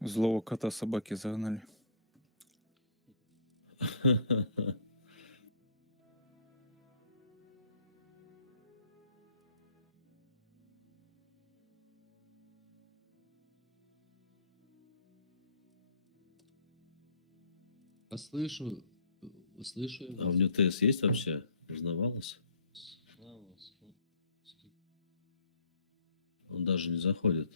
Злого кота собаки загнали. Слышу, слышу. А у него ТС есть вообще? Узнавалось? Он даже не заходит.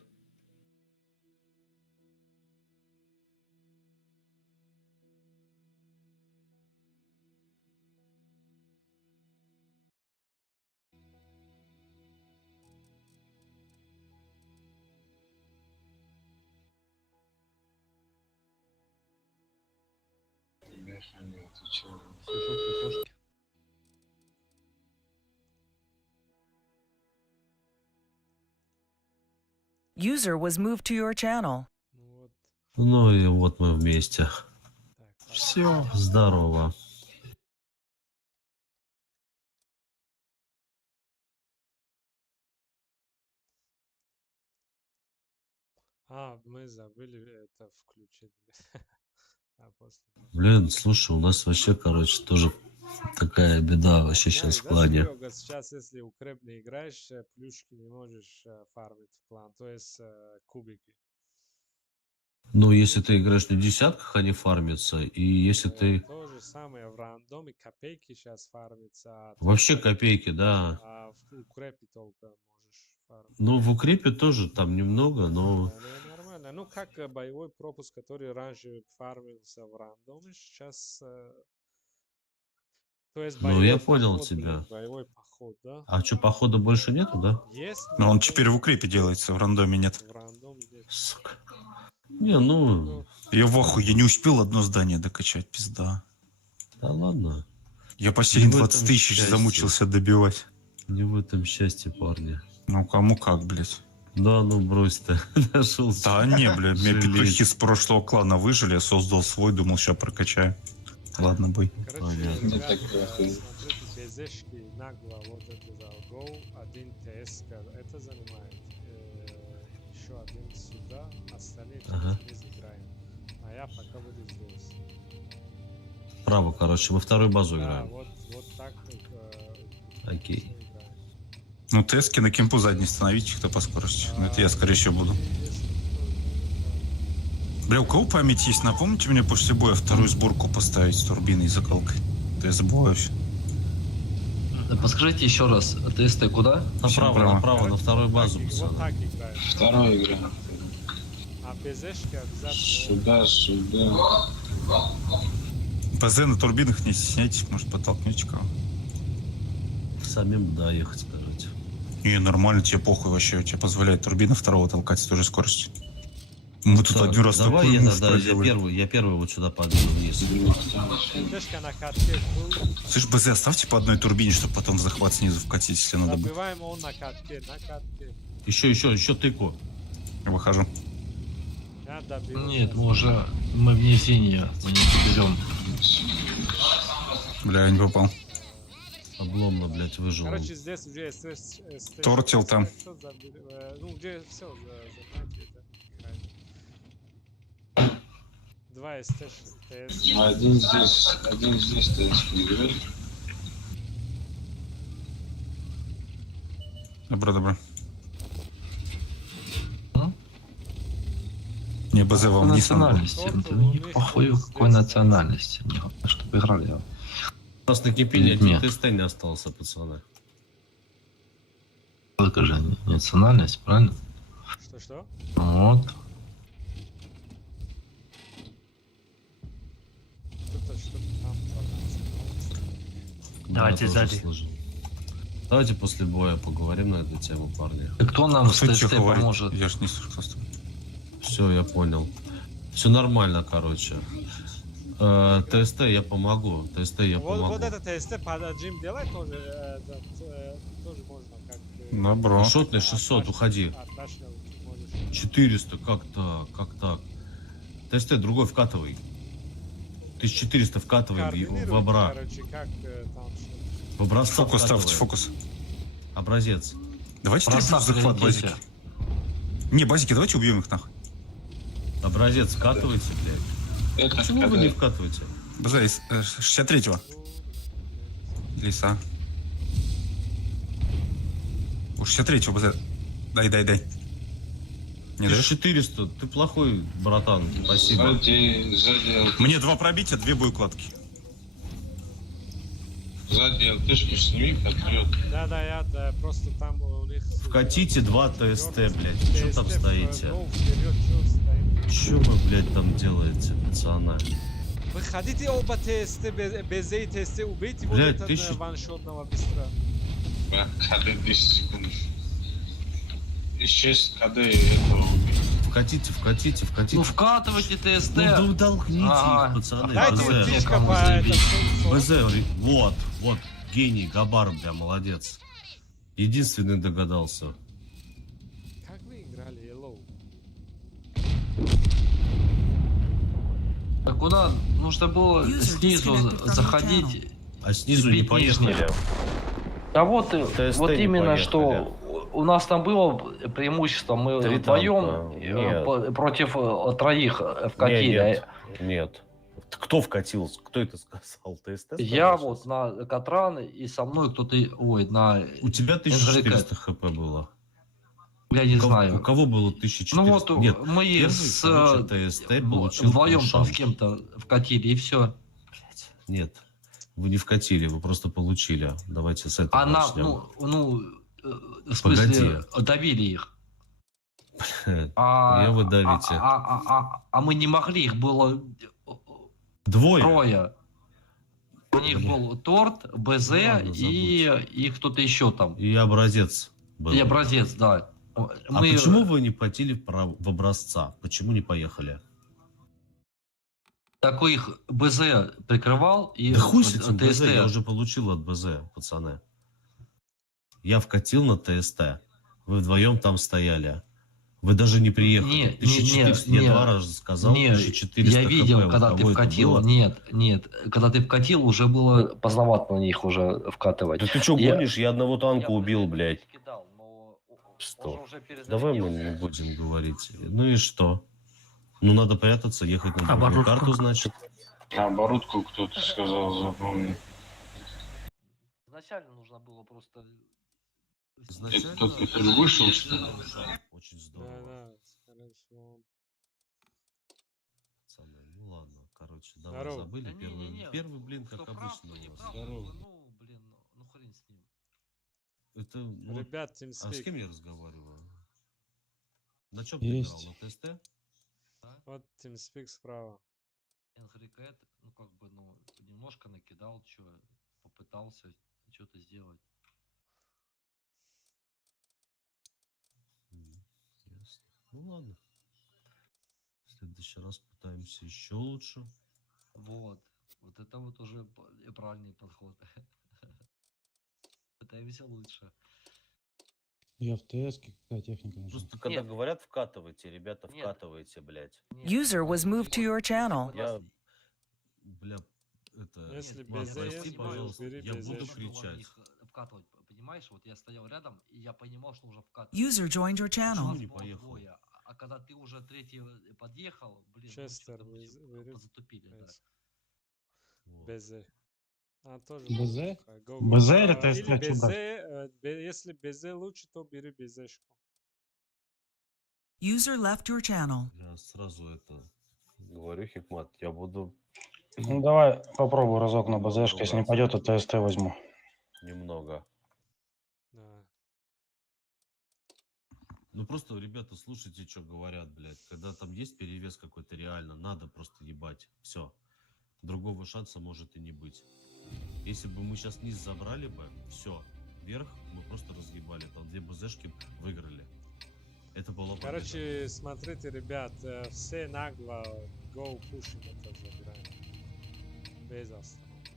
User was moved to your channel. Ну и вот мы вместе. Все. Здорово. Мы забыли это включить. Блин, слушай, у нас вообще, короче, тоже такая беда вообще сейчас в клане. Сейчас, если укреп не играешь, плюшки не можешь фармить в клан, то есть кубики. Ну, если ты играешь на десятках, они фармятся, и если ты... То же самое в рандоме, копейки сейчас фармятся. Вообще копейки, да. А в укрепе только можешь фармить. Ну, в укрепе тоже там немного, но... Нормально. Ну, как боевой пропуск, который раньше фармился в рандоме, сейчас... То есть Ну, я поход, понял тебя. боевой поход, да? А что, похода больше нету, да? Есть. Но он теперь в укрепе делается, в рандоме нет. В рандоме нет. Сука. Не, ну... Я в ахуе, я не успел одно здание докачать, пизда. Да ладно. Я последние Не в 20 этом тысяч счастье. замучился добивать. Не в этом счастье, парни. Ну, кому как, блядь. Да, ну брось ты. Нашел. Да не, блядь, меня Жалеть. петухи с прошлого клана выжили, я создал свой, думал, сейчас прокачаю. Ладно, бой. Короче, Понятно. ребят, смотрите, БЗшки нагло вот это за Go, один ТС, это занимает, еще один сюда, остальные Ага. через низ играем. А я пока буду здесь. Право, короче, во вторую базу Да, играем. вот так Окей. играем. Ну, тески на кемпу задней становите их-то по скорости. Ну, это я, скорее всего, буду. Бля, у кого память есть? Напомните мне после боя вторую сборку поставить с турбиной и закалкой. Да я забываюсь. Подскажите еще раз, ТСТ куда? Направо, право. направо, на вторую базу, Вот пацаны. так играем. Второй игра. А БЗшки обязательно... Сюда. ПЗ на турбинах не стесняйтесь, может, подтолкнете кого. Самим доехать, скажите. Не, нормально, тебе похуй вообще. Тебе позволяет турбина второго толкать с той же скоростью. Мы тут Так, один раз давай такой я мув тогда, проделали. я первый вот сюда подвину вниз. БЗшка на катке. Слышь, БЗ, оставьте по одной турбине, чтобы потом в захват снизу вкатить, если надо будет. Забиваем он на катке, на катке. Еще тыку. Я выхожу. Я добил. Нет, мы в низине, мы не берем. Бля, я не попал. Обломно, блядь, выжил. он. Короче, здесь уже Тортил там. Ну, где все, забрать это. Два СТ. Один здесь ТС играет. Добро. А? Не, БЗ По вам не сам. национальности. Это не похуй, какой национальности. Не важно, чтобы играли. У нас накипели, Нет. один ТСТ не остался, пацаны. Только же национальность, правильно? Что? Вот. Что-то там Давайте Да, тоже сзади. слышал. Давайте после боя поговорим на эту тему, парни. И кто нам с Кто ТСТ тебе говорит? поможет? Я ж не слышу, кто с тобой. Все, я понял. Все нормально, короче. ТСТ я помогу. ТСТ я помогу. Вот этот ТСТ под джим делать тоже, тоже можно как бы... Добро. Шотный 600, уходи. 400, как так? ТСТ другой вкатывай. 1400 вкатывай в обра. Короче, как там... В образца Фокус вкатывай. ставьте, фокус. Образец. Давайте 3 плюс Просадка захват идите. базики. Не, базики, давайте убьем их нахуй. Образец вкатывайте, блядь. Это Почему вы не КД. вкатываете? БЗ из 63-го. Лиса. У 63-го БЗ. Дай. Не даешь? 1400, ты плохой, братан, спасибо. Сзади Мне 2 пробития, 2 боеукладки. ЛТшку сними, патриот. Да, да, просто там у них... Вкатите 2 ТСТ, блядь, что там стоите? Вперед, что стоим? Что вы, блядь, там делаете, пацаны? Вы хотите оба ТСТ, БЗ и ТСТ убить, вот Блядь, этот тысяча- ваншотного быстро. КД 10 секунд. Исчез КД этого убить. Вкатите. Ну вкатывайте ТСТ. Ну да толкните Ага. их, пацаны. Дайте БЗ. птичка Кому по заебись. этому БЗ, вот, гений, Габар, бля, молодец. Единственный догадался. Как вы играли, Yellow? А куда нужно было User снизу disconnected from your заходить? А снизу не Бить поехали. нижнее. Да вот, ТСТ вот не именно поехали. что у нас там было преимущество, мы Три вдвоем танка. Нет. против троих вкатили. Нет. Кто вкатил? Кто это сказал? ТСТ? Я вот на Катран и со мной кто-то, ой, на, У тебя 1400 хп было. я не У знаю. кого было 1400? Ну вот Нет, мы первый, с короче, ТСТ получил вдвоем там шанс. с кем-то вкатили и все. Нет, вы не вкатили, вы просто получили. Давайте с этого А нам, начнем. в смысле, давили их. Я вы давите. А мы не могли, их было Двое. трое. У них был торт, БЗ Ладно, и кто-то еще там. И образец был. И образец, да. А почему вы не платили в образца? Почему не поехали? такой их БЗ прикрывал и Да хуй с этим БЗ, ТСТ. я уже получил от БЗ, пацаны. Я вкатил на ТСТ. Вы вдвоем там стояли. Вы даже не приехали. Не, 1400, не, я не. 2 раза сказал, Не, 1400 я видел, хп. У когда ты кого это вкатил. было? Нет. Когда ты вкатил, уже было поздновато на них уже вкатывать. Да ты что Я- гонишь? Я одного танка убил, блядь. Кидал, но Что? он уже Давай мы перезарядился. не будем говорить. Ну и что? Ну надо прятаться, ехать на другую Оборудку. карту, значит. Оборудку кто-то сказал, запомни. Изначально нужно было просто... Изначально... тот, который вышел, что ли? Очень здорово. Да, скорее всего. Пацаны, ну ладно, короче, давай Здорово. забыли. Да Первый, не-не-не, первый блин, Кто как прав, обычно кто не у вас. прав, Здорово. ну, блин, ну хрен с ним. Это, ну, Ребят, а с TeamSpeak. кем я разговариваю? На чем ты играл? Есть. На ТСТ? Вот TeamSpeak справа. Angry Cat, ну как бы, ну, немножко накидал, что попытался что-то сделать. Ясно. Ну ладно. В следующий раз пытаемся еще лучше. Вот это вот уже правильный подход. Пытаемся лучше. Я в ТС, какая техника нужна? Просто когда Нет. говорят вкатывайте, ребята, Нет. вкатывайте, блядь. User was moved to your channel. Я, бля, это... Если Маш, без прости, есть, пожалуйста, бери я без буду есть. кричать. Вкатывать, понимаешь? Вот я стоял рядом, и я понимал, что уже вкатывать. User joined your Почему channel. не Было поехал? двое, а когда ты уже третий подъехал, блин, ну, Честер, чё-то мы бери затупили, да. без. Вот. БЗ. А, тоже БЗ? плохо. Go, БЗ go. или А, ТСТ? или Чё БЗ, брать? если БЗ лучше, то бери БЗшку. User left your channel. Я сразу это говорю, Хикмат, я буду Ну давай попробую разок на БЗшке, если не пойдет, то ТСТ возьму. немного. Да. Ну просто, ребята, слушайте, что говорят, блядь. Когда там есть перевес какой-то реально, надо просто ебать. Все. Другого шанса может и не быть. Если бы мы сейчас низ забрали бы, все. Вверх мы просто разъебали. Там 2 БЗшки выиграли. Это было бы... Короче, смотрите, ребят, все нагло go пушим это забираем. Без остановки.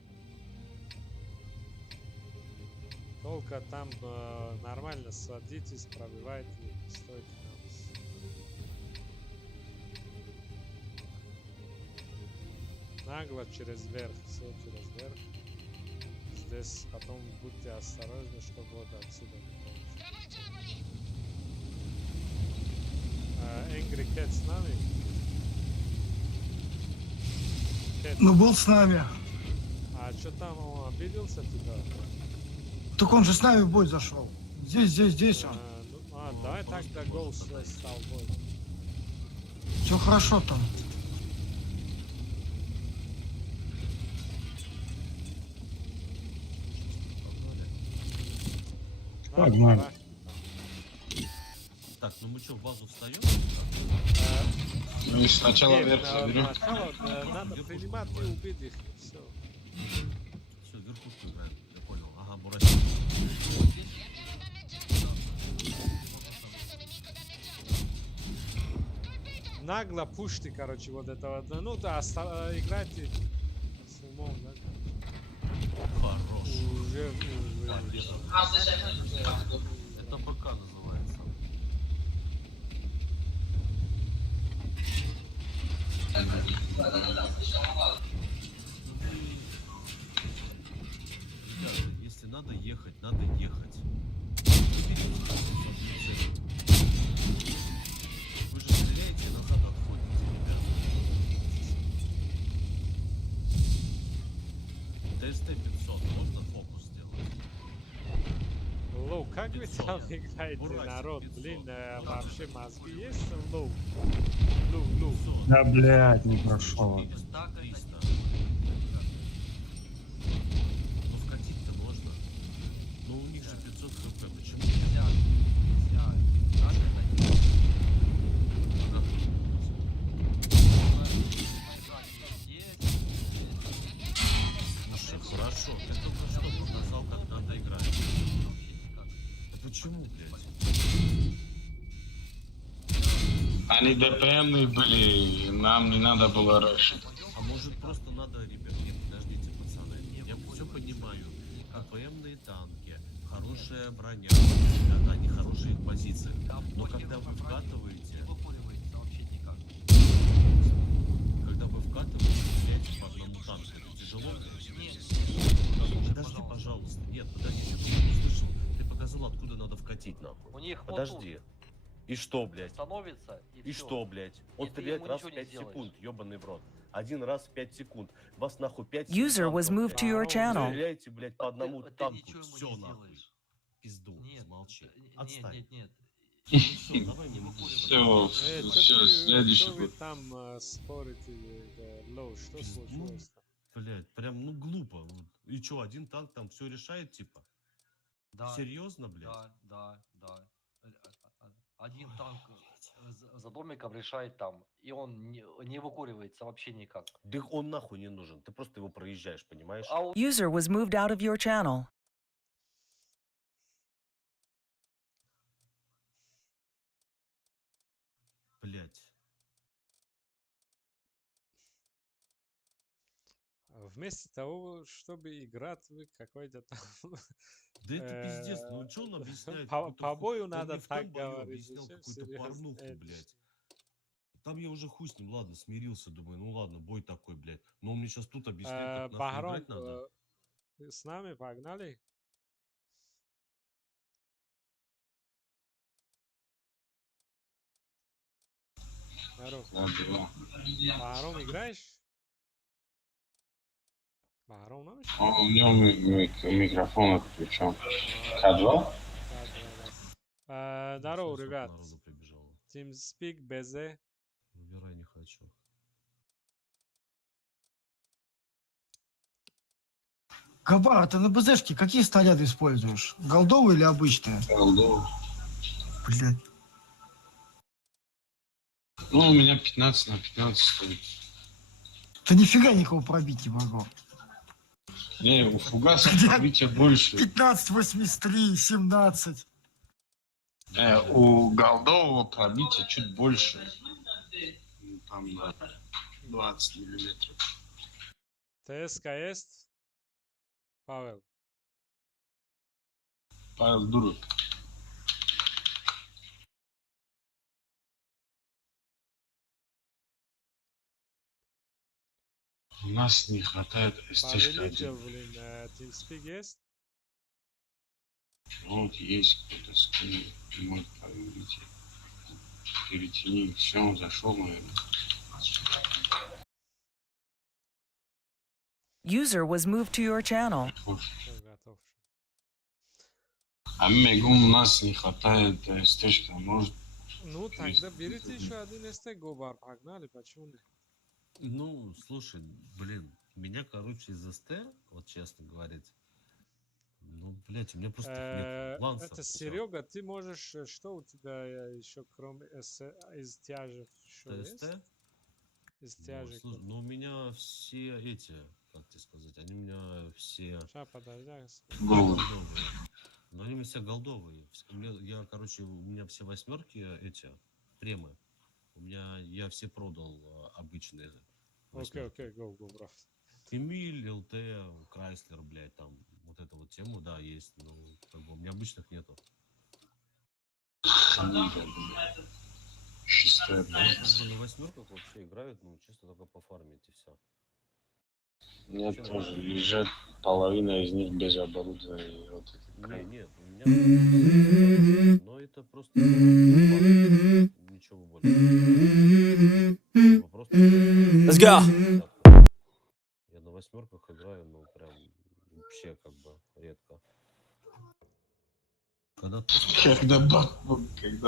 Только там нормально садитесь, пробивайте, стойте там. Нагло через верх, все через верх. Здесь потом будьте осторожны, чтобы вот отсюда не получилось. Angry Cat с нами? Кэт. Ну, был с нами. А что там, он обиделся туда? Так он же с нами в бой зашел. Здесь он. Давай тогда гол с тобой. Все хорошо там. Погнали. Так, ну мы что, в базу встаем? Мы сначала вверх заберем. Надо принимать и убить их. Все. Все, верхушку играем. Я понял. Ага, Буратино. Нагло пушьте, короче, вот это вот. Ну да, играйте с умом, да? Хорош. Уже. Это БК называется. Ребята, если надо ехать, надо ехать. Выберите одну цель. Вы же стреляете, назад отходите, ребята. ТСТ 500, можно фокус сделать? Лоу, как вы 500. там играете, Бурасик, народ? 500. Блин, вообще мозги есть? Лоу. Лоу. 500. Да, блядь, не прошел. 400, Так это 300. не... Ну вкатить-то можно. Но у них же 500 хп. Почему? Нельзя. Нельзя. Так это не... Как? Слушай, хорошо. Ты только что показал, как надо играть. А почему, блядь? Они ДПМные были, нам не надо было раньше. А может просто надо, ребят, нет, подождите, пацаны. Я все понимаю. АПМные танки, хорошая броня, да, они хорошие их позиции. Но когда вы вкатываете, Не выкуривается вообще никак. когда вы вкатываете, стреляете по одному танку, это тяжело? Подожди, пожалуйста. Нет, подожди, я не слышал. Ты показал, откуда надо вкатить, нахуй. У них вот Подожди. И что, блядь? тут становится И всё. что, блядь? Он И ты стреляет ему раз в ничего не 5 сделаешь. секунд, ебаный в рот. Один раз в 5 секунд. Вас нахуй 5 User was moved to your channel. Стреляете, блядь, по одному Ты танку. ничего ему Все не нахуй. сделаешь. Пизду. Нет, Молчи. нет, Отстань. нет. Ну всё, давай не Все, Что все, следующий вы год. там спорите, Лоу, что Пизду. случилось там? Блядь, прям, ну глупо. Вот. И чё, один танк там все решает, типа? Да. Серьезно, блядь? Да. Один танк за домиком решает там, и он не выкуривается вообще никак. Да он нахуй не нужен. Ты просто его проезжаешь, понимаешь? А у User was moved out of your channel. Блядь. Вместо того, чтобы играть, вы какой-то там... Да это пиздец, ну что он объясняет? По какую-то бою Он надо мне в том так бою говорить. объяснял Зачем какую-то серьезно? порнуху, блядь. Там я уже хуй с ним, ладно, смирился, думаю, ну ладно, бой такой, блядь. Но он мне сейчас тут объясняет, как нахуй Бахром, играть надо. с нами погнали? Народ, Ладно. Бахром играешь? Бахром знаешь? У него микрофон отключен. К2? Здорово, Сейчас ребят. народу прибежало. TeamSpeak, БЗ. Выбирай не хочу. Габар, ты на БЗшке какие снаряды используешь? Голдовые или обычные? Блядь. Ну, у меня 15 на 15 стоит. Ты нифига никого пробить не могу. Не, у фугаса пробития больше. 15, 83, 17. У голдового пробития чуть больше. Ну, там на 20 миллиметров. ТСК есть? Павел. Павел Дурак. У нас не хватает Повелитель, СТ-1. блин, TeamSpeak есть? Вот есть кто-то скинул. Мой повелитель. Перетяни. Все, он зашел, наверное. User was moved to your channel. Всё, готов. А Мегу у нас не хватает стежка, может. Ну, тогда берите еще один СТ Гобар, погнали, почему нет? Ну, слушай, блин, меня, короче, из СТ, вот честно говорить, ну, блядь, у меня просто нет лансов. Это всё. Серега, ты можешь, что у тебя еще кроме из тяжев еще есть? ТСТ? Из Ну, тяжек. слушай, ну, у меня все эти, как тебе сказать, они у меня все Сейчас, подожди. голдовые. Но они у меня все голдовые. Я, короче, у меня все восьмерки эти, премы. Я все продал обычные. Окей, восьмерки. go, бро. Эмиль, ЛТ, Крайслер, блядь, там, вот эту вот тему, да, есть. Но как бы у меня обычных нету. шестая, Они как бы на восьмерках вообще играют, ну, чисто только пофармить и все. у меня тоже лежат половина из них без оборудования. и Вот эти Не, крайние. нет, у меня... Но это просто... Ничего более. Чтобы просто... Let's go. Я на восьмерках играю, ну, прям вообще как бы редко. Когда просто... Когда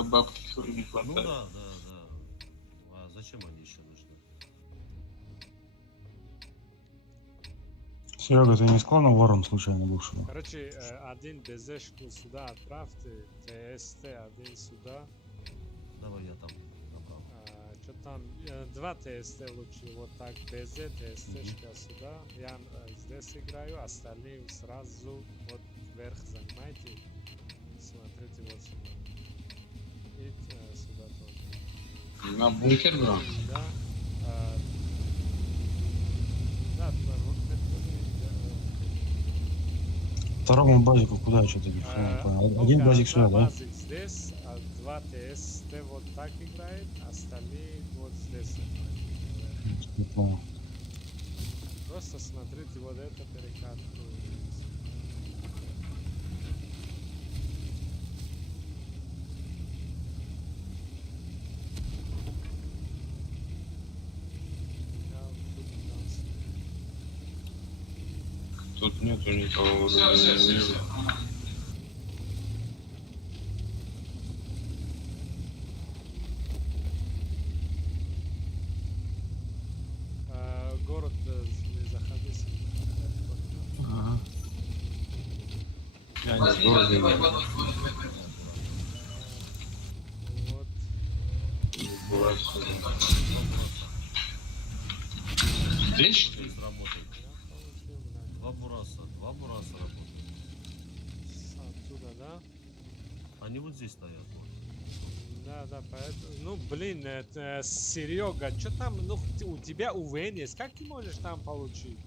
бабки не Ну хватает. да. А зачем они еще нужны? Серега, ты не с клана Ворон случайно бывшего? Короче, один БЗшку сюда отправьте, ТСТ один сюда. Давай я там набрал. Что там, два ТСТ лучше, вот так, БЗ, ТСТшка сюда. Я здесь играю, остальные сразу вот вверх занимайте. Смотрите вот сюда. И сюда тоже. На бункер, бро. Да. Да, Второму базику куда что-то не понял. Один базик сюда, да? базик здесь, а два ТСТ вот так играет, остальные вот здесь. Не понял. Просто смотрите, вот это перекатку. Тут нету никого. Город не заходи. Ага. Я не в городе. Вот. Здесь, что ли? Здесь работает. Я получил, да. Два бураса работают. Оттуда, да? Они вот здесь стоят. Вот. Да, поэтому, ну, блин, это Серега, что там, ну, у тебя УВН есть, как ты можешь там получить?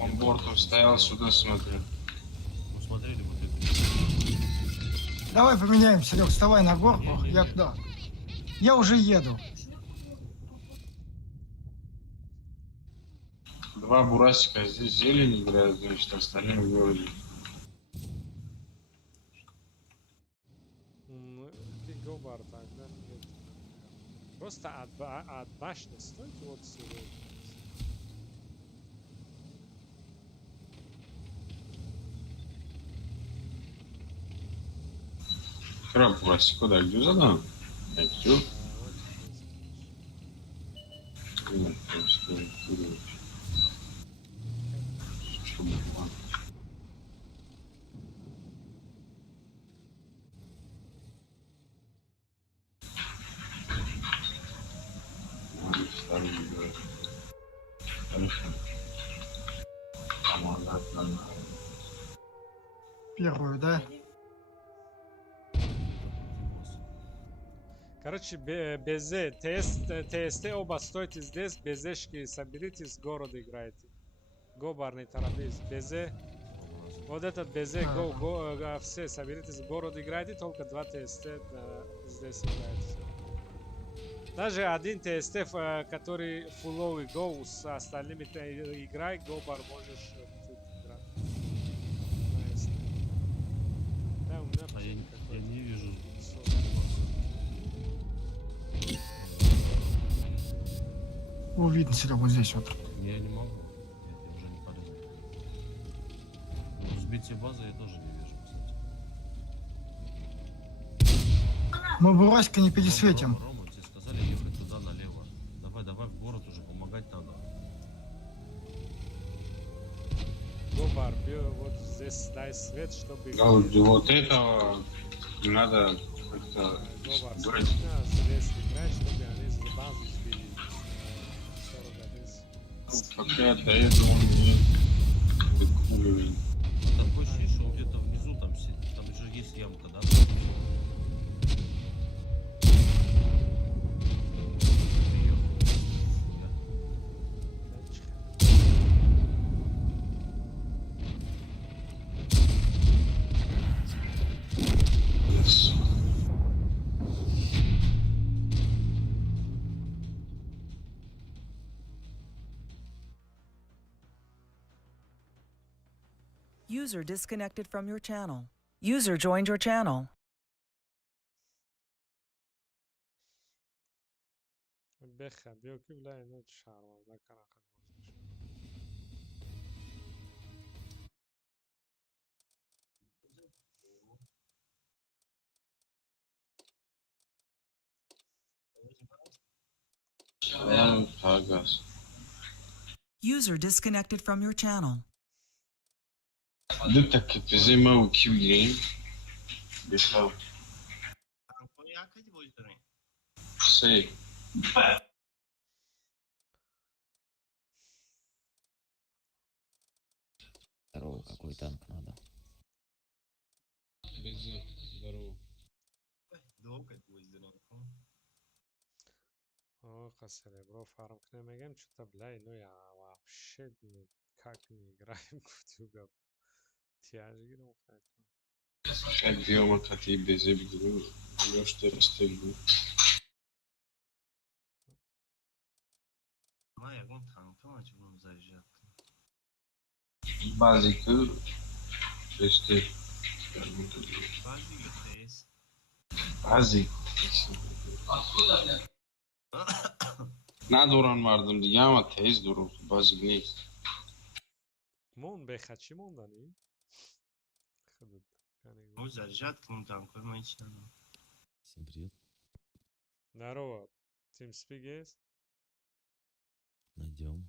Он бортом стоял, сюда смотрю. Мы смотрели вот это. Давай поменяем, Серег, вставай на горку. Я туда. Я уже еду. Два бурасика здесь зелень играют, значит, остальные в городе. Ты Гобар тогда нет. Просто от башни стойте вот сюда. Храм бурасик, куда? Где задам? Я все. Вот здесь. Первую, да? Короче, БЗ, ТСТ оба стойте здесь, БЗшки соберите, с города играйте. Гобар не торопись, БЗ. Вот этот БЗ, все соберите, с города играйте, только два ТСТ здесь играйте. Даже один ТСТ, который фуловый гоу, с остальными играй, Гобар можешь тут играть. Да, у меня А я не вижу. О, видно, Серег, вот здесь вот. Я не могу. третьей базы я тоже не вижу, кстати. Мы Бураська не пересветим. Рома, тебе сказали ехать туда налево. Давай, давай в город уже, помогать надо. Гобар, вот здесь дай свет, чтобы... Вот этого надо как-то Гобар, брать. здесь играть, чтобы они за базу сбили. 40 Пока доеду, он мне выкуривает. Такое ощущение, что он где-то внизу там сидит. Там же есть ямка, да? User disconnected from your channel. User joined your channel. بخ بيو كيف لا ينوت شعر ما كان أخذ Агас. User disconnected from your channel. Да так это зима кивлин. Бешал. Сей. Здорово, какой танк надо. Здорово. Ох, серебро фарм к ним что-то, бля, ну я вообще никак не играем в тюга. Тяжи гром хотел. Как биома коты без обиды. Ну что расстегну. Моя вон танк, помните, будем заезжать. Базикы. Işte. Basic. Ne duran vardım diye ama tez durur. Basic ne? Мон бехачи мон дани. Ну, заряжать к ним танк, понимаете, надо. Всем привет. Здорово. TeamSpeak есть? Найдем.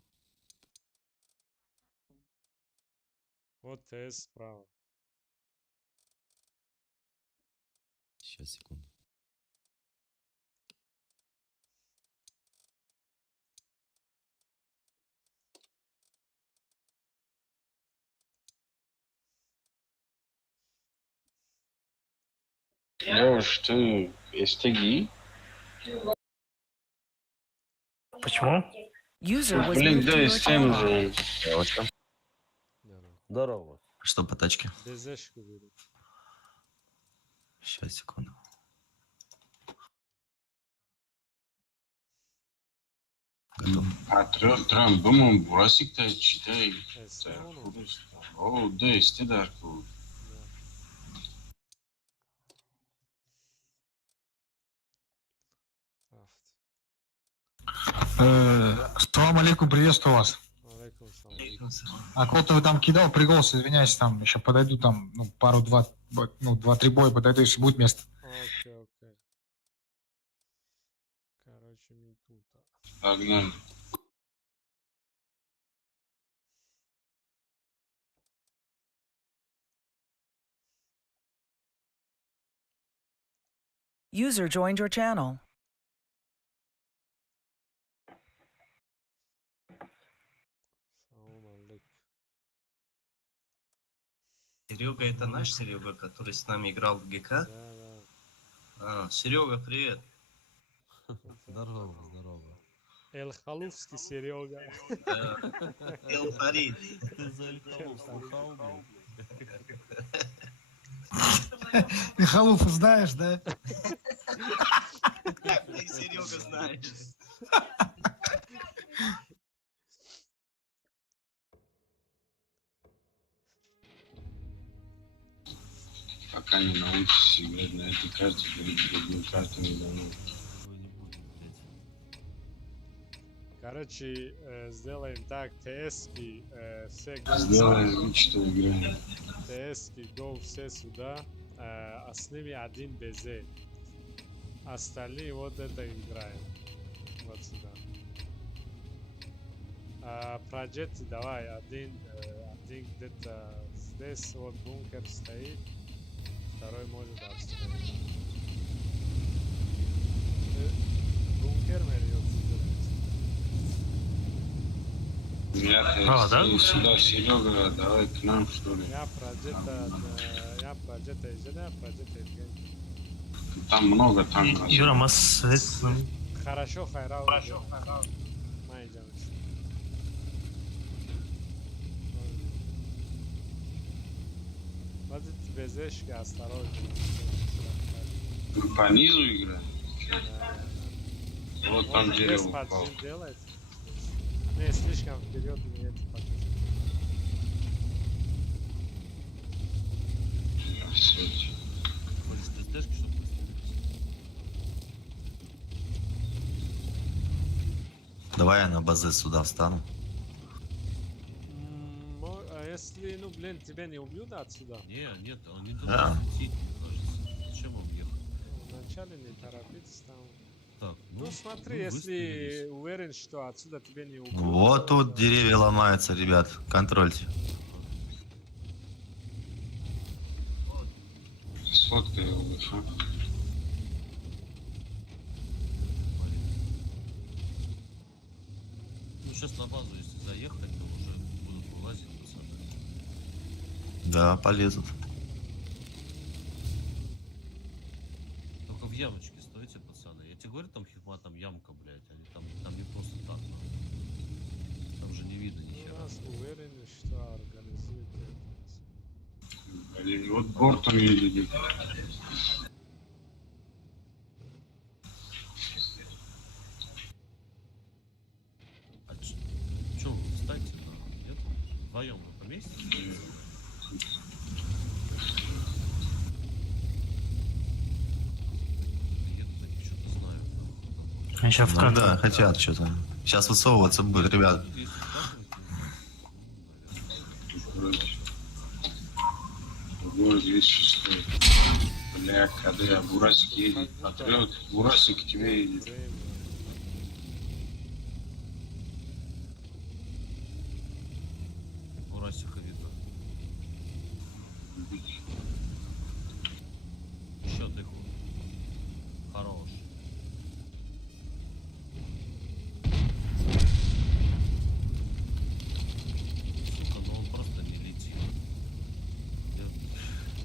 Вот ТС справа. Сейчас, секунду. Лёш, ты STG? Почему? User was Блин, moved to да, your с тем channel. же. Здорово. Здорово. Что по тачке? Безешку беру. Сейчас, секунду. Готов. Patriot Trump, bu burası da çite. Sen onu. O da istedi bu. Салам алейкум, приветствую вас. Алейкум салам. А кого-то вы там кидал, пригался, извиняюсь, там еще подойду, там, ну, два-три боя подойду, если будет место. Окей, окей. Короче, не тут. Погнали. User joined your channel. Салам алейкум. Серега, это наш Серега, который с нами играл в ГК? Да, А, Серега, привет. Здорово, здорово. Эл Халуфский Серега. Эл Фарид. Ты за Эльхалу слыхал, блин? Михалуфа знаешь, да? Как ты, Серега, знаешь? Пока не научишься играть на этой карте, другую карту не дано. Вы не будете, блядь. Короче, сделаем так, ТСки, все Сделаем вид, что играем. ТСки, go все сюда, а с ними один БЗ. Остальные вот это играем. Вот сюда. Проджеты давай, один где-то здесь, вот бункер стоит, второй может отстроить. Бункер мерил. Сюда, Серега, давай к нам, что ли. Я проджета изжена, проджета изжена. Там много, там. Юра, мас... Хорошо, хайрау. Мы идем. Вот эти безешки, осторожно. Мы по низу играем. Вот там дерево упало. Подъем делать. Не, слишком вперед не это подъем. Все. Хочешь ТСТшки, чтобы Давай я на базе сюда встану. А если, ну блин, тебя не убьют отсюда? Не, нет, он не Да. должен идти, мне кажется. Зачем он ехать? Вначале не торопиться там. Так, Ну смотри, мы если выстрелились. уверен, что отсюда тебя не убьют. Вот то тут деревья ломаются, ребят. Контрольте. Сфоткай его лучше. Ну, сейчас на базу, если заехать, то уже будут вылазить пацаны. Да, полезут. Только в ямочке стойте, пацаны. Я тебе говорю, там хитма, там ямка, блядь. Они там не просто так, нахуй. Там же не видно ни у хера. нас уверены, что организует это. Блин, вот бортом едет. А чё вы встаньте, нахуй? Нет? Вдвоем вы поместитесь? Едут такие, что-то знают, нахуй. Они сейчас в Ну кадре. да, хотят что-то. Сейчас высовываться будет, ребят. Тут если спрашивать, Вроде. Город весь шестой. Бля, когда Бурасик едет, отрет, Бурасик к тебе едет. Время. Урасика видно. Еще дыху. Хорош. Сука, ну он просто не летит.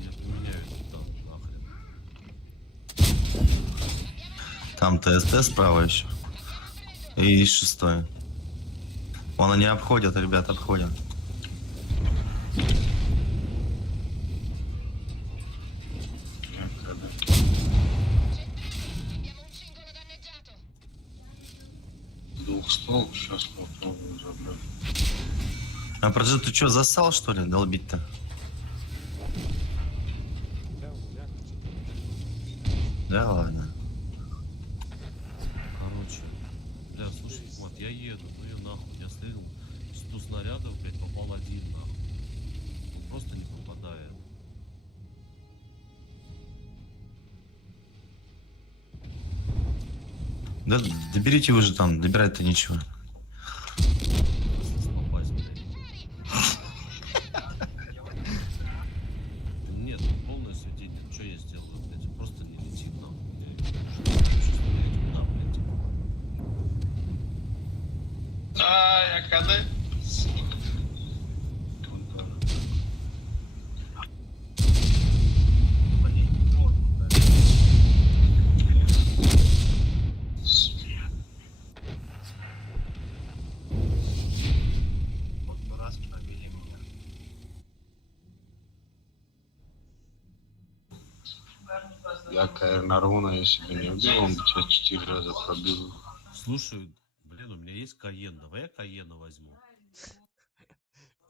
Я поменяю этот танк нахрен. Там ТСТ справа еще. И шестой. Вон они обходят, ребят, обходят. Бля, когда. Двухстол, сейчас попробую забрать. А Проджет, ты что, зассал, что ли, долбить-то? Да, у меня. Да ладно. Короче. Бля, слушай, вот я еду, ну и нахуй. Я стрелял 100 снарядов, блядь, попал один нахуй. Он просто не попадает. Да доберите вы же там, добирать-то ничего. Осталось попасть, блядь. Нет, полное сведение. Что я сделаю, блядь? Он просто не летит нахуй. Я чувствую, куда, блядь. А, я когда? Я, наверное, Руна, если бы не убил, он бы тебя 4 раза пробил. Слушай, блин, у меня есть Каен. Давай я Каена возьму.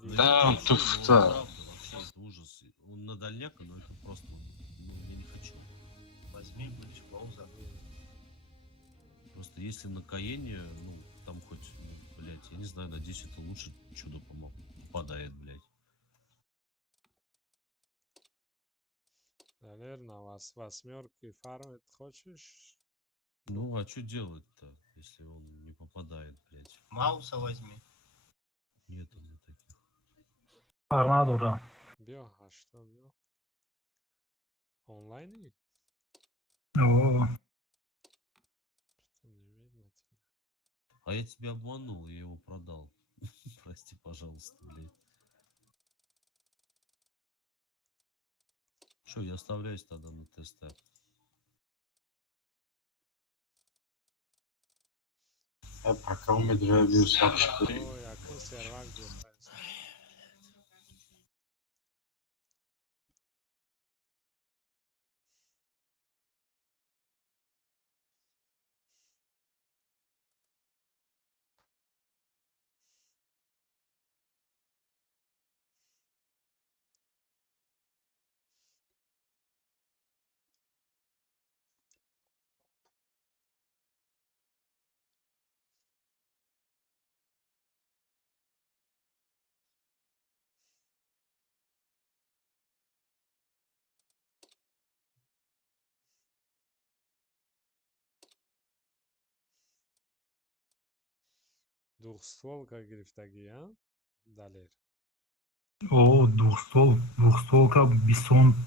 Да, он туфта. Вообще, это ужас. Он на дальняка, но это просто... Ну, я не хочу. Возьми, будешь пауза. Просто если на Каене, ну, там хоть Не знаю, надеюсь, это лучше чудо попадает, блядь. Наверное, вас восьмерки фармит хочешь? Ну, а что делать-то, если он не попадает, блядь? Мауса возьми. Нет у меня таких. Торнадо, да. Бьё, а что бьё? Онлайне? О, Что не видно тебя. А я тебя обманул, я его продал. Прости, пожалуйста, блядь. Что, я оставляюсь тогда на тестах. Пока у меня вирус сообщил. О, yakın server diyor. Двухстволка грифтаги, а? Далее. о, двухстволка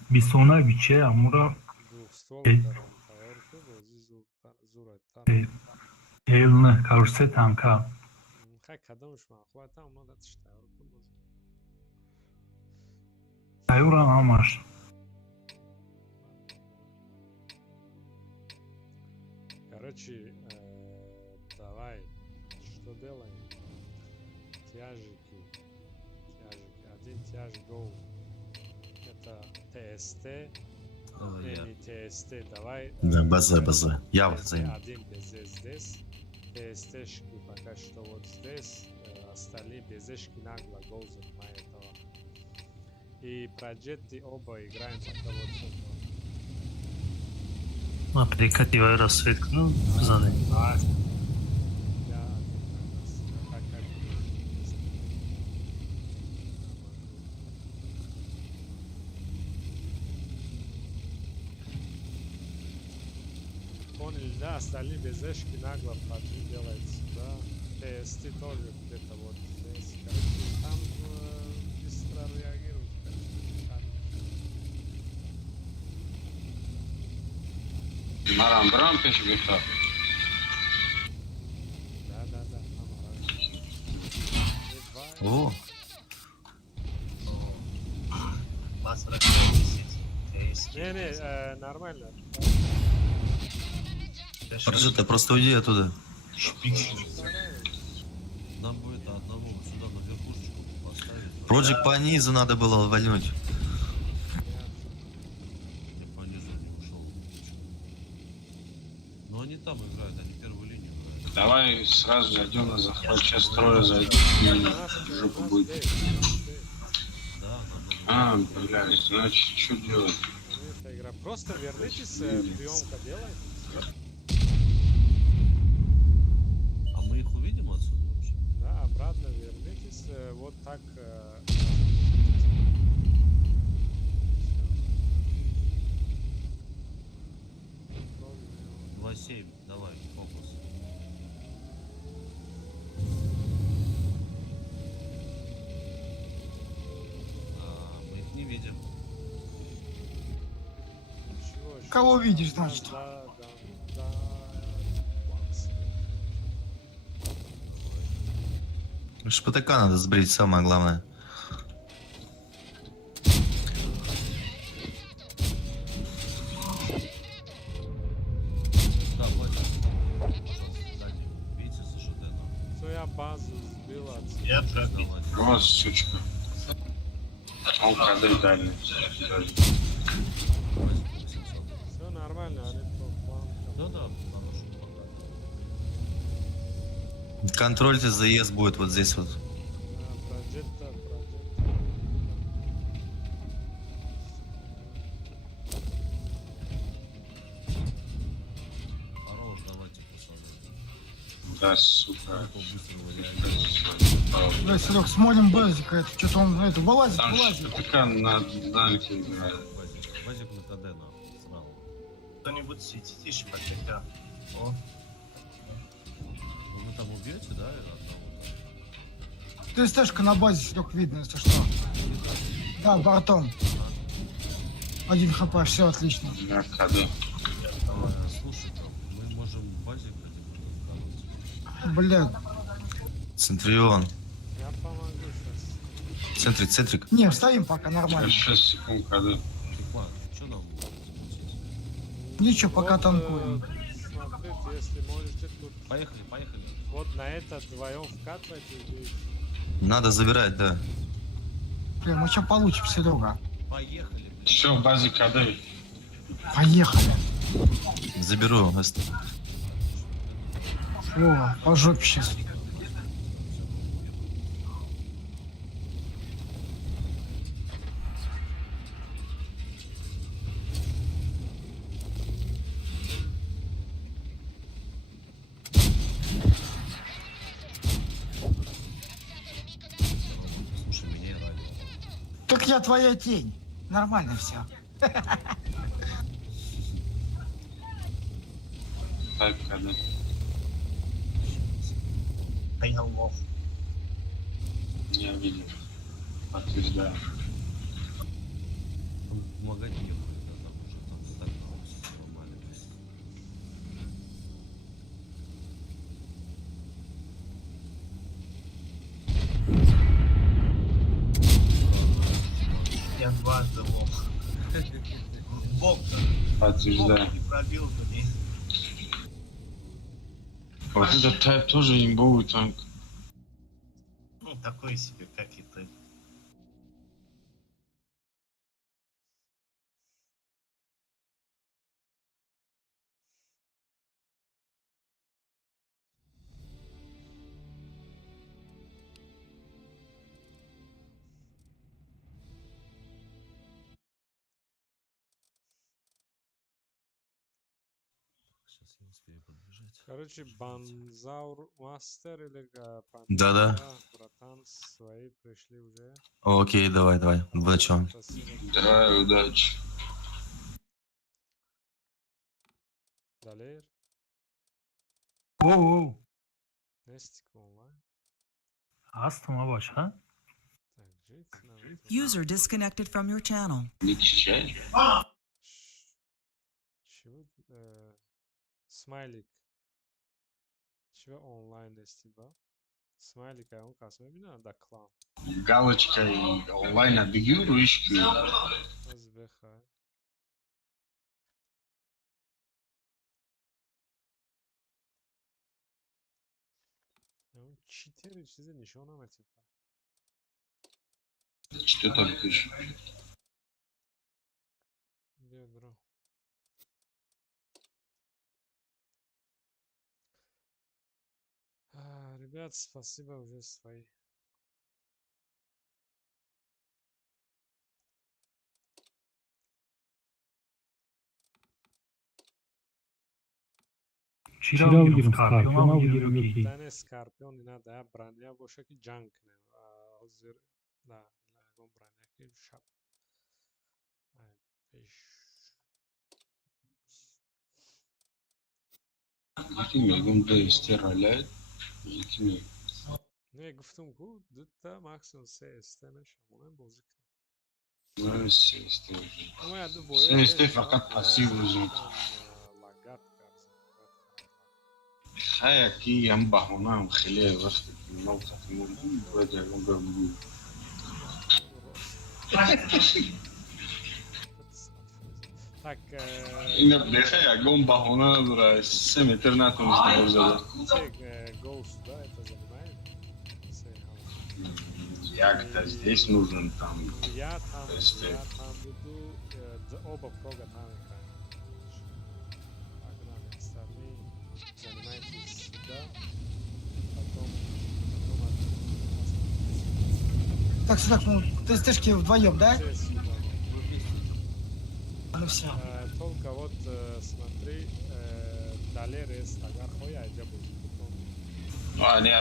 Бессоновича, Амура, Двухстволка рамтаорку бози зураттар. Эльна, Карсе Танка. Хай кадамш махвата оно датштаорку бози. Аюра Амаш. Короче, давай, что делаем? Тяжики. Один тяж гоу. Это ТСТ. Давай я. Не ТСТ, давай. Да, БЗ. Я вот БЗ займу. один БЗ здесь. ТСТшки пока что вот здесь. Остальные БЗшки нагло гоу занимает этого. И проджеты оба играем пока вот с этого. А, прекрати рассветку, ну, заны. А, я один раз. Пока поняли, да, остальные БЗшки нагло поджи делают сюда. ТСТ тоже где-то вот здесь. Короче, там быстро реагируют. Марам Брам пешбиха. Да, там О, Вас Не, нормально. подожди, ты просто уйди оттуда. Нам бы это одного вот сюда на верхушечку поставить. Проджик по низу надо было вальнуть. Я по низу не ушел. Но они там играют, они первую линию играют. Давай сразу зайдем на захват. Сейчас трое зайдут. И жопа будет. Да, нам надо... А, блядь, значит, что делать? Эта игра. Просто вернитесь, приемка делает. А мы их увидим отсюда вообще? Да, обратно вернитесь. Вот так. 2-7, давай, фокус. Мы их не видим. Кого видишь, значит? Шпатака надо сбрить, самое главное. Да, Владя, пожалуйста, сзади. Видите, за Шатеном? Все, я базу сбил отсюда. Я пробил. Вот, сучка. Он кадры дальний. Все нормально, они по плану. Да, хорошо, пока. Контрольте заезд будет вот здесь вот. Проджекта. Хорош, давайте посмотрим. Да, Да, сука. Быстрого реагирования. Да, Серег, смотрим базика, это что-то он, это, вылазит, Там вылазит. ШПК на дальке играет. Базик на КД нахуй, срал. Кто-нибудь светите ШПК? О, Ну вы там убьете, да, одного? ТСТшка на базе, Серег, видно, если что. Да, бортом. 1 хп, все отлично. На КД. Слушай, там, мы можем базик один Блядь. Центурион. Я помогу сейчас. Центрик, центрик. Не, вставим пока, нормально. 6 секунд КД. Тихо, что нам будет? Ничего, пока Вот, танкуем. Смотрите, если можете тут Поехали, поехали. вот на это вдвоем вкатывайте и Надо забирать, да. Блин, мы что получим, Серега? Поехали, блядь. Все, в базе КД. Поехали. Заберу. О, по жопе сейчас. Слушай меня и радио. Так я твоя тень. Нормально все. Так, КД. а я лох. Не видел. Подтверждаю. Там помогать не будет, да, там уже там так все нормально. Я дважды лох. Бог Подтверждаю. не пробил, блин. Вот этот тайп тоже имбовый танк. Ну, такой себе, как и ты. Сейчас я успею подбежать. короче, Банзаур Мастер или Да-да. братан, свои пришли уже. Окей, давай, давай. Удачи вам. Спасибо. Давай, удачи. Далее. Оу, Нестик онлайн. астма ваш, а? Так, жить нам. User disconnected from your channel. Не чай. Чего? Смайлик. Чего онлайн дестиба? Смайлик, а он касме бина да клан. Галочка и онлайн объявил ручки. Азбеха. Он 4 чизы ничего нам типа. Что там пишешь? Бедро. Ребят, спасибо уже свои. Вчера увидел Скорпиона, увидел Да не Скорпион, не надо, я броня больше ки джанк не. Озер, да, он броня ки шап. Ай, пиш. Якими гумда истиралят. Якими. Ne guftum ku dutta maksimum se isteme şamuna bozuk. Ну, естественно. Ama ya da boya. Sen iste fakat pasif uzun. Lagat karşı. هاي كي ينبح هنا خلال وقت الموقع الموجود وجه الموجود Tak, إن بخير جنبه هنا برا سمتر ناتون استمر Ghost, да, это занимает? Як-то здесь нужен там. Я там есть, буду оба прога там играть. Погнали, остальные занимайтесь сюда, потом Так, Серег, ну ТСТшки вдвоем, да? сюда. Ну все. Только вот смотри, далее рез, ага, хоя, я буду потом. Они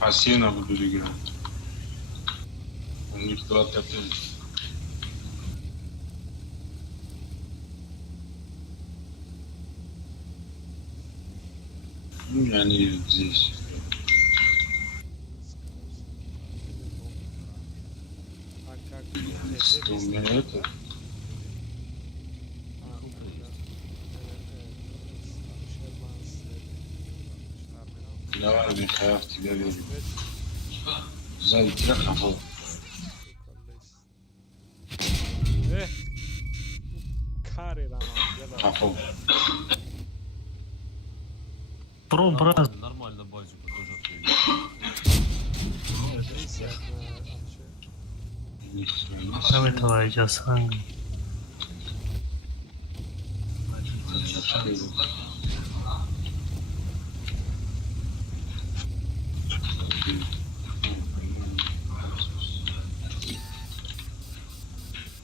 пассивно будут играть. У них 25. Ну, и они здесь. А как Что у меня это? Давай, Михаил, в тебя верю. Сзади тебя хапал. Кари рано. Хапал. Про, брат. Нормально базику тоже открыли. Давай, сейчас.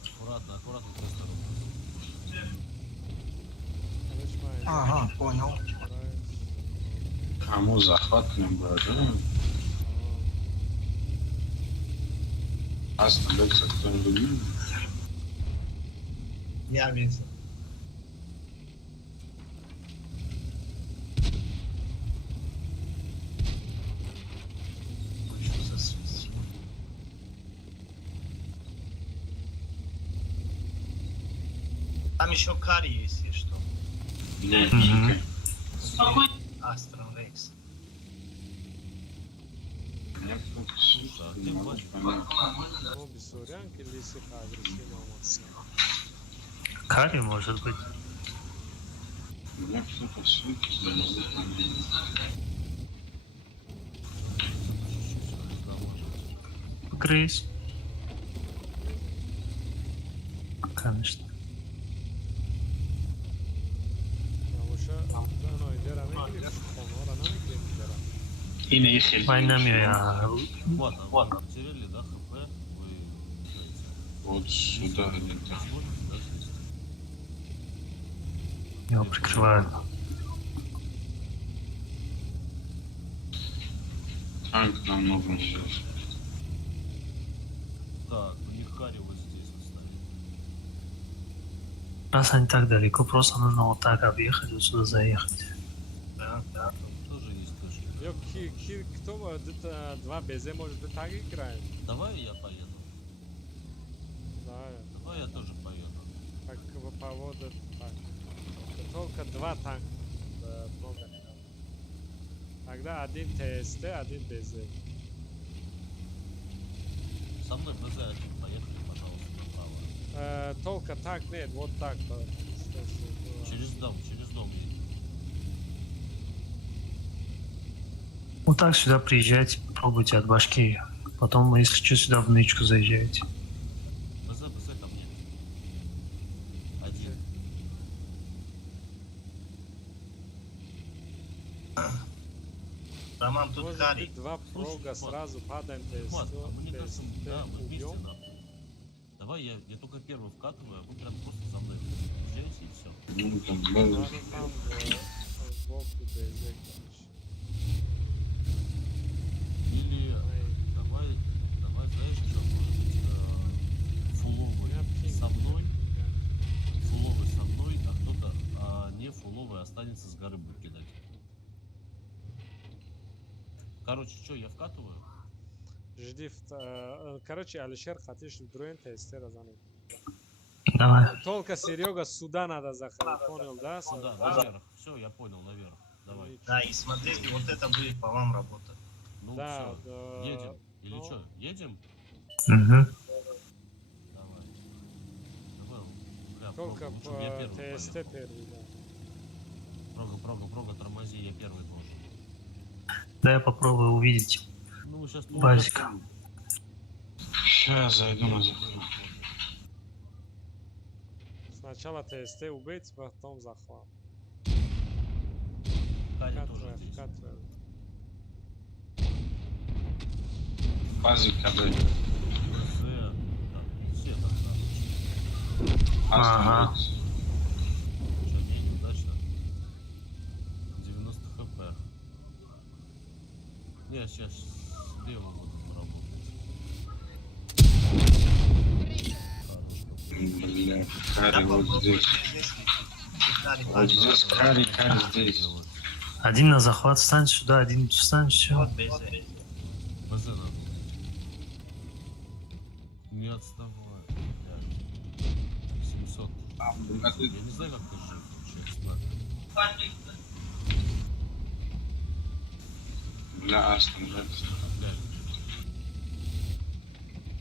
Аккуратно, аккуратно. Ага, понял. Кому захват не было, да? Остановился кто-нибудь. Я вижу. Там еще карри есть, если что. Астрон Рейкс. Карри может быть. Меня кто-то светит, но не могу понять. Грейс. Конечно. Yine iyi şey. Oynamıyor ya. Вот, потеряли, да, хп, вы... Вот сюда где-то. Его прикрывают. Танк нам нужен сейчас. Так, у них Харри вот здесь оставили. Раз они так далеко, просто нужно вот так объехать, вот сюда заехать. Да, да. Тоже есть точки. Кто где-то 2 БЗ может быть так играет? Давай я поеду. Да. Давай я тоже поеду. Так поводу так. Только 2 танка. Много. Тогда один ТСТ, один БЗ. Со мной БЗ-1 поехали, пожалуйста, направо. Только так нет, вот так. Через дом едем. Вот так сюда приезжайте, пробуйте от башки. Потом, если что, сюда в нычку заезжаете. БЗ ко мне. Один. Роман, тут Может карри. быть 2 прога сразу падаем Вот, а мне кажется, ТСТ да, мы вместе убьем. нахуй. Давай я только первый вкатываю, а вы прям просто за мной езжайте и все. Ну, там, Ладно, там сбоку БЗ, короче. Или давай, знаешь что, может быть, фуловый со мной, а кто-то не фуловый останется с горы будет кидать. Короче, что, я вкатываю? Жди, короче, Алишер, хотишь вдруг ТСТ разануть? Давай. Только Серега сюда надо заходить, понял, да? Да, наверх. Все, я понял, наверх. Давай. Да, и смотрите, вот это будет по вам работа. Ну Да, все, да, едем. Или ну. что, едем? Угу. Давай. Давай, бля, Только лучше бы я первый по ТСТ поехал. первый, да. Прога, тормози, я первый должен. Да, я попробую увидеть Ну, сейчас базик. сейчас зайду на захват. Сначала ТСТ убить, потом захват. Карри тоже здесь. Катвер. Базик отдай. Все тогда. Ага. Что, мне неудачно. 90 хп. Не, сейчас слева будем работать. Бля, Кари вот здесь. Вот здесь Кари здесь. Один на захват, встань сюда, один встань, все. Вот БЗ. БЗ надо. Не отставай. блядь. 700. Я не знаю, как ты жив вообще, смотри. Бля, Астон, блядь. Блядь.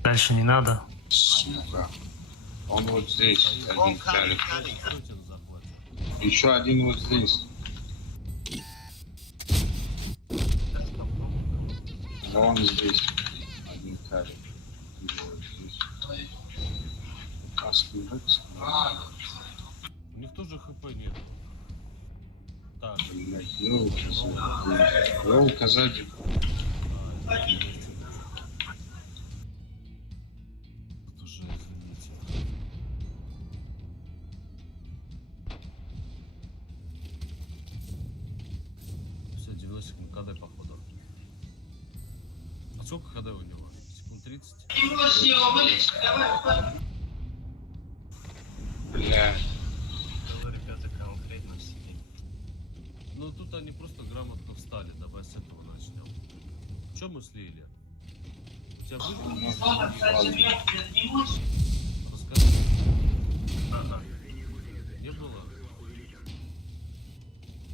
Дальше не надо. Сука. Он вот здесь, Он один Кари. Кари. Кто тебя захватит? Еще один вот здесь. Вон здесь. Один Кари. И вот здесь. Астон, блядь. У них тоже хп нет. Так. Блядь, елка сзади. Тут уже, извините. Все, 90 секунд КД, походу. А сколько КД у него? Секунд 30? Бля. Ребята конкретно сидят. Ну тут они просто грамотно встали. Давай с этого начнем. Че мы слили? У тебя были? Расскажи. Не было?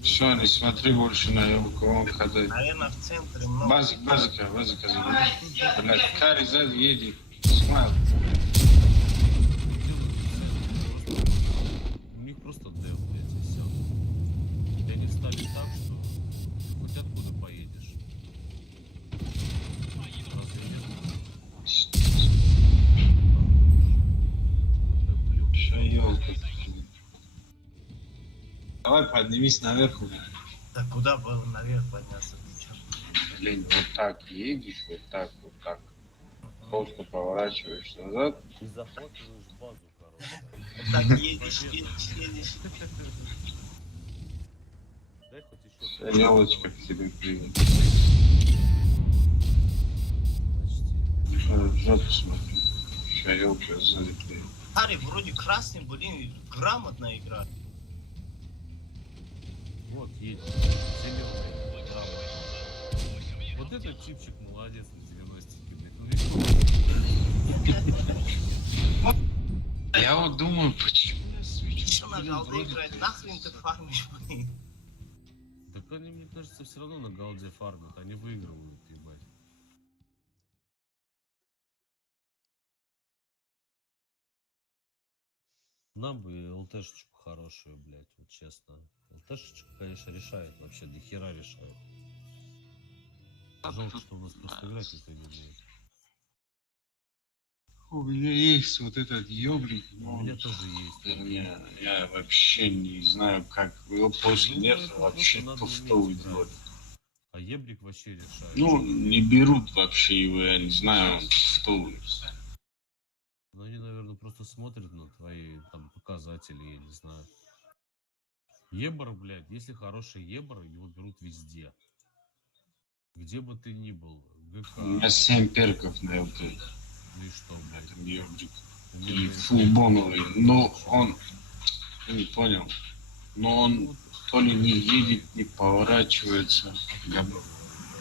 Все, не смотри больше на елку, он ходит. Наверное, в центре много. Базика забери. Блядь, Кари сзади едет. Смайл. У них просто дев, блядь, и все. И они встали так, что ты хоть откуда поедешь. Разве нет? Да блин. Что елка? Давай поднимись наверх. Да куда было наверх подняться? Блин, вот так едешь, вот так. Просто поворачиваешь назад. И захватываешь базу, короче. Вот так едешь. Дай хоть еще. Елочка к тебе привет. Почти. Жопу смотри. Еще елка сзади привет. Кари вроде красный, блин, грамотно играет. Вот, едет. Зеленый. Грамотно. Вот этот чипчик молодец на 90-ке, блядь. Ну ведь Я вот думаю, почему я свечу? Что на голде играет? Нахрен ты фармишь, блин? так они, мне кажется, все равно на голде фармят. Они выигрывают, ебать. Нам бы ЛТшечку хорошую, блядь, вот честно. ЛТшечка, конечно, решает вообще, до хера решает. Жалко, что у нас просто играть никто не умеет. У меня есть вот этот ёбрик. У меня тоже есть. Я вообще не знаю, как его после нерфа вообще пустого делать. А ебрик вообще решает. Ну, не берут вообще его, я не знаю, он пустовый. Ну, они, наверное, просто смотрят на твои там показатели, я не знаю. Ебр, блядь, если хороший ебр, его берут везде. Где бы ты ни был. ГК. У меня 7 перков на ЛТ. Ну и что, блядь? Этом ёбрик. У И меня фулбоновый. Но он... Ты не понял. Но он то ли не едет, не поворачивается.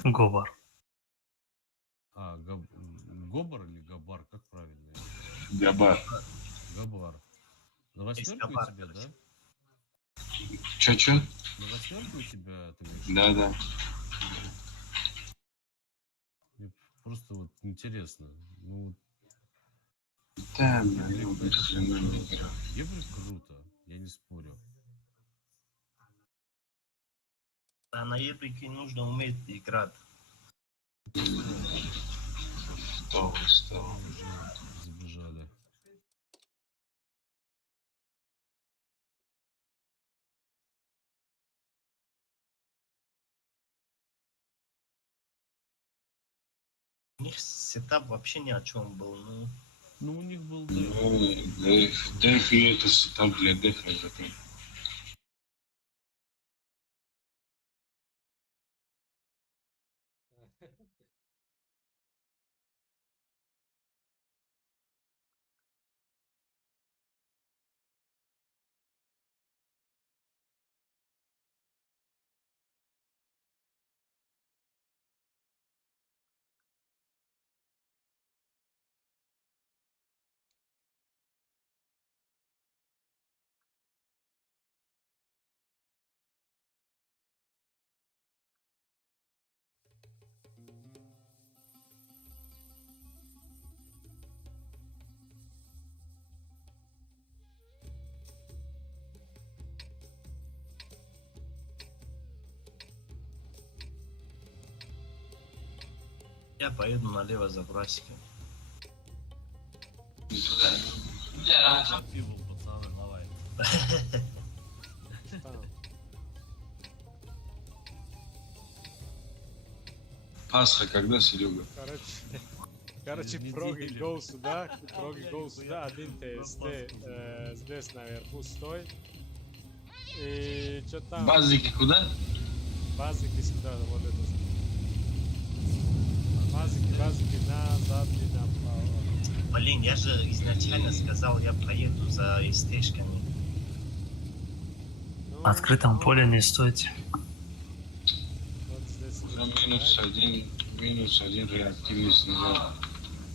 Говор. А, Гобар или Габар, как правильно? Габар. Габар. На восьмерку у Габар, тебя, да? Чё? На восьмерку у тебя, ты говоришь? Да. Мне просто вот интересно. Ну, Да, ебрик круто, я не спорю. А на ебрике нужно уметь играть. Что? Уже забежали. У них сетап вообще ни о чем был. Ну, Ну, у них был Деф и это сетап для дефа. Я поеду налево за брасиком. Пиво, пацаны, давай. Там. Пасха когда, Серега? Короче, Через проги неделю. гол сюда, проги гол сюда, один ТСТ здесь наверху стой. И что там? Базики куда? Базики сюда, вот это. Базики назад и направо. Блин, я же изначально сказал, я поеду за СТшками. Ну, В открытом поле не стойте. вот здесь. Уже минус один реактивность нельзя.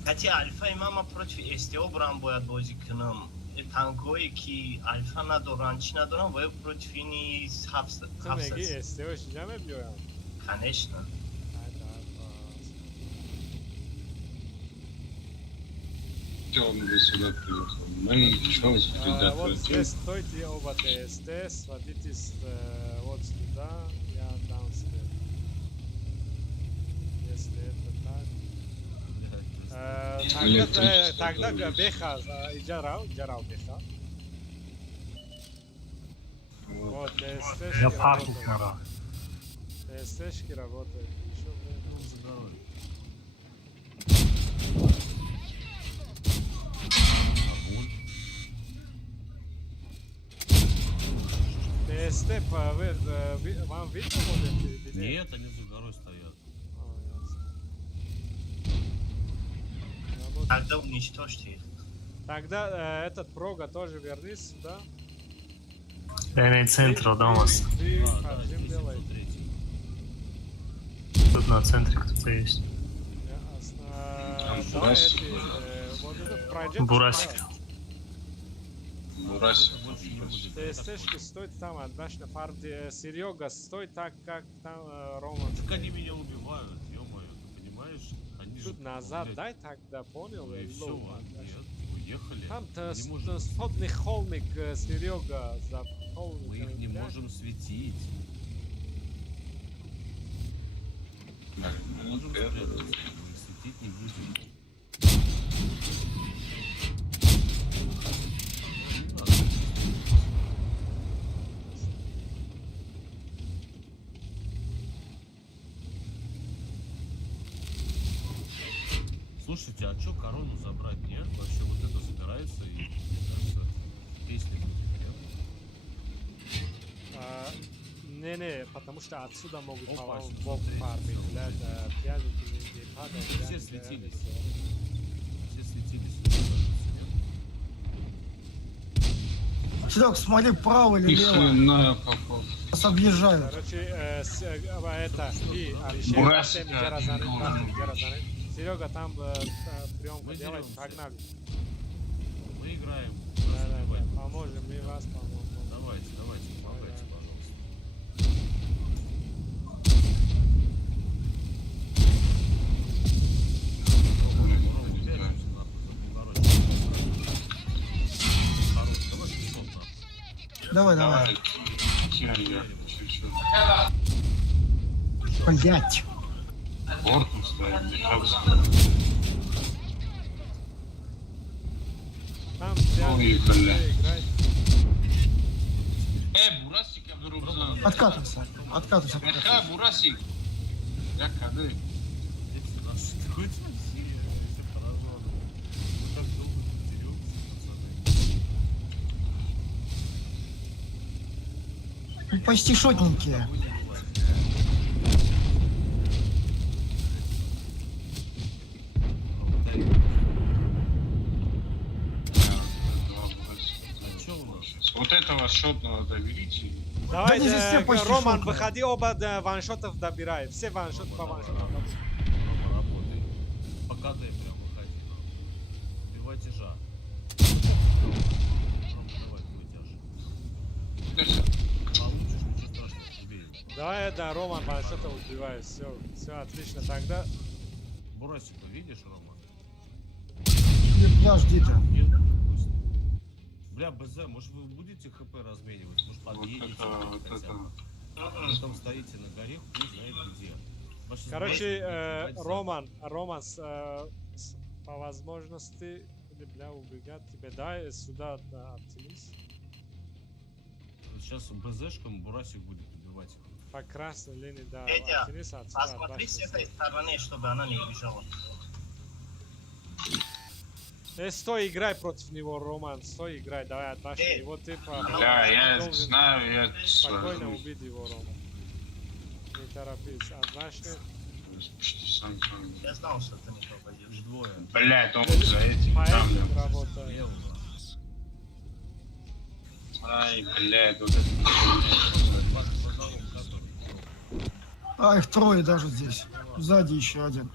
Хотя Альфа и Мама против СТО брам боят бозик кном. Танкои ки Альфа надоран, чи надоран, вы против ини хавсат. Ты неги СТО шижаме бьём. Конечно. Он бы сюда приехал. Мы что Вот ребята? здесь стойте оба ТСТ, схватитесь вот сюда, я downstairs. Если это так. Электричество Тогда тоже. Беха, Иджарау Беха. Вот, ТСТшки Я паркинг работают. надо. ТСТшки работают. Еще, Ну, за дорогой. Огонь. ТСТ, вам видно будет или нет? Нет, они за горой стоят. А, ясно. Работает. Тогда уничтожьте их. Тогда этот прога тоже вернись сюда. Я центр Адамас. Ты А, да, поджим здесь делай. 703. Тут на центре кто-то есть. Ясно. Там Давай Бурасик эти, тоже. вот этот пройдет. Бурасик. Ну, раз. Больше не будет. ТСТшки стой там, отдашь на фарте. Серега, стой так, как там Рома. Так они меня убивают, ё-моё, ты понимаешь? Они же, Чуть назад блядь, дай тогда, понял? ну и все, Лоу отдашь. нет, уехали. Там-то Мы не можем, сходный холмик, Серега, за холмиком. мы их не да? можем светить. Ну, Можем это- спрятаться, мы их светить не будем. Ну, не надо. Слушайте, а чё корону забрать, нет? Вообще вот это забирается и, мне кажется, песни будет, нет? Не, потому что отсюда могут Опа, по-моему, смотри, бог фармить, всё. блядь, пьяницы не падают. Все пьяницы, светились. всё. Все светились. мне кажется, нет? Серег, смотри, право или Ни лево. хрена попал. Нас объезжают. Короче, это, и Алишер, Бурасик, Артем, где разанят, должен Артем, где быть. разанят. Серега, там приемка Мы делает, деремся. погнали. Мы играем. Да, Давайте, поможем, мы вас поможем. давайте, помогайте, Давай. пожалуйста. Ровно, пятимся, нахуй, за бугорочек. Хорош, давай 600, нахуй. Давай. Давай. Я чуть-чуть. Блять. Бортом стоит, Михайловский. Там Ой, пьяницы бля. играть. Бурасик, я вдруг знаю. Откатывайся. Меха, Бурасик. Я кады. Иди сюда. Что это вообще? Я вообще поражен. Мы так долго тут деремся, пацаны. Почти шотненькие. Вы не бываете. ваншотного доберите. Давай, здесь все почти Роман, шотные. выходи, оба ваншотов добирай. Все ваншот по ваншотам. Рома, работай. Пока дай прям выходи. Убивай тяжа. Рома, давай, твой тяж. Получишь, ничего страшного, убей его. Давай, да, Роман ваншотов убивает. Все отлично. Тогда Бурасика видишь, Рома? Не подожди ты. Нет? Пусть. Бля, БЗ, может вы будете ХП разменивать? Может Вот подъедете? это, хотя бы? Вы там стоите на горе, хуй знает где. Ваши короче, сбросики убивать Роман, по возможности, или, бля, убегать тебе, дай сюда, да, оптимист. Вот сейчас БЗшком Бурасик будет убивать их. По красной линии, да, Петя, оптимист отсюда, Посмотри с этой стороны, чтобы она не убежала. стой, играй против него, Роман, стой, играй, давай отбаши его, ты Да, я должен знаю, я спокойно сложусь. убить его, Роман. Не торопись, однажды. Сам. Я знал, что ты не попадешь. Двое. Блядь, он за этим По там. этим работает. Лево. Ай, блядь, вот это. В одного который. А, их трое даже здесь. Сзади еще один.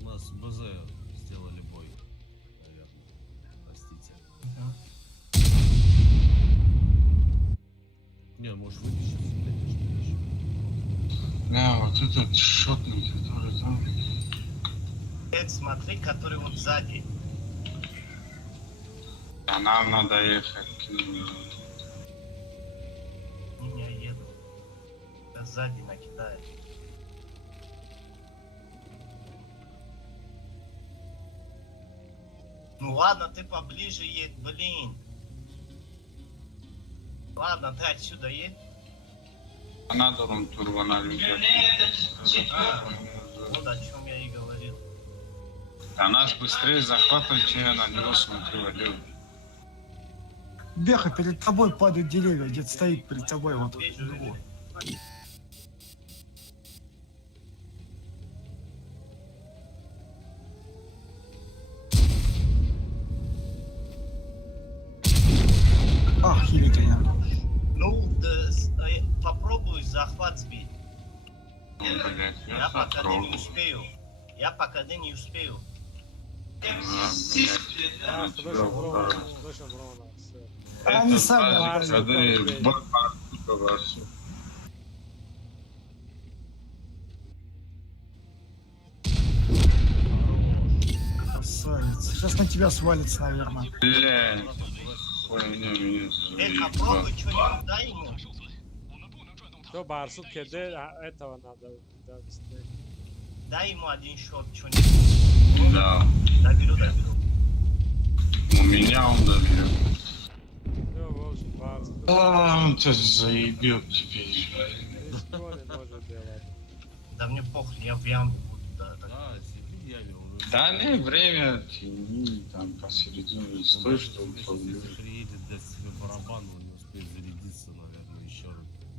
У нас БЗ сделали бой. Наверное. Простите. Не, может выйти сейчас. Да, вот этот шотный, который там. Петь, смотри, который вот сзади. А нам надо ехать. Не, я еду. Я сзади накидает. Ну ладно, ты поближе едь, блин. Ладно, ты отсюда едь. Надо он турбана любит. Вот о чем я и говорил. А нас быстрее захватывать, чем я на него смотрю, алё. Беха, перед тобой падают деревья, где-то стоит перед тобой вот. Вижу, вижу. Ах, хилить меня. Ну, попробуй захват сбить. Ну, блядь, Я я пока не попробую. успею. Я пока не успею. Да, что дальше Роман, всё. Они сами Барс, напали. Красавец. Сейчас на тебя свалится, наверное. Блядь, хуйня меня Эй, заебала. попробуй, что-нибудь дай ему. Кто Барсук киде, этого надо, да, быстрее. Дай ему один шот, что-нибудь. Да, Доберу. у меня он добьет. Всё, в общем, Барсук. А, он тебя заебет теперь. Ничего не может делать. Да мне похуй, я в яму буду. Да, так. Да, сиди, я не уже. Да не, время тяни, там посередине стой, чтобы Если победить. приедет для себе барабан, он не успеет зарядиться, наверное, еще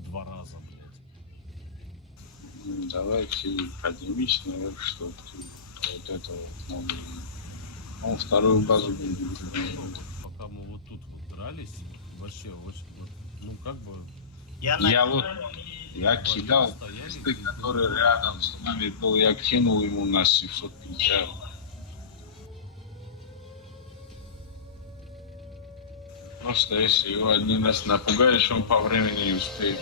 2 раза, блядь. Давайте поднимись наверх, чтобы ты вот это вот, он вторую базу будет. Пока мы вот тут вот дрались, вообще очень, вот, ну как бы... Я вот, я кидал, ты, который рядом с нами был, я кинул ему на 750. Просто если его один раз напугаешь, он по времени не успеет.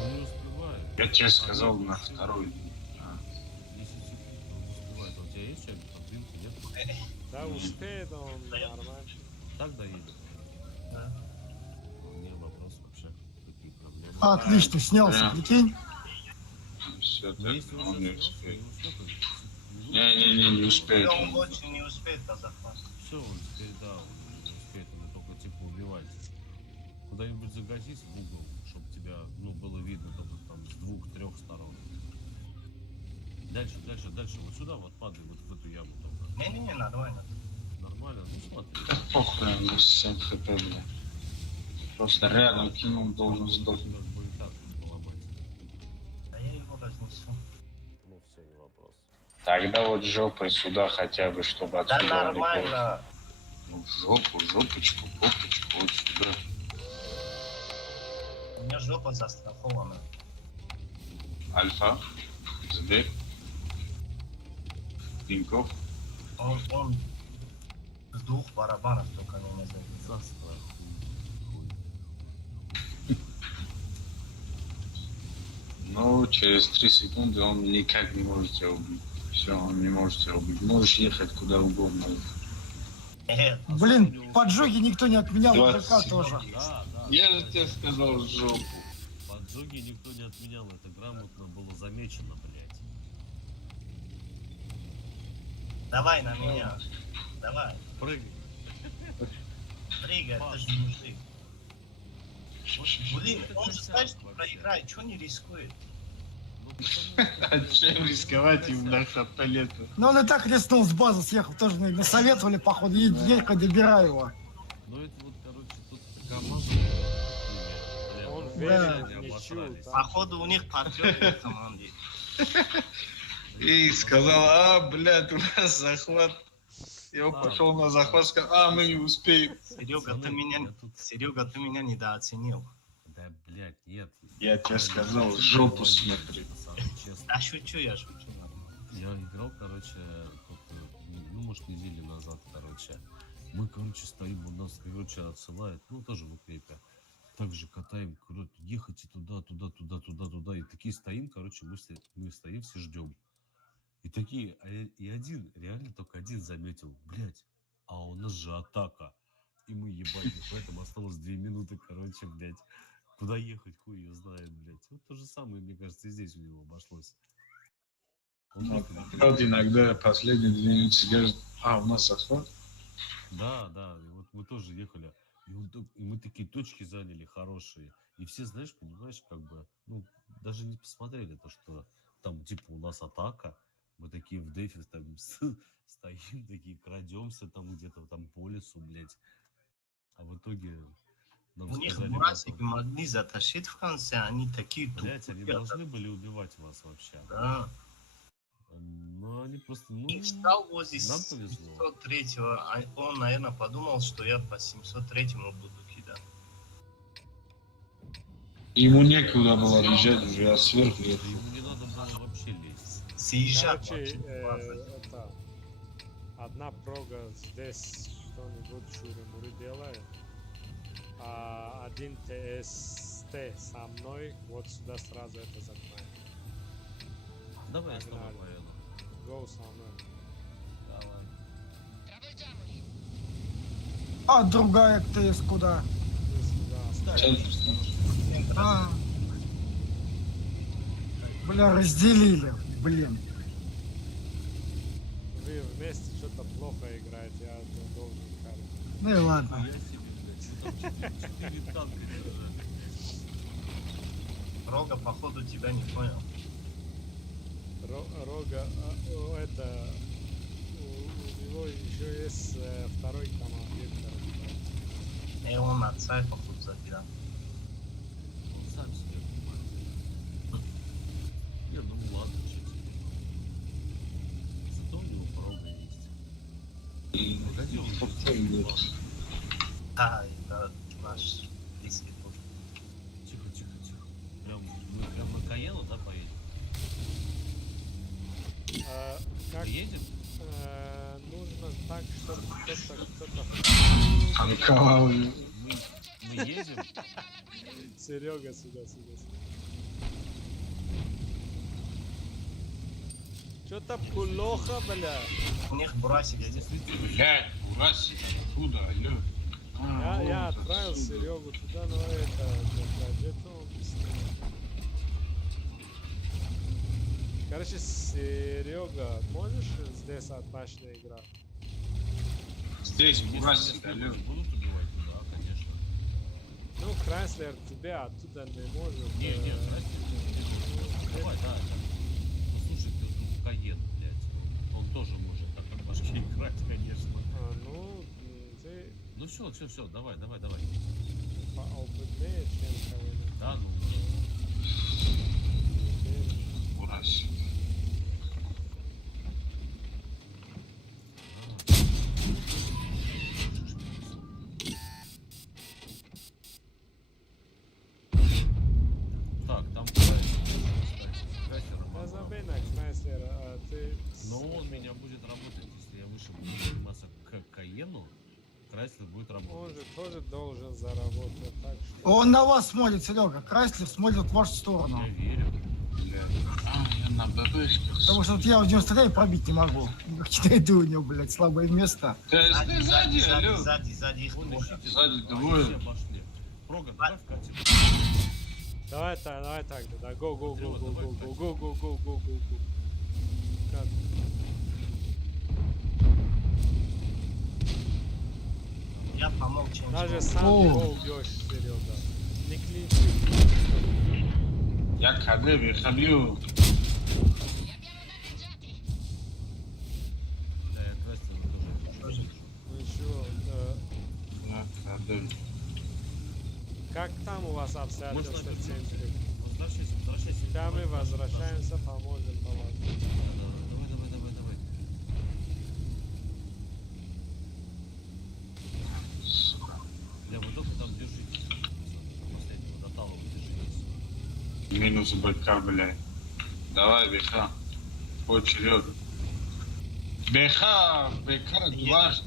Он не успевает. Я тебе сказал на второй. 10 секунд он не успевает. А у тебя есть что-нибудь под дымку, нет? Да, успеет он, нормально. Так доедет? Да. Не вопрос вообще. Какие проблемы? Отлично, снялся, Да. прикинь. Все, Но если он уже не снялся, успеет. ну сколько? Не успеет. Он больше не успеет по захвату. Все, он теперь, да, он не успеет, он только типа убивать. Куда-нибудь загазись в угол, чтобы тебя, ну, было видно только там с 2-3 сторон. Дальше, вот сюда вот падай, вот в эту яму только. Не, нормально. Нормально, ну смотри. Да похуй, он 7 хп, бля. Просто рядом кинул, должен сдохнуть. Как бы и так поломать. Да я его разнесу. Ну все, не вопрос. Тогда вот жопой сюда хотя бы, чтобы Да отсюда нормально. Ну, в жопу, жопочку, попочку, вот сюда. меня жопа застрахована. Альфа, Сбек, Тинькофф. Он с 2 барабанов только меня забил. Застрахуй. Но через 3 секунды он никак не может тебя убить. Все, он не может тебя убить. Можешь ехать куда угодно. Блин, поджоги никто не отменял, 20 ВК тоже. Да, да. Я же тебе сказал жопу. Поджоги никто не отменял, это грамотно было замечено, блядь. Давай на меня. Давай. Прыгай. Прыгай, это же мужик. Блин, он же знает, что проиграет, чё не рискует? Ну, потому А чем рисковать им на хапалету? Но он и так рискнул с базы, съехал, тоже мне насоветовали, походу, ехать, добираю его. Ну это вот, короче, тут команда. Он Бля, верил они в ничью, обосрались. да. Походу у них патриот в команде. И сказал, блядь, у нас захват. Я пошел на захват, сказал, мы не успеем. Серега, Пацаны, я тут- Серега, ты меня недооценил. Да, блядь, нет. Я тебе сказал, жопу смотри. Честно. А шучу, я шучу. Я играл, короче, тут, ну, может, недели назад, короче. Мы, короче, стоим, у нас, короче, отсылает, ну, тоже в укрепе. Также катаем, короче, ехайте туда, туда, туда, туда, туда. И такие стоим, короче, мы стоим, все ждем. И такие, и один, реально только один заметил, блядь, а у нас же атака. И мы ебать, поэтому осталось 2 минуты, короче, блядь. Куда ехать, хуй ее знает, блядь. Вот то же самое, мне кажется, и здесь у него обошлось. Он просто не Вот иногда последние 2 минуты скажет, у нас захват. Да, да, и вот мы тоже ехали, и мы такие точки заняли хорошие, и все, знаешь, понимаешь, как бы, ну, даже не посмотрели то, что там, типа, у нас атака, мы такие в дефе там стоим, такие крадемся там где-то там по лесу, блядь, а в итоге нам У них сказали, бурасики потом, могли затащить в конце, они такие блядь, они тупые. должны были убивать вас вообще, Да. но они просто, ну, И встал возле нам повезло. 703-го, а он, наверное, подумал, что я по 703-му буду кидать. Ему некуда было бежать уже, а сверху Да ему не надо было вообще лезть. Съезжать Короче, вообще. это одна прога здесь что-нибудь шуры-муры делает, а один ТСТ со мной вот сюда сразу это загнает. Давай я с тобой Погнали. поеду. Go со мной. Давай. А другая ТС куда? Ты сюда. А. Бля, разделили, блин. Вы вместе что-то плохо играете, я это должен карить. Ну и ладно. Я себе, блядь, что там 4 танка держали. Рога, походу, тебя не понял. Рога, это у него еще есть второй командир. Он отца, походу, забирал. Он сам себе понимает. Не, ну ладно, что теперь. Зато у него прога есть. Погоди, он Да, это наш близкий тоже. Тихо, тихо, тихо. Мы прям на Каену, да, поедем? Как Едем? нужно так, чтобы кто-то... танковал. Мы едем? Серега сюда. Что-то плохо, бля. У них бурасик Я не здесь. слетел. Блядь, Урасик, откуда, алло? Я вот отправил отсюда. Серегу туда, но это где-то он быстрее. Короче, Серега, можешь здесь отлично играть? Здесь Если Урасик, меня алло. будут убивать, ну да, конечно. Ну, Крайслер тебя оттуда не может. Не, здрасте. Давай, да. Ну слушай, ты тут Каен, блядь. Он тоже может так от башки играть, конечно. Ну, ты Ну все, давай. поопытнее, чем кого-нибудь. Да, ну. Урасик. больше будет заниматься к Каену, Крайслер будет Он работать. же тоже должен заработать, так что... Он на вас смотрит, Серега. Крайслер смотрит в вашу сторону. Я верю. Блядь. Я на ББшках. Потому что вот я в него стреляю, пробить не могу. Как найду у него, блядь, слабое место. ТСТ сзади, алло. Сзади их Вон двое. ищите, Сзади они двое. все обошли. Прога, давай вкатим. Давай так, да, go. Кат. Я помог чем Даже смог. сам О. его убьешь, Серега. Не клинчи. Я КД выходил. Да, я Крайслер тоже. Ну еще, Я КД. как там у вас обстоятельства в центре? Возвращайся. Да, мы возвращаемся, поможем. Давай. Бля, вы только там держитесь. До последнего, до талого держитесь. Минус БК, блядь. Давай, БК. Вперед. БК дважды.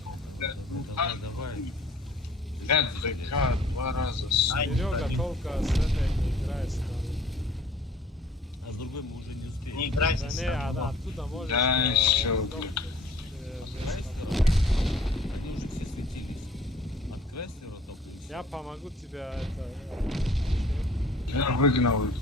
Давай. Блядь, БК 2 раза. Ай, Серега блин. только с этой не играет с нами. А с другой мы уже не успеем. Не играйте Да с не, нами. оттуда можешь... Да, еще, сдохнуть, без Крайслера, они уже все светились. От Крайслера топнулись. Я помогу тебе это... Я выгнал их.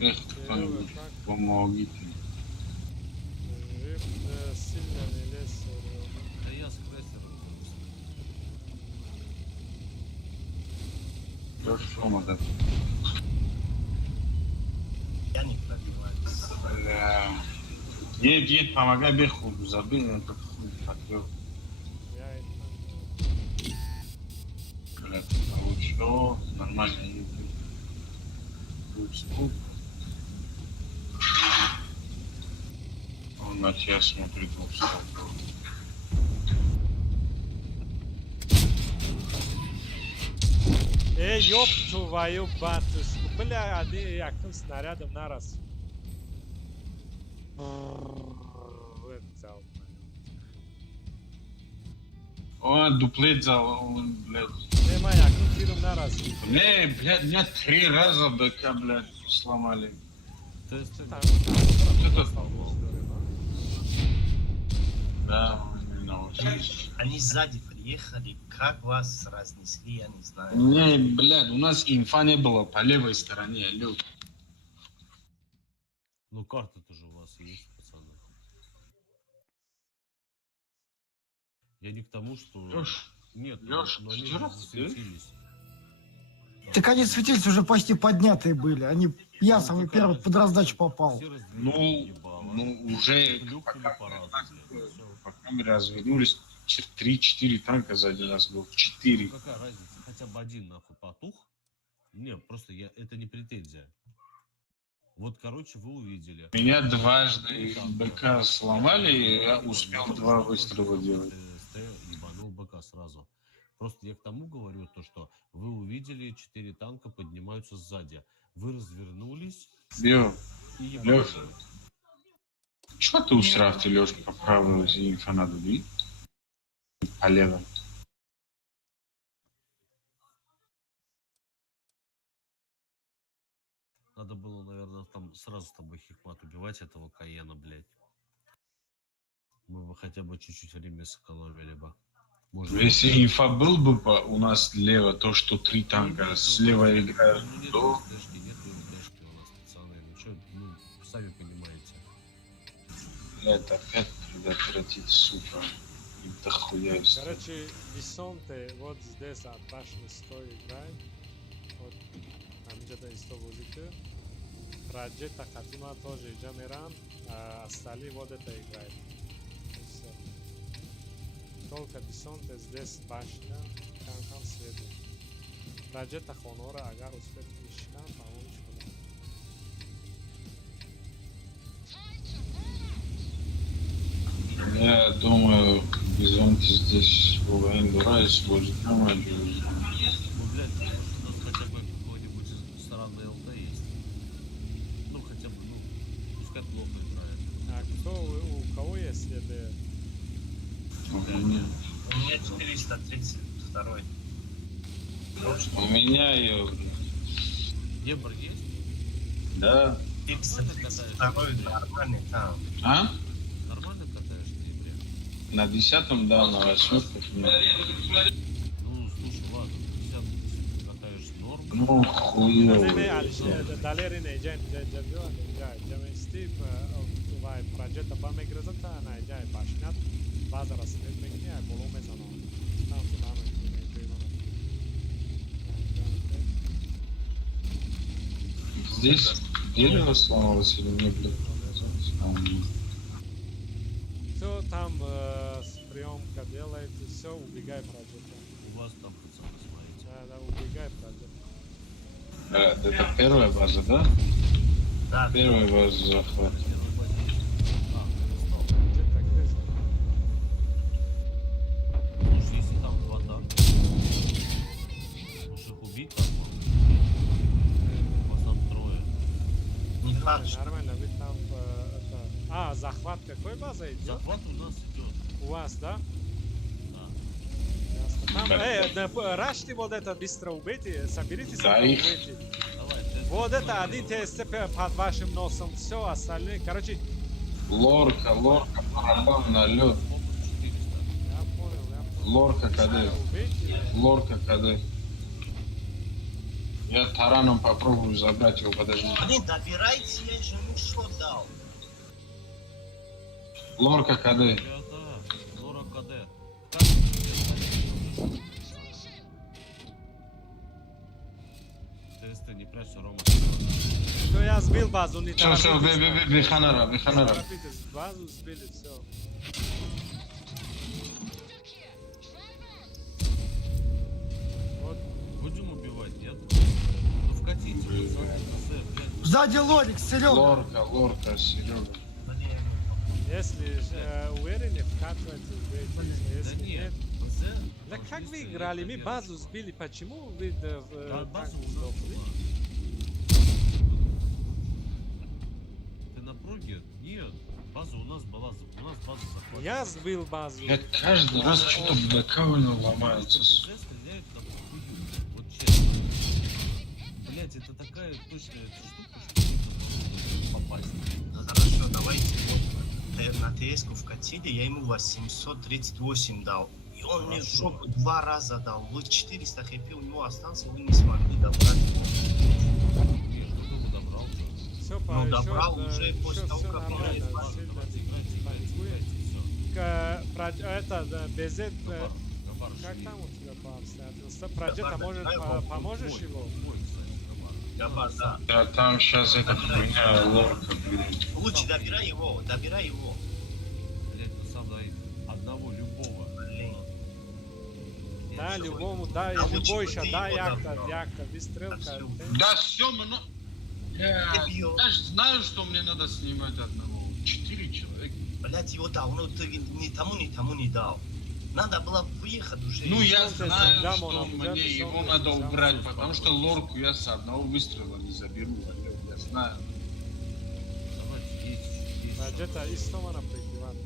Эх, кто-нибудь, помогите. Жив, сильно не лезь, Серега. Да я с Крайслером. Хорошо, мадам. Я не пробиваю. Бля. Едь, помогай беху. Забыл на этот хуй. Хотел. Я и там... Бля, лучше. О, нормально едет. Скуп. Он на тебя смотрит в сторону. ёб твою батюшку. Бля, один яким снарядом на раз. Взял. Он дуплет взял, он, блядь. Нема яким тиром на раз. Не, блядь, меня 3 раза БК, блядь, сломали. Там, Это да, мы научились. Они сзади приехали, как вас разнесли, я не знаю. Не, блядь, у нас инфа не было по левой стороне, алло. Ну карта тоже у вас есть, пацаны. Я не к тому, что... Лёш, Нет, Лёш, но они что же раз, засветились. Так они светились уже почти поднятые были. Я самый первый под раздачу попал. Все раздвинули Ну, ебало. ну, уже Клюкнули по разу, блядь, всё. по камере развернулись, 3-4 танка сзади нас было, 4. Ну, какая разница? Хотя бы один нахуй потух. Не, просто это не претензия. Вот, короче, вы увидели. Меня дважды БК сломали, и я успел 2 выстрела делать. ТСТ ебанул БК сразу. Просто я к тому говорю, то, что вы увидели 4 танка поднимаются сзади. Вы развернулись Лё, и ебанули. Лёша, чё ты устраиваешь, Лёшка, по правую инфа надо бить? По левой. Надо было, наверное, там сразу с тобой Хикмат убивать этого Каена, блядь. Мы бы хотя бы чуть-чуть время сэкономили бы. Может, Если инфа был бы у нас слева, то что 3 танка нет, слева ну, играют, ну, нет то... СТшки, нет СТшки у нас, пацаны. Ну что, ну, сами понимаете. Блядь, опять предотвратить, сука. И дохуя из- Короче, Бисонте вот здесь отбашни 100 играет. Вот там где-то и 100 возиты. Раджета Катима тоже Джамеран, а остальные вот это играет. И всё. Только Бисонте здесь башня, там следует. Раджета Хонора, агар успеет Мишкан, по-моему, думаю, Бизонти здесь в Эндурайс будет нормально. Ну, блядь, может, у нас хотя бы какой-нибудь странный ЛТ есть. Ну, хотя бы, ну, пускай плохо играет. А у кого есть ЕД? У меня. У меня 432. У меня ее, Дебр есть? да. 432 нормальный там. А? Нормально катаешь в Дебре? На 10-м, да, на 8-ках нет. Ну, слушай, ладно, 50 катаешь норм. Ну, хуёво. Ne, ali dalerine Джем Стив ovaj prođeta pa me grezata na jaj bašnjat bazara se ne gnja bolume za no tam za nami ne bilo Здесь дерево сломалось или не, блядь? Все там приемка делаете, все, убегай проđeta. У вас там, пацаны, смотрите. Да, убегай проđeta. Это первая база, да? Да. Первая база захвата. Первый базик. А, стал. Где-то грез. Слушай, если там два танка, можешь их убить там, может? У вас там трое. Не факт, что Нормально, вы там это... А, захват какой база идет? Захват у нас идет. У вас, да? Да. Ясно. Там, рашьте вот это быстро убейте, соберите Да, собой, их. убейте. Давай, тест. Вот это один ТСЦ под вашим носом, все остальные, короче, Лорка, барабан на лед. Фокус 400. я понял. Лорка КД. Убейте. Лорка КД. Я тараном попробую забрать его, подожди. блин, добирайте, я же ему что дал? Лорка КД. Ребята, Лора КД. ТСТ не прячься, Рома. Что я сбил базу, не Все, торопитесь. Биханара. Торопитесь, базу сбили, все. Вот, Будем убивать, нет? Ну вкатите, пацаны, ТС, блядь. Сзади Лорик, Серега. Лорка, Серега. Блин. если уверены, вкатывайте, убейте. Да Если нет, нет, ТС... да должны как вы стоять играли? Мы на базу верхушке. сбили, почему вы Да, так базу у нас сдохли? была. Ты на проге? Нет, база у нас была, у нас база захвачена. Я сбил базу. Блядь, каждый раз что-то блоковально ломается. ТС стреляют на хую, вот честно. Блять, это такая точная штука, что можно попасть. Ну хорошо, давайте вот на ТС-ку вкатили, я ему 838 дал. И он мне в жопу 2 раза дал. Вот 400 хп у него остался, вы не смогли добрать. Нет, кто его добрал? Все, Ну, добрал уже после того, как он нормально. это Сильно Играйте, все. это, да, без Габар, Габар, как живи. там у тебя по обстоятельствам? Проджета, Габар, может, дай его. поможешь Твой, его? твой, кстати, Габар. Габар, да. Да, там сейчас эта хуйня, лорка, блядь. Лучше добирай его, добирай его. Блять, ты сам дай одного любого. Блин. Да, Что вы? любому, да, Да любой лучше бы еще, ты да, его якта, добрал. якта, бесстрелка. Да всё. Да все, ну... Я бью. знаю, что мне надо снимать одного. 4 человека. Блять, его дал, но ты ни тому не дал. Надо было выехать уже. Ну, я Бизонте знаю, всегда что можно, мне бизонте его всегда надо можно. убрать, потому что лорку я с одного выстрела не заберу. алло, Я знаю. Давайте, есть. Проджета истомана прикривати.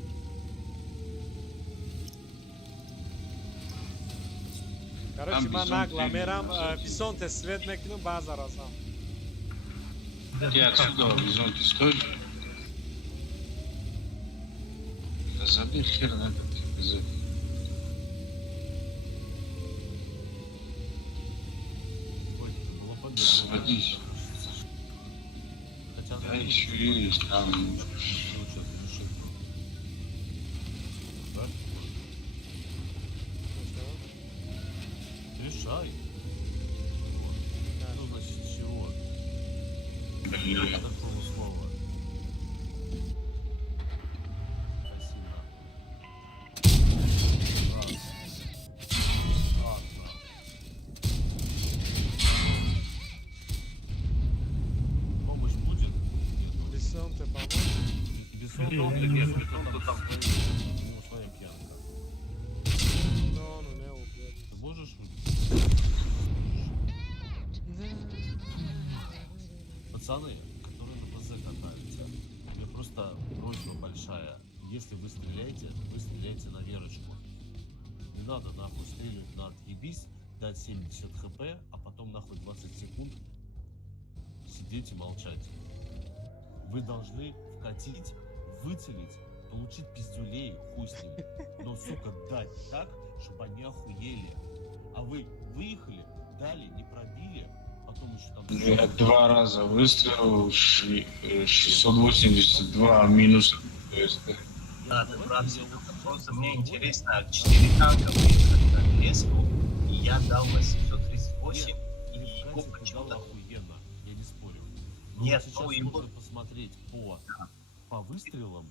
Короче, Там ма Бизонте нагла или мерам, Бизонте? бисонте свет мекну, база разам. Ты отсюда в горизонте стой. Да забей хер на этот язык. Ой, это было победа. Сводись. Хотя Да она еще есть там. Ну, сейчас решит. Да? Решай. Вот. Ну, значит, чего? Блин. Такого слова. Спасибо. Раз. Ладно. Помощь будет? Нет. Бисонте помог. Бессон, нет, Бессон там свои, у него своя Лукьяненко. Но он не убил. Ты можешь Пацаны, которые на ПЗ катаются, мне просто просьба большая. Если вы стреляйте на Верочку. Не надо нахуй стрелять на отъебись, дать 70 хп, а потом нахуй 20 секунд сидеть и молчать. Вы должны вкатить, выцелить, получить пиздюлей, хуй с ним. Но, сука, дать так, чтобы они охуели. А вы выехали, дали, не пробили, потом еще там... Я 2 раза выстрелил, 682 минус. То есть, Надо, брат, просто мне интересно, 4 танка выехали на леску, и я дал 838, и его Катя почему-то... дал охуенно, я не спорю. Но Нет, вот ну сейчас его... можно посмотреть по выстрелам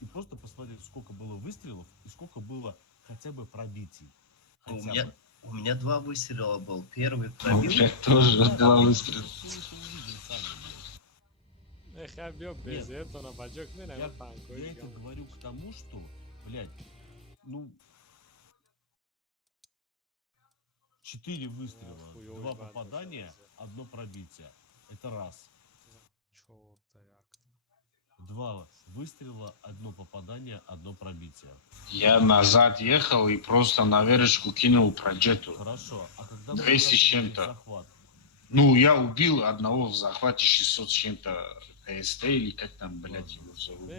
и просто посмотреть, сколько было выстрелов и сколько было хотя бы пробитий. У Хотя меня, бы. у меня 2 выстрела был. Первый у пробил. меня тоже 2 выстрела. Все это увидим сами, блядь. Я бил без этого на бачок, не Я на танку. я это говорю к тому, что, блядь, ну... 4 выстрела, хуёвый 2 бат попадания, вообще. 1 пробитие. Это раз. Чёрта як. 2 выстрела, 1 попадание, 1 пробитие. Я назад ехал и просто на Верочку кинул проджету. Хорошо, а когда 200 с участвовали в чем-то. захват? Ну, я убил одного в захвате 600 с чем-то ТСТ, или как там, блядь, его зовут.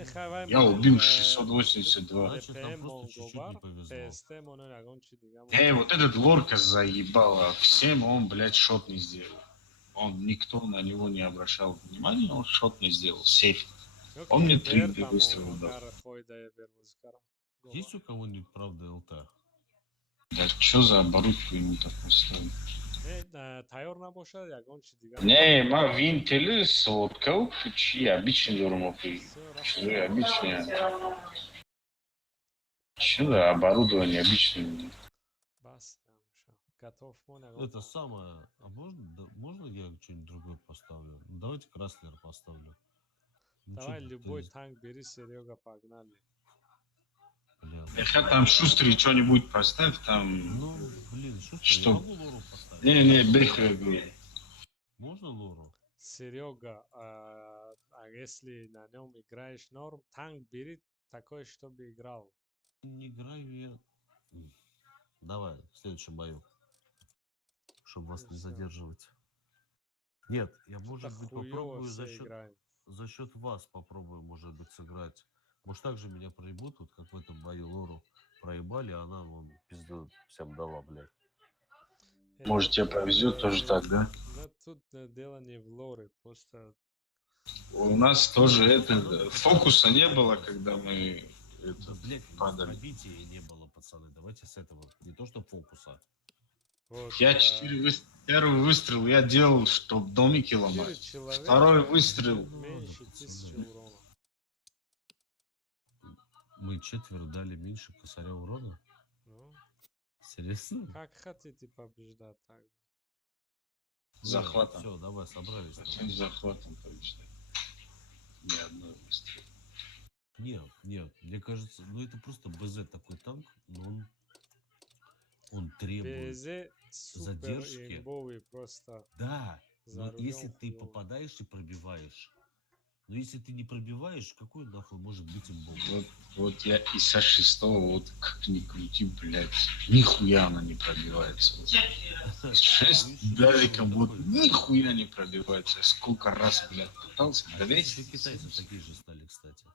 Я убил 682. Значит, нам просто чуть-чуть не повезло. Вот этот Лорка заебало. Всем он, блядь, шот не сделал. Никто на него не обращал внимания, он шот не сделал. Сейф. Он мне 3 выстрела дал. Есть у кого-нибудь, правда, ЛТ? Да чё за оборудку ему так поставил? Тайор набоша, як он чи дигар. Не, ма винтели соткал, чьи обычный дурмопы. Чё обычные? Чё за оборудование обычное? Бас, готов моня. Это самое... А можно, можно я что-нибудь другое поставлю? Ну, давайте Краслер поставлю. Ну, Давай чё, любой то танк бери, Серега, погнали. есть, бля, Эх, там шустрый что-нибудь поставь, там... ну, блин, что Что? я могу Лору поставить? Не, бехры, говорю. Можно Лору? Серега, а если на нем играешь норм, танк бери такой, чтобы играл. Не играю я. Давай, в следующем бою. Чтобы вас не Всё. задерживать. Нет, я, может быть, хуёво попробую все за играем. счет вас попробую, может быть, сыграть. Может, так же меня проебут, вот как в этом бою Лору проебали, а она вон пизду всем дала, блядь. Может, тебе повезет тоже так, да? Да тут дело не в лоре, просто... У нас тоже фокуса не было, когда мы Да, блядь, у нас падали. пробития не было, пацаны. Давайте с этого. Не то, что фокуса. Вот, Я 4 первый выстрел я делал, чтоб домики ломать. человека, Второй выстрел. меньше пацаны. 1000 урона. Мы 4 дали меньше косаря урона? Ну, Серьезно? как хотите побеждать так? Захватом. Все, давай, собрались. Зачем захватом побеждать? Ни одной выстрел. Нет, мне кажется, ну это просто БЗ такой танк, но он требует. БЗ супер задержки. имбовый просто. Да, За но рулем если ты хуёво. попадаешь и пробиваешь, но если ты не пробиваешь, какой нахуй может быть имбов? Вот я и со 6-го, вот как ни крути, блядь, нихуя она не пробивается. 6 дазиком вот нихуя не пробивается. Сколько раз, блядь, пытался, Все блядь. китайцы такие же стали, кстати.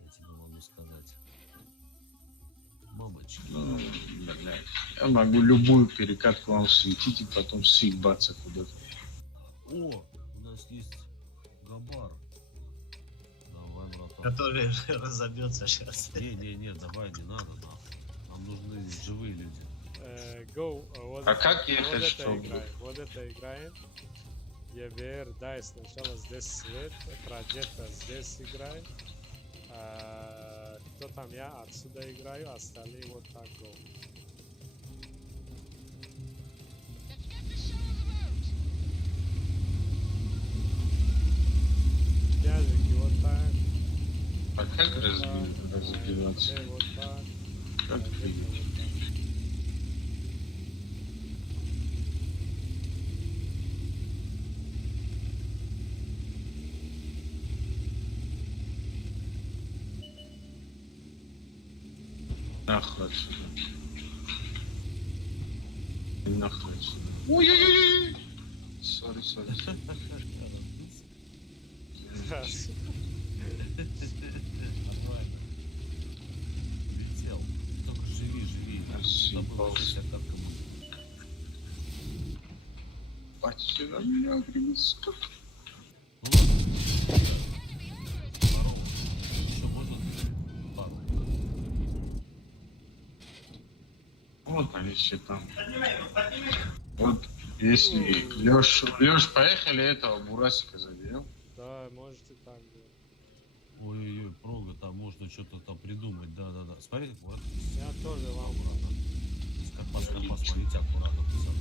Я тебе могу сказать. Мамочки. Ну, блядь, я могу любую перекатку вам светить и потом съебаться куда-то. О, у нас есть Габар. Давай, братан. Который разобьется сейчас. Не, давай, не надо, нахуй. Нам нужны живые люди. Go, вот А это- как ехать, вот это чтобы- играем, вот это играем. EBR, дай сначала здесь свет, проджекта здесь играет. Кто там, я отсюда играю, остальные вот так go. Пяжики вот так. Пока как разбиваться? Вот так. Как двигать? Нахуй отсюда. Нахуй отсюда. Ой-ой-ой! Сори. Раз. Нормально. Летел. Только живи. Забыл, что себя катка будет. Бать сюда меня принесут. Ну ладно. Здорово. Еще можно пару. Вот они все там. Вот если Леш, поехали этого Бурасика заберем. Да, можете так делать. Ой-ой-ой, прога, там можно что-то там придумать. Да. Смотри, как вот. Я тоже вам Скорпас, смотрите аккуратно. пацаны.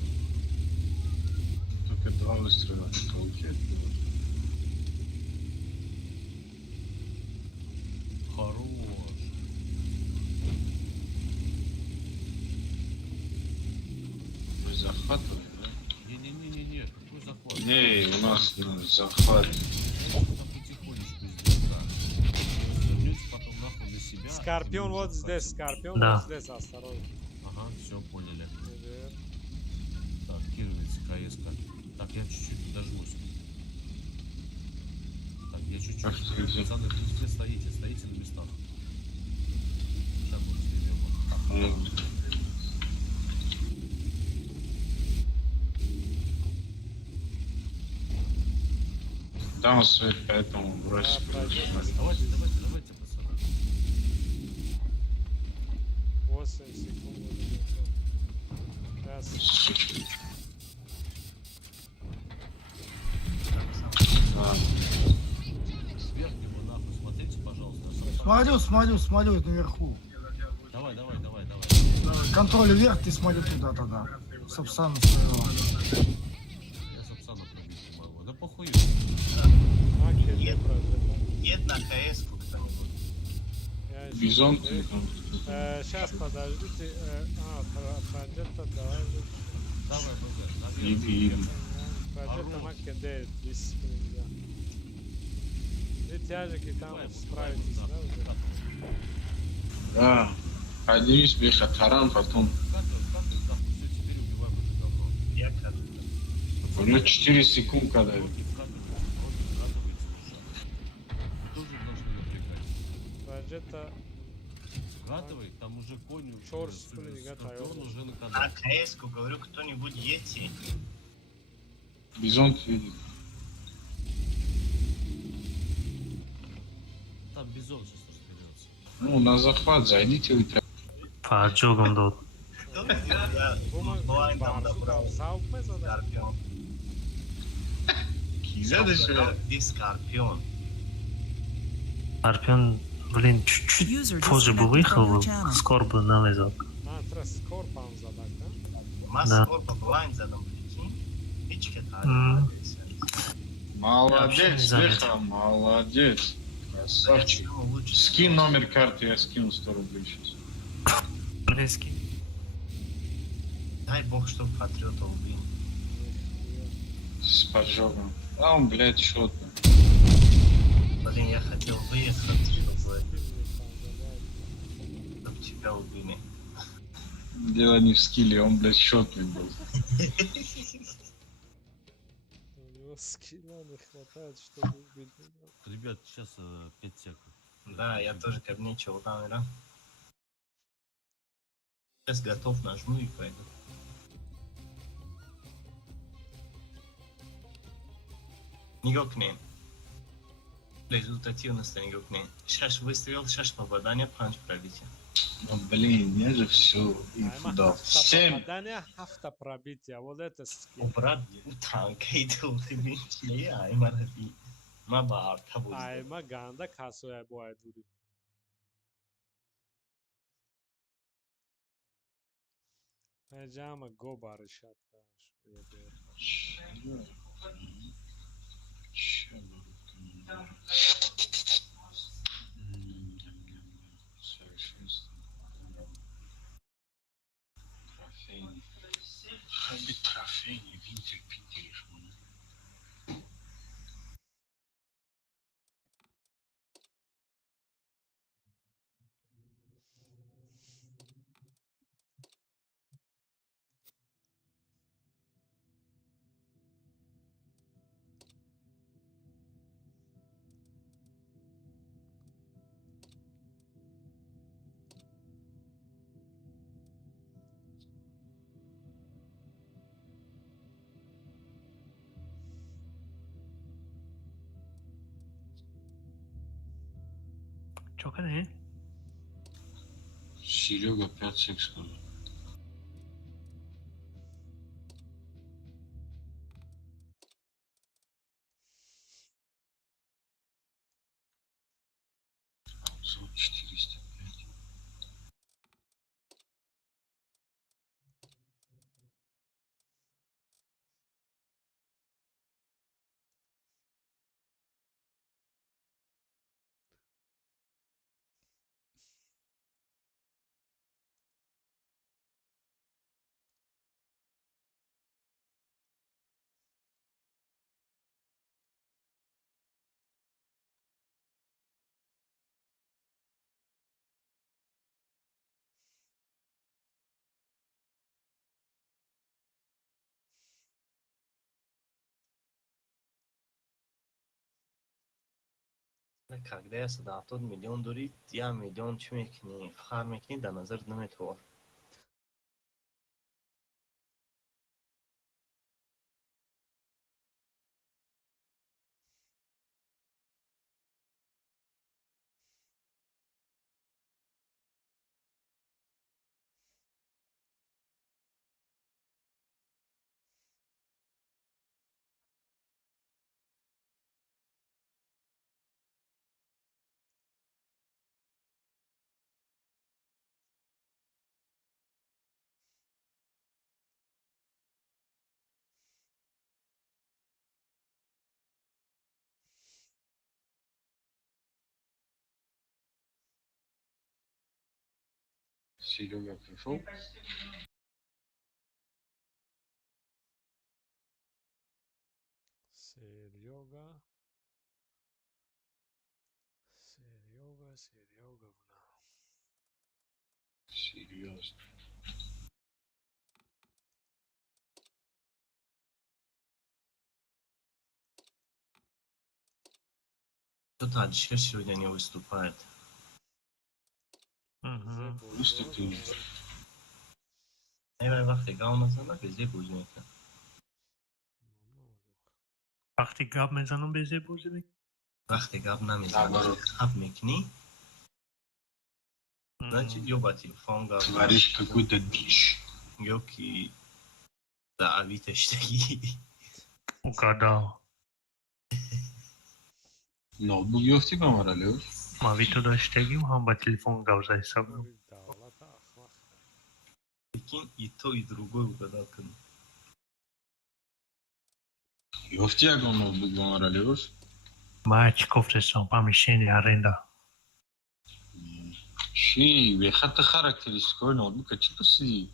Только 2 выстрела не получается. Хорош. Мы захватываем, да? Не, какой захват? Не, у нас захват. Там потихонечку издалека. Вернете потом нахуй на себя. Скорпион и мы вот уже здесь, вкатим. Скорпион Да. вот здесь, осторожно. Ага, все, поняли. Привет. Так, кировец, КС-ка. Так, я чуть-чуть дожмусь. Так, я чуть-чуть. Ах ты, где? Пацаны, вы все стоите на местах. Сейчас вот снимем. Там свет, поэтому Бурасик. Давайте, пацаны. 8 секунд. Раз. Сверх него нахуй, смотрите, пожалуйста. Смотрю наверху. Давай. Контроль вверх, ты смотри туда тогда. Сапсана своего. Я Сапсана пробить не могу. Да похуй. Ед на КС-ку кто-нибудь. Бизон. Сейчас подождите. Проджекта давай. Давай, БЗ. Иди. Проджекта Маке 9, 10 секунд. Вы тяжики там справитесь, да, уже? Да. Поднимись, беха таран, потом. Теперь убиваем это говно. Я как У него 4 секунды когда. Тоже должны напрягать. Проджекта Вкатывай, там уже конь Шорс, Скорпион уже на на канале. КС-ку, говорю, кто-нибудь едьте. Бизон видит. Там Бизон сейчас разберется. Ну, на захват зайдите вы. По отжогам дот. Я блайндом добрал Скорпион. Следующее. Где Скорпион? Скорпион, блин, чуть-чуть User позже бы disconnected from выехал, your бы, channel. скоро бы налезал. Teraz Skorpan zadak, da? Mas Да. Скорпа блайнд задам, прикинь. Hiç М. Молодец, Я вообще не беха, молодец. Красавчик. Скинь номер карты, я скину 100 рублей сейчас. Близкий. Дай бог, чтоб патриота убил. С поджогом. А он, блядь, шотный. Блин, я хотел выехать, чтобы тебя убили. Дело не в скилле, он, блядь, шотный был. У него скилла не хватает, чтобы убить меня. Ребят, сейчас 5 секунд. Да, я тоже кабничал камера. Сейчас готов, нажму и пойду. Никак не. Результативность никак не. Сейчас выстрел, сейчас попадание, панч пробитие. Ну, блин, я же все инфу Ayma дал. hafta 7. попадания, hafta пробития. Вот это скилл. O брат, у танка идет, ты меньше, ай, мараби. Маба, табу. Ayma ganda kasuya bu ay duri. Pejama go barışat. Çok ne? Серега 5 сказал. Обзор 405. Когда я сюда тот миллион дурит, я миллион чмекни, фармекни, да назар наметвор. Серега пришел. Серега. Сереговна. Серьезно. Кто-то Алишер сегодня не выступает. Выступил. Наверное, вахтега olmasa da bize bozmuyor. Вақти гап мезанам безе бозидек. Вахтега намезанам. Наоборот. Хап мекни. Значит, ёба телефон гап. Творишь какую-то дичь. Ёки. Да, авитештеги. Угадал. Ноутбук ёфти камаралёв. Ма вито даштегим ҳам ба телефон гап засабам. Давлата ахмақ. Прикинь, и то, и другое угадал. Ёфти агон ноутбук камаралёв. Ма чӣ гуфтесам помещение аренда. Чи, бехата характеристикаи ноутбука чӣ пурсидӣ?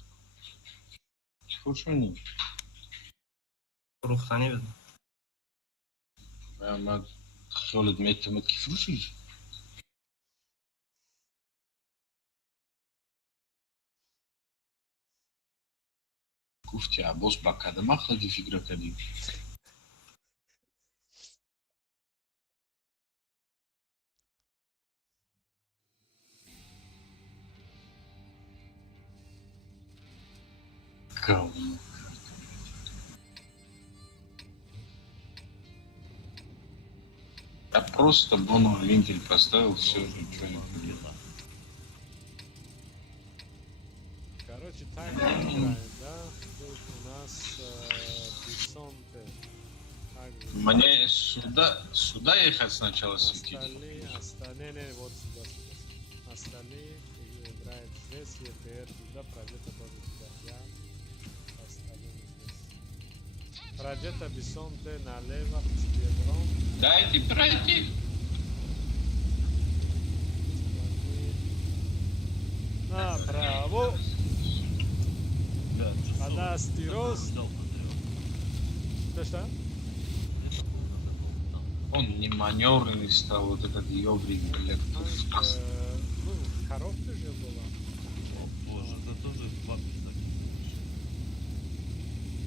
Чӣ хушони? Фурӯхтанӣ буда. Ман хиёлат метавонад ки фурӯшиш? Гуфти Аббос ба кадам ахлоқи фикра кардӣ? Говно. Я просто боновый вентиль поставил, все, ничего не поделал. Короче, тайм играем, да? Тут у нас Бисонте. Мне сюда ехать сначала светить. Остальные, вот сюда. Остальные играют здесь, ЕТР туда, Проджета тоже туда. Я, остальные здесь. Проджета, Бисонте, налево, Педро. Дайте пройти. Направо. Анастирос. Что? Он не маневренный стал, вот этот ёбрик, блядь. Ну, коробка же была. О боже, это тоже бабки так.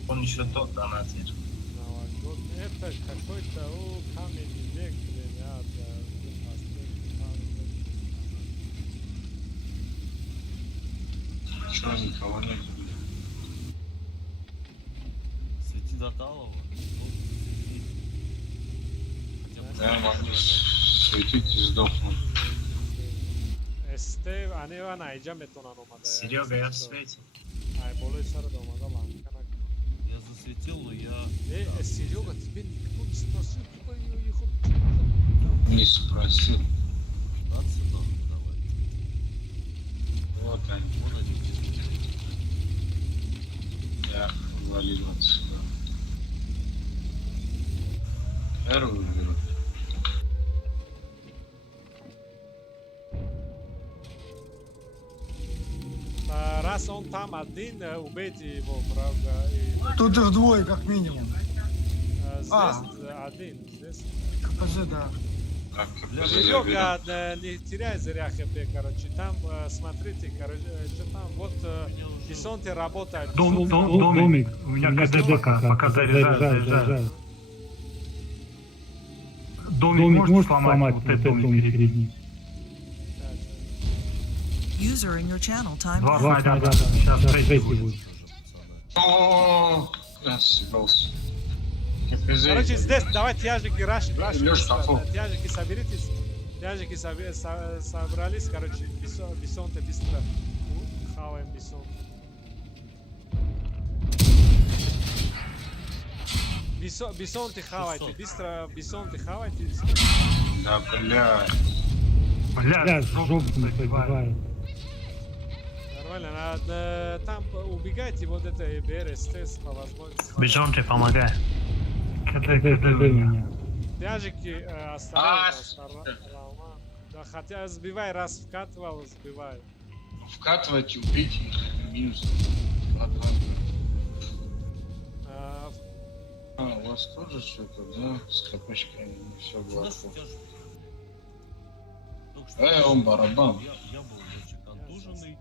Он еще тот донатит. Новогодний. Это какой-то каменный век, ребята. Чего никого нет? Свети до талого. Я могу светить и сдохнуть. те, а не она, иджа метона номада. Серега, я в свете. Ай, более сара дома, да ладно. Я засветил, но я... Серега, тебе никто не спросил, куда я ехал. Не спросил. Да, цена, давай. Вот они. Вон они где-то. Я валил отсюда. Первую беру. Раз он там один, убейте его, правда. И, Тут их двое, как минимум. здесь один, здесь. КПЗ, да. Так, Серега, не теряй зря хп, короче. Там, смотрите, короче, что там, вот Бисонте работает. Домик. У меня КДБК. Пока заряжаю. Домик может сломать вот этот домик перед ним. User in your channel timed Два out. снайпера. Сейчас третий будет. Уже, пацаны. О, я съебался. Короче, здесь давайте тяжики раши. Лёш, тафу. Тяжики соберитесь. Тяжики собрались, короче, Бисонте быстро. Хаваем Бисонте. Бисонте хавайте, быстро Бисонте хавайте. Да, блядь. Бля, жопу пробивает. Нормально, надо там убегайте, вот это БРСТ по возможности. Бежонте, помогай. КДБ меня. Тяжики осторожно. Да, хотя сбивай, раз вкатывал, сбивай. Вкатывайте, убейте минус. 2-2. У вас тоже что-то, да? С капочками, все гладко. Он барабан. Я был, значит, контуженный.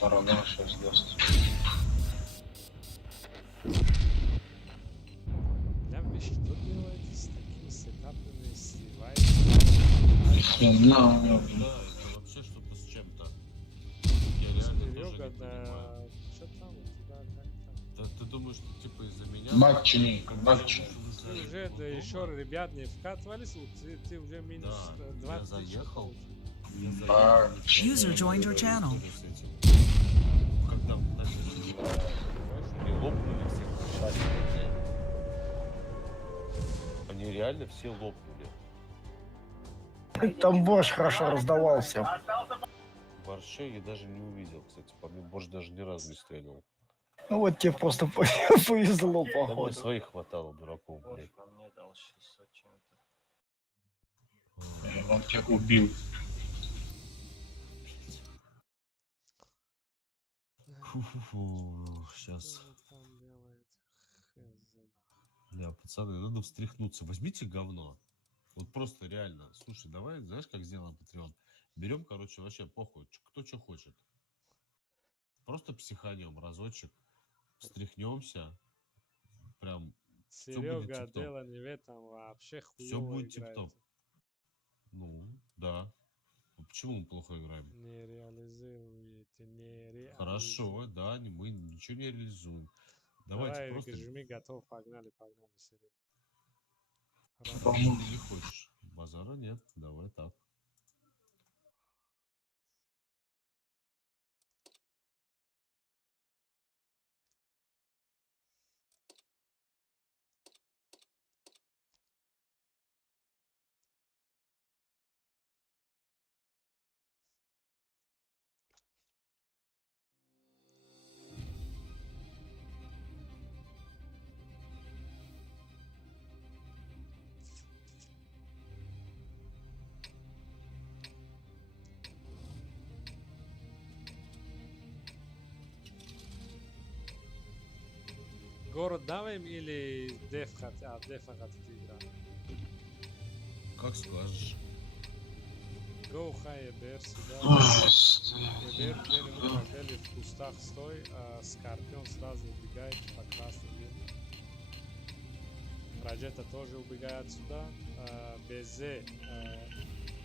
Барабан сейчас даст. Я вы что делаете с такими сетапами, сливаете? Хрена, Да, это вообще что-то с чем-то. Я реально тоже Серега, не да, понимаю. что там у тебя, как там? Да ты думаешь, что типа из-за меня? Матчини, Когда матчини. я вышел из Ты за уже, этого да, дома, еще ребят не вкатывались, ты уже минус Да, я 20 заехал. А, User joined your channel. Когда начали они лопнули все шарики. Они реально все лопнули. Там Бош хорошо раздавался. В Арше я даже не увидел, кстати. По мне Бош даже ни разу не стрелял. Ну вот тебе просто повезло, Да мне походу. своих хватало, дураков, блядь. он тебя убил. Фу-фу-фу, сейчас. Бля, пацаны, надо встряхнуться. Возьмите говно. Вот просто реально. Слушай, давай, знаешь, как сделаем Patreon? Берем, короче, вообще похуй, кто что хочет. Просто психанем разочек, встряхнемся. Прям всё будет Серега, тип-топ. дело не в этом, вообще Все хуёво будет играете. тип-топ. Ну, да. А почему мы плохо играем? Не реализуете, не реализуете. Хорошо, да, мы ничего не реализуем. Давайте Давай, просто... жми, готов, погнали, Серега. Ты не хочешь. Базара нет, давай так. Город давим или деф хотят играть? Как скажешь. Go high, ЕБР сюда. Ужас. ЕБР 2 минуты отдали в кустах стой, а Скорпион сразу убегает по красной линии. Проджета тоже убегает сюда. БЗ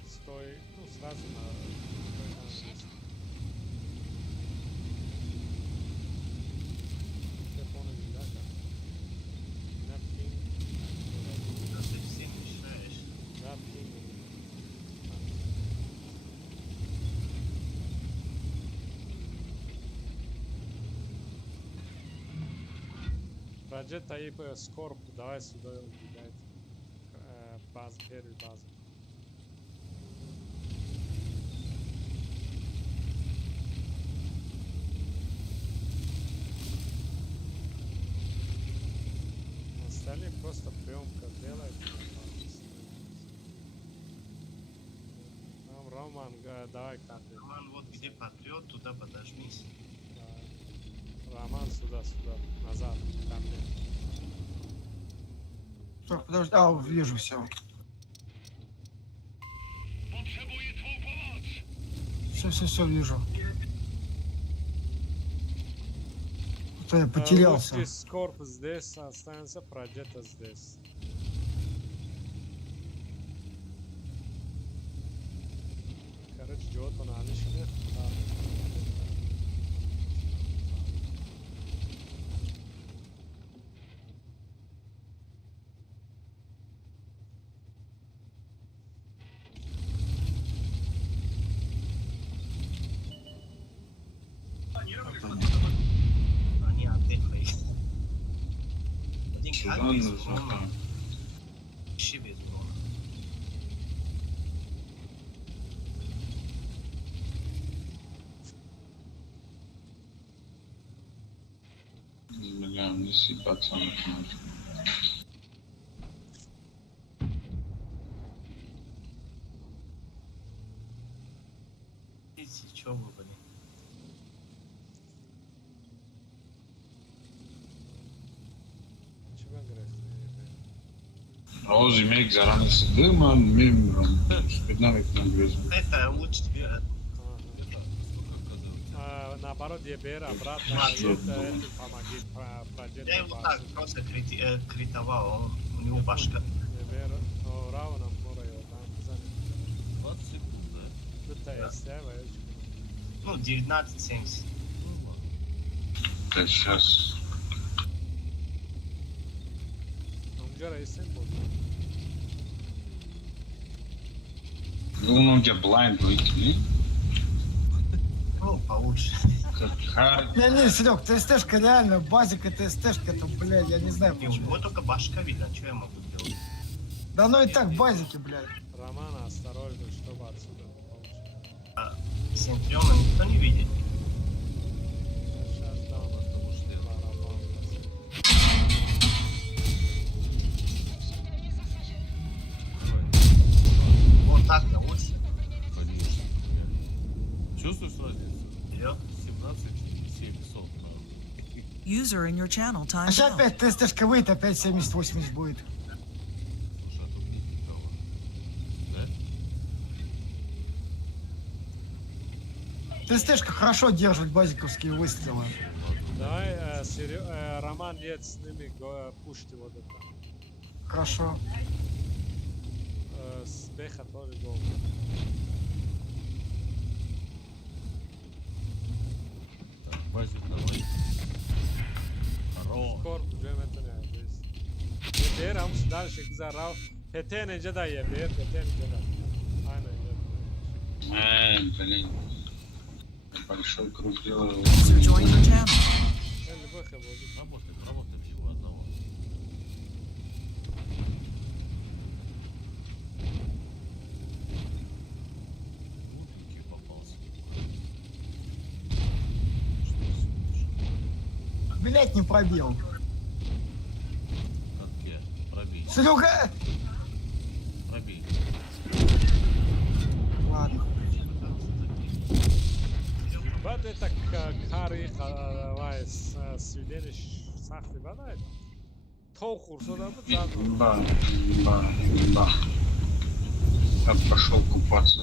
стой, ну сразу на стой там здесь. Телефоны не да, как? На пинг. Да ты всем мешаешь. Да, пинг. Проджета и Скорб, давай сюда убегайте. База, первый база. Остальные просто приемка делает. Там Роман, давай карты. Роман, вот где патриот, туда подожмись. Роман сюда, назад, ко мне. Так, подожди. А, вижу все. Все, вижу. А то я потерялся. Лучший Скорб здесь останется, Проджета здесь. Короче, Джота на Алишине. Они отдыхают. Один Сюда как без нужно. урона. Вообще без урона. Бля, неси, пацан. Видите, чё вы, блин? Чего грех? Рози, мег, заране се дыма, мим, спиднавик на грезу. Это лучше. Наоборот, Ебер, обратно, Мачо. это помоги Проджета. Я его так просто критовал, у него башка. Ебер, равно мора его там занят. 20 секунд, да? Тут есть, Ну, 19.70. Так, сейчас. Умджара есть будет. Ну, у тебя блайнд выкини. Ну, получше. Как хард. Не, Серег, ТСТшка реально, базик и ТСТшка, это, блядь, я не знаю И у почему. него только башка видно, что я могу делать? Да ну и так базики, блядь. Романа, осторожно, чтобы отсюда не получилось. А Сентриона никто не видит. Сейчас дам Потому что я барабан. Вот так-то лучше. конечно. Чувствуешь разницу? Идет. 17 700 на User in your channel А timed сейчас out. опять ТСТшка выйдет, опять 70-80 будет. Слушай, а тут нет никого. Да? ТСТшка хорошо держит базиковские выстрелы. Давай, Роман, едет с ними, пушьте вот это. Хорошо. С Беха тоже гол. Так, базик давай. Хорош. Скорб, джем это не здесь. Ебер, амус дальше гзарал. Петен инжада Ебер, Петен инжада. Aynen Блин. Большой круг делаю. User joined your channel. Любовь я буду. Работаем всего одного. Глупенький попался. Блять, не пробил. Как я? Пробей. Серега! Пробей. Ладно. Bad это кари хавай свидетель сахли бадай. Толкур сюда бы заодно. Да. Я пошел купаться.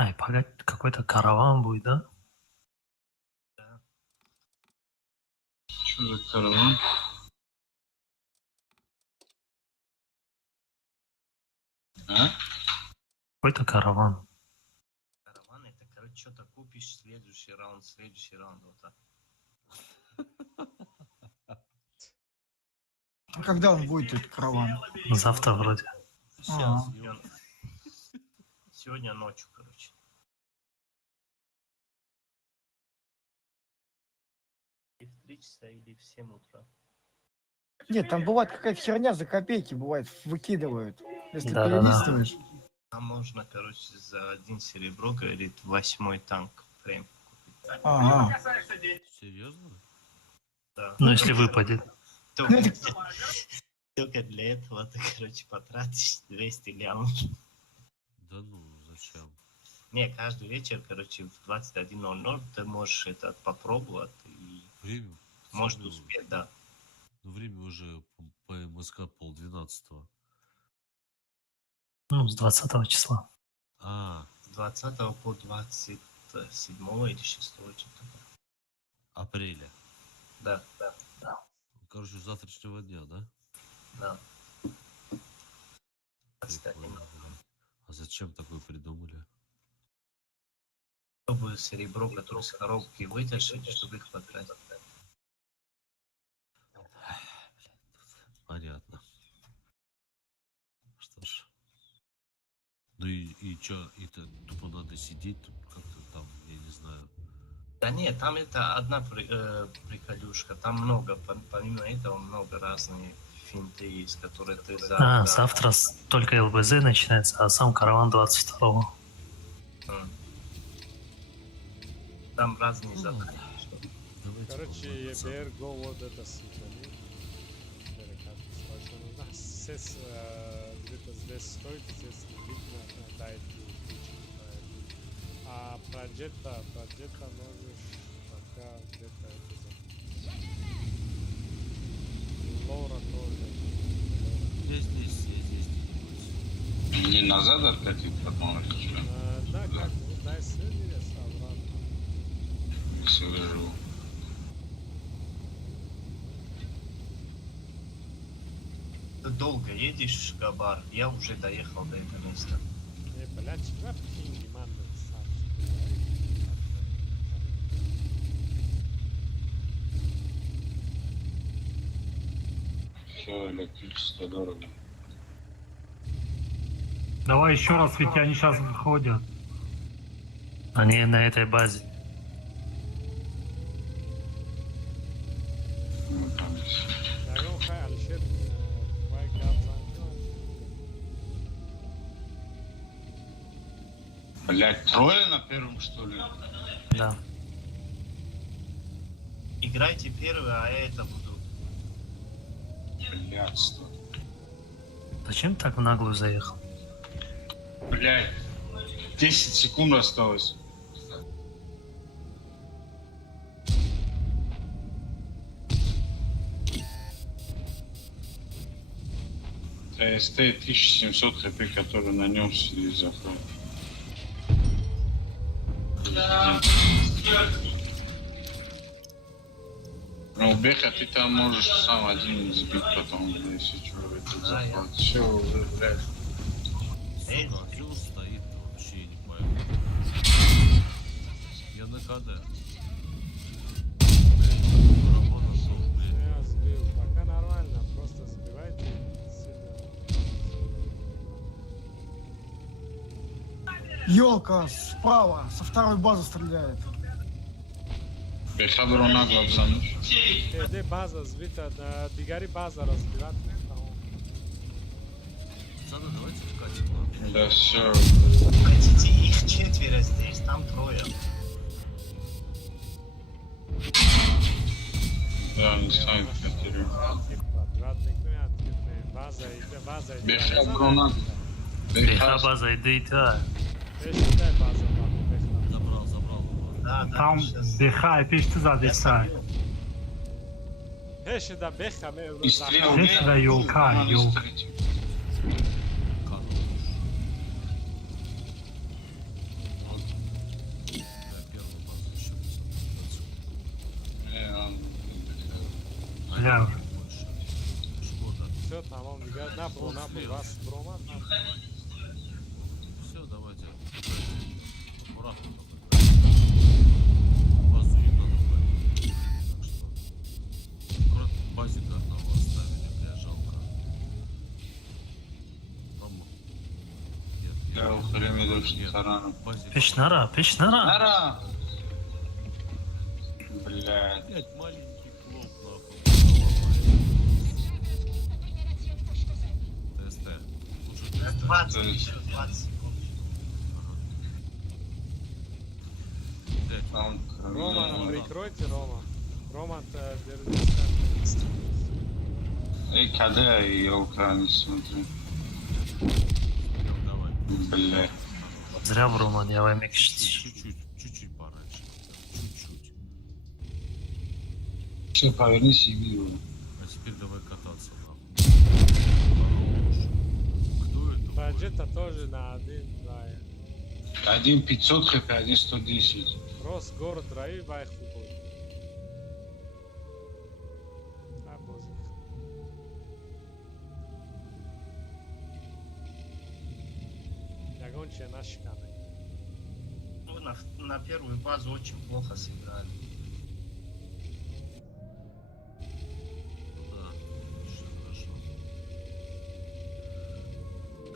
Ай, погоди, какой-то караван будет, да? Что за караван? А? Какой-то караван. Караван это, короче, что-то купишь, следующий раунд, вот так. А когда он будет, этот караван? Завтра вроде. Ага. Сегодня ночью, короче. И в 3 часа или в 7 утра. Нет, там бывает какая-то херня за копейки, бывает, выкидывают. Если Да-да-да. перелистываешь. Там можно, короче, за 1 серебро, говорит, 8-й танк прям. Ага. Серьезно? Да. Ну, если выпадет. Только для этого ты, короче, потратишь 200 лямов. Да ну, зачем? Не, каждый вечер, короче, в 21:00 ты можешь это попробовать и Время? может Ну, успеть, да. ну, время уже по МСК 11:30. Ну, с 20 числа. А, С 20 по 27 или 6 что-то. апреля. Да. Короче, с завтрашнего дня, да? Да. Прикольно, бля. А зачем такое придумали? Чтобы серебро, которое с коробки вытащить, чтобы их потратить. Понятно. Что ж. Ну и чё, это тупо надо сидеть тут как-то там, я не знаю. Да нет, там это одна приколюшка. Там много, помимо этого, много разных финты есть, которые ты за... А, завтра только ЛБЗ начинается, а сам караван 22-го. Там разные Ну, задания. Давайте Короче, попробуем. EBR Go вот это сидели. У нас здесь где-то здесь стоит, здесь не видно, дает ключик. А проджекта можешь пока где-то это Лора тоже. Я здесь не буду. Не назад откатить потом или что? Да, как, ну дай сервис обратно. Если выживу. Ты долго едешь, Габар? Я уже доехал до этого места. Не, блядь, чего пинги, ман, Все, электричество дорого. Давай еще раз, ведь они сейчас выходят. Они на этой базе. Ну, там есть. Дагон хай, Алишер, твой габзан. Блять, трое на первом, что ли? Да. Играйте первый, а я это буду. Блядство. Зачем так в наглую заехал? Блять, 10 секунд осталось. ТСТ 1700 хп, который на нем сидит заходит. Ну, Беха, ты там можешь сам один сбить потом, если что, этот захват. Все, уже, блядь. Сука, а чего стоит вообще, я не пойму. Я на КД. Работал, блядь. Я сбил, пока нормально, просто сбивайте сильно. Елка справа, со второй базы стреляет. Беха бро нагло взануш. Где база сбита, дигари база разбиват. Пацаны, давайте вкатим, ладно? Да все. Хотите их 4 здесь, там 3. Да, не станет потерю. Беха бро нагло. Беха база, иди и та. Забрал. Да, Там сейчас. Беха, пишите сзади, Я ста. собью. Пеше да беха ме И стрел Здесь сюда елка, елка. Бас, Брома. Все, давайте. Аккуратно только. Базу не надо брать. Так что. Аккуратно базика одного оставили, бля, жалко. Рома. Нет, Я время дольше тарана. базик. Пешнара, пешнара. Нара! Блядь. Блять, маленький клоп, нахуй. ТСТ. Лучше ТСТ. 20, еще 20 секунд. Блять, Там Романа, прикройте Рома. Рома, держись. Эй, когда я экран смотрю? давай. Блядь. Зря в Роман, я вам Чуть-чуть пораньше. Чуть-чуть. Все, повернись и бей его. А теперь давай кататься нахуй. Хорош. Кто это? Праджета тоже на 1-2. 1 500 хп, 1 110. Рос, город, Раи, Вай, Хубой. А, боже. Ягонче наш камень. Вы на первую базу очень плохо сыграли. Да, очень хорошо.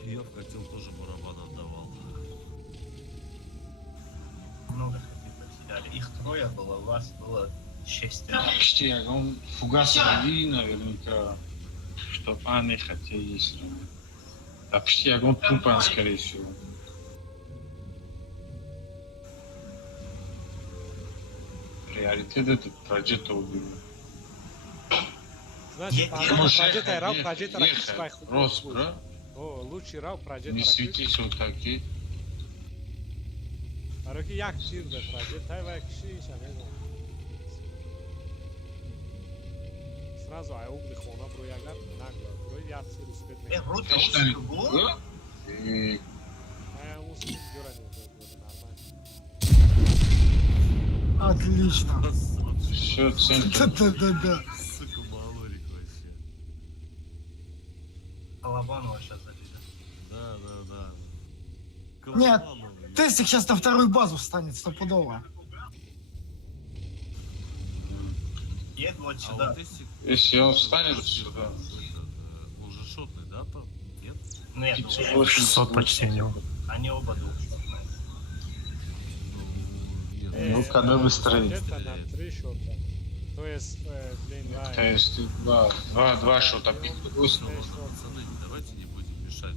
Я вкатил, тоже барабан отдавал. Много хп потеряли. Их трое было, у вас было 6. Почти, он фугас ввели наверняка, чтоб они хотели сравнить. Да почти, он тупо, скорее всего. Приоритет этот проджета убил. Значит, Праджета Рау, Праджета Ракиш, Вай, Рос, Хубой. бра, О, лучший Рау, Праджета не Ракиш. светись вот такие. Ароки як чир да Праджета, Вай, Кшиш, а не знаю. Сразу ай угли хона броягар, нагло, брой я цир успет не. Вроде Ты что, русский был. И Ай, успет гёрани, будет нормально. Отлично. все, центр. Да-да-да. Сука, малорик вообще. Колобанова сейчас забежит. Да. Нет, Колобановый. Тестик сейчас на вторую базу встанет, стопудово. Едь вот А сюда. вот если... Если он встанет сюда, Он же шотный, да, там? Нет? Нет, 600 почти у него. они оба двухсотные. Ну, нет. Ну, когда быстрее. Праджета на 3 шота. То есть, блин, то Вай. есть два шота пить. Пацаны, давайте не будем мешать.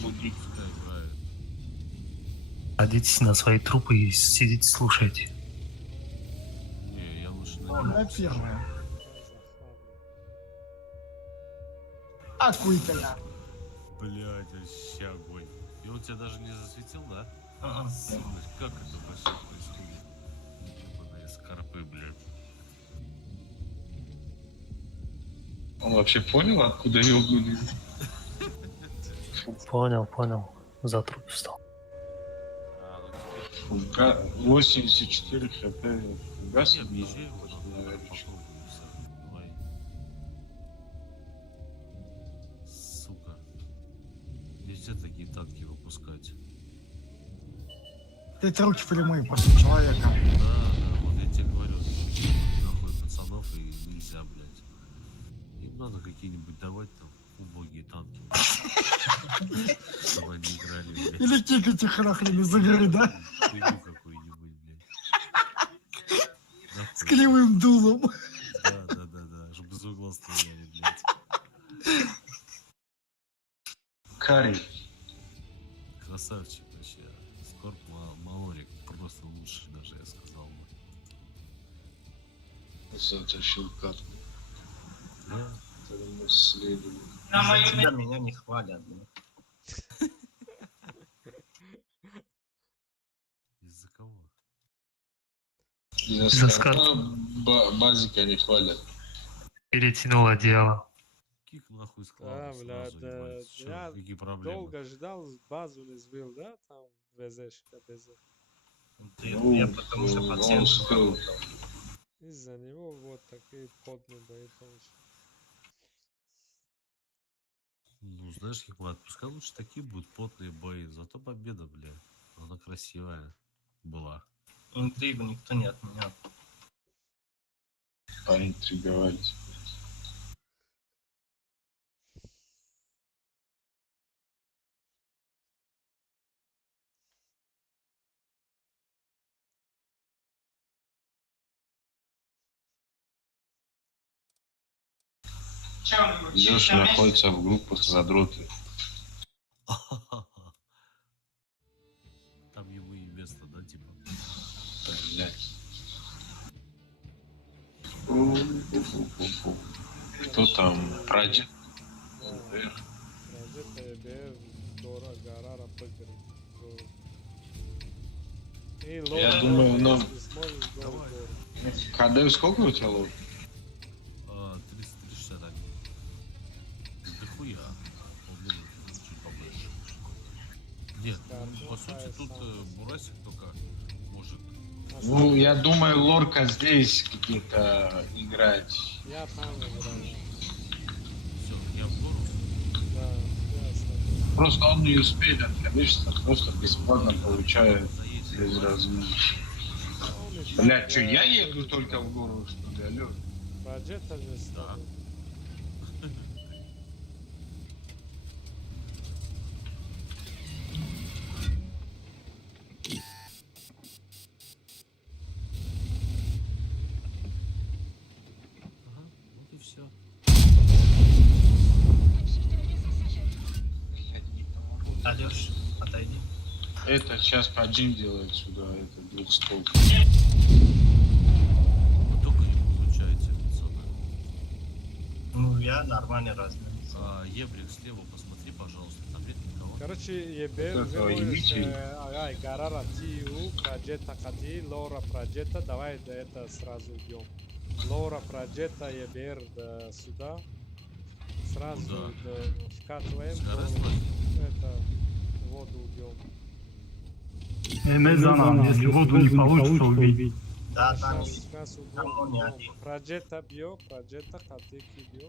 Пускай играет. Садитесь на свои трупы и сидите, слушайте. Не, я лучше на На первое. Акуйтая. Блять, вообще огонь. И он тебя даже не засветил, да? Ага. Сука, как это вообще происходит? Ебаные скорпы, блядь. Он вообще понял, откуда его были? Понял. За труп встал. А, ну теперь... Фуга... 84 хп. Фугас Не, убил. объезжай его, там, Наверное, попробуем всё. Давай. Сука. Нельзя такие танки выпускать. Эти руки прямые после человека. Да, вот я тебе говорю, нахуй пацанов и нельзя, блядь. Им надо какие-нибудь давать там убогие танки. Чтобы они играли, блядь. Или кикать их нахрен из игры, да? Хуйню какую-нибудь, блядь. С Нахуй. кривым дулом. Да, чтобы из угла стреляли, блядь. Карри. Красавчик вообще. Скорб Малорик просто лучше даже, я сказал бы. Затащил катку. Да? Это мы следовали. За тебя меня не хвалят. блин. Из-за кого? И За базика не хвалят. Перетянул одеяло. Кик нахуй с Да, клана бля, сразу, да, ебать. Чё, я какие проблемы? долго ждал, базу не сбил, да, там ВЗшка, БЗ. Я потому что он пациент успел. Из-за него вот такие подные бои получил. Ну, знаешь, Хикмат, пускай лучше такие будут потные бои. Зато победа, бля. Она красивая была. Интригу никто не отменял. Поинтриговались. Леша находится в группах задроты. Там ему и место, да, типа? Блять. Кто там? Прадед? Проджета ЕБР, Дора, Гарара, Пекер. И Я Лора, думаю, если нам- сможешь, Давай. КД сколько у тебя лов? 3361. Да хуя. Полминуты, чуть побольше. Нет, ну, по сути, тут Бурасик только может. Ну, я думаю, Лорка здесь где-то играть. Я там играю. Все, я в гору. Да, ясно. Просто он не успеет отходиться, просто бесплатно получает Заедь. без разминки. Блять, что, я еду только в гору, что ли, алё? Проджета же с Да. тобой. Ага, вот и все. Алёш, отойди. Это сейчас поджим делает сюда, это двухстол. Вы только не получаете, пацаны. Ну, я нормальный размер. Ебрик, слева посмотри, пожалуйста, там нет никого. Короче, ЕБР Вот уже это можешь... имите. Ай, Гарара, Тиу, Проджета, Кати, Лора, Проджета. Давай это сразу идем. Лора, Проджета, ЕБР сюда. Сразу Куда? вкатываем. С горы в- слазим? Это, в воду идем. МС за нами, если воду не получится, убить. Да, там Сейчас, есть. сейчас Там он не идем. один. Проджета бьё, Проджета, Катики бьё.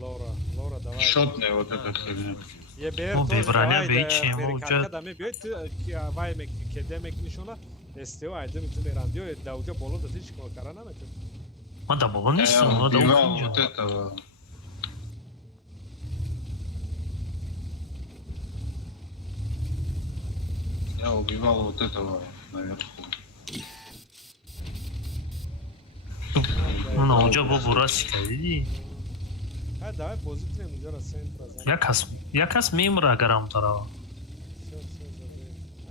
Лора, давай. Шотная вот эта херня. ЕБР Ну, тоже Бивраня давай, бей, да, чем перекатка лучше. даме бьет, вай мек кедемек нишона. Эстео айде митуне рандио, да у тебя боло да тич карана мете. Мада было не Я все, надо убивал уходить. вот этого. Я убивал вот этого наверху. Ну, на уджа был Бурасика, иди. Hayır давай pozitif müdür центра. Якас мемра гарам тарава.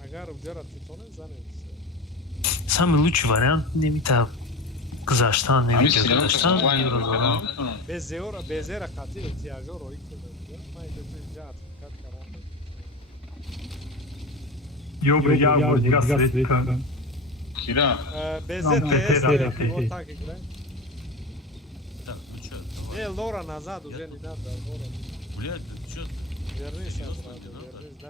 Агар уджара титоне занят. Самый лучший вариант не мита Казахстан, не А мы мита сериал Казахстан. Казахстан Евро. разговариваем. Bezera kati ihtiyacı var o iki de. May götürünce artık kat karan. Ёбы, я вот газ Хера, Beze Tamam, test Petera, вот так играй. Так, ну чё, давай. Лора назад уже не надо. Лора. Блядь, ты чё ты? Вернись Серьёзно, обратно. не надо? Вернись, да.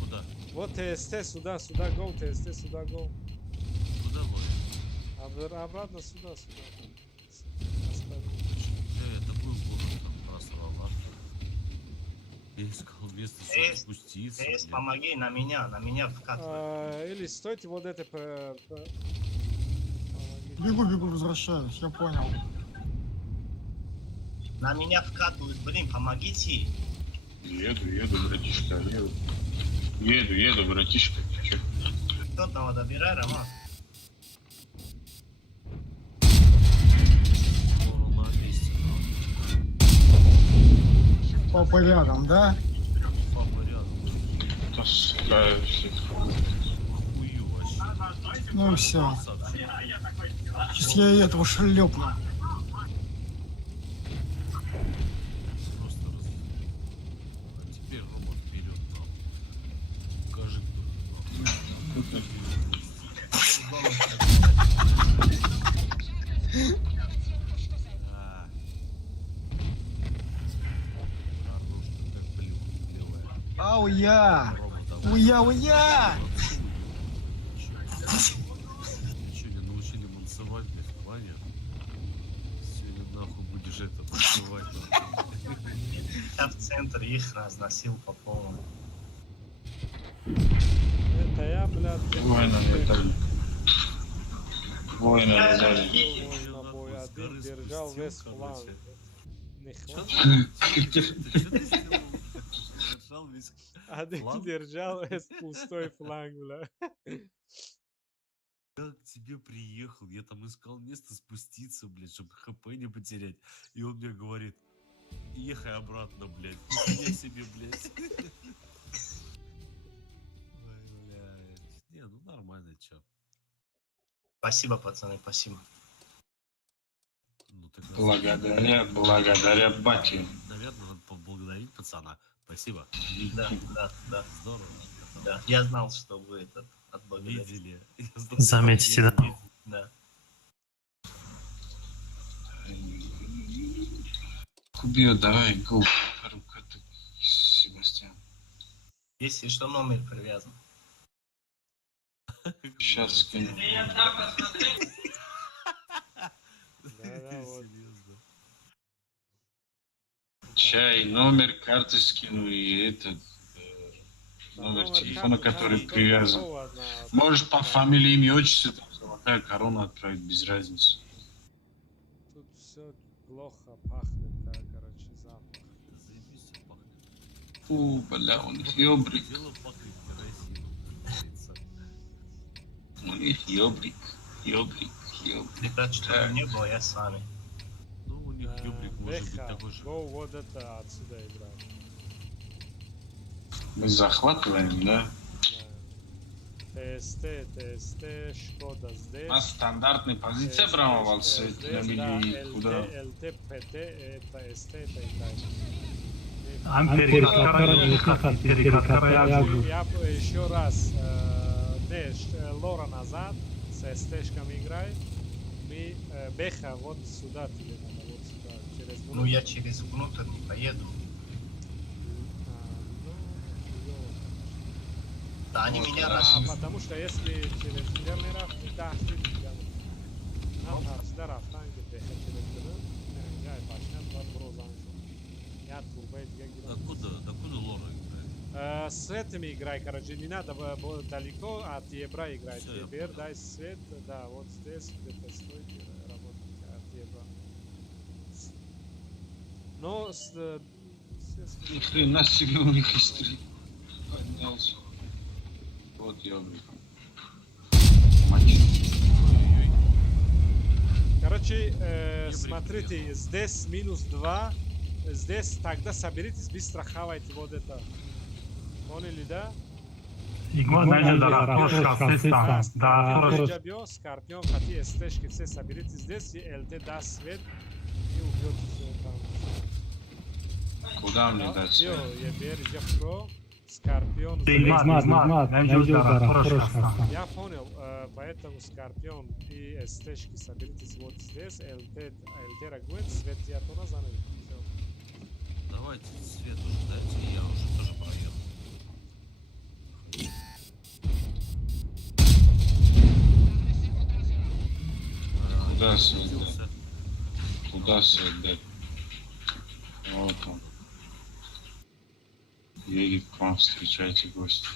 Куда? Вот TST сюда, go, TST сюда, go. Куда ловишь? Обратно сюда. Я такой город там просрал, а? Я искал место, чтобы Эс, спуститься. Эс, блин. помоги, на меня вкатывай. Или стойте вот это... Бегу, возвращаюсь, я понял. На меня вкатывают, блин, помогите. еду, братишка, еду. Еду, братишка, ты чё? Кто-то добирай, Роман. Он на месте, Папа рядом, да? папа рядом. Да, сука, все. Хую вообще. Ну и все. Красавчик. Сейчас я и этого шлепну. Просто раз. А теперь Рома вперед там. Покажи, кто ты там. А. Хорошо, как белая. Ауя! Рома, давай. Уя! Че, не научили мансовать, блядь, Ваня? Сегодня нахуй будешь уже это успевать. Я в центр их разносил по полному. Это я, блядь, Воина не дали. Воина не дали. на бой один держал весь фланг. Не Чё хватит. ты сделал? Держал весь Один фланг? держал весь пустой фланг, бля. Я к тебе приехал, я там искал место спуститься, блядь, чтобы хп не потерять. И он мне говорит, ехай обратно, блядь. Я себе, блядь. Ой, блядь. Не, ну нормально, чё. Спасибо, пацаны, спасибо. Ну, тогда, Благодарят батю. наверное, надо поблагодарить пацана. Спасибо. Да, да, да, Здорово. да. Я знал, что вы этот отблагодарите. Видели. Я знал, Заметите, да? Да. Кубио, давай, го. Рука ты, Себастьян. Если что, номер привязан. Сейчас скину. Да, вот. Серьезно. Чай, номер карты скину и этот номер телефона, который привязан. Можешь по фамилии, имя, отчеству, там, золотая корона отправить, без разницы. Тут все плохо пахнет, да, короче, запах. Заебись, всё пахнет. Фу, бля, у них ёбрик. Дело пахнет керосином, как говорится. У них ёбрик. Ребят, что не было, я с вами. Ну, у них юбрик может быть Беха, такой же. го вот это отсюда играть. Мы захватываем, да? ТСТ, Шкода здесь. У нас стандартная позиция прямо в Алсете, нам или куда? ЛТ, ПТ, это СТ, это играть. Я еще раз, Лора назад, с СТшками играй. Мы, Беха, вот сюда тебе надо, вот сюда, через Ну, я через внутрь не поеду. Да, они меня раз... Потому что если через Гернеров, да, Karşıda raftan Beha через Gırın, gay başkan var Brozan. Я турбейт Докуда Лора играет? с этими играй, короче, не надо далеко от Ебра играть. Всё, я Ебер, понял. дай свет, да, вот здесь где-то стойте, работайте от Ебра. Но Ни хрена себе, у них история. Поднялся. Вот ёбрик. короче, смотрите, здесь минус 2, здесь тогда соберитесь, быстро хавайте вот это. Поняли, да? Джабио, Скорпион, Хати, СТшки, все соберите здесь, и ЛТ даст свет и убьет все там. Куда мне дать свет? Ебер, Джабро, Скорпион. Я понял, поэтому Скорпион и СТшки соберитесь вот здесь, ЛТ рагует, свет я то назову. Давайте свет уже дайте, я уже тоже проеду. Куда свет дать? Куда свет дать? Вот он. Едет к вам, встречайте гости.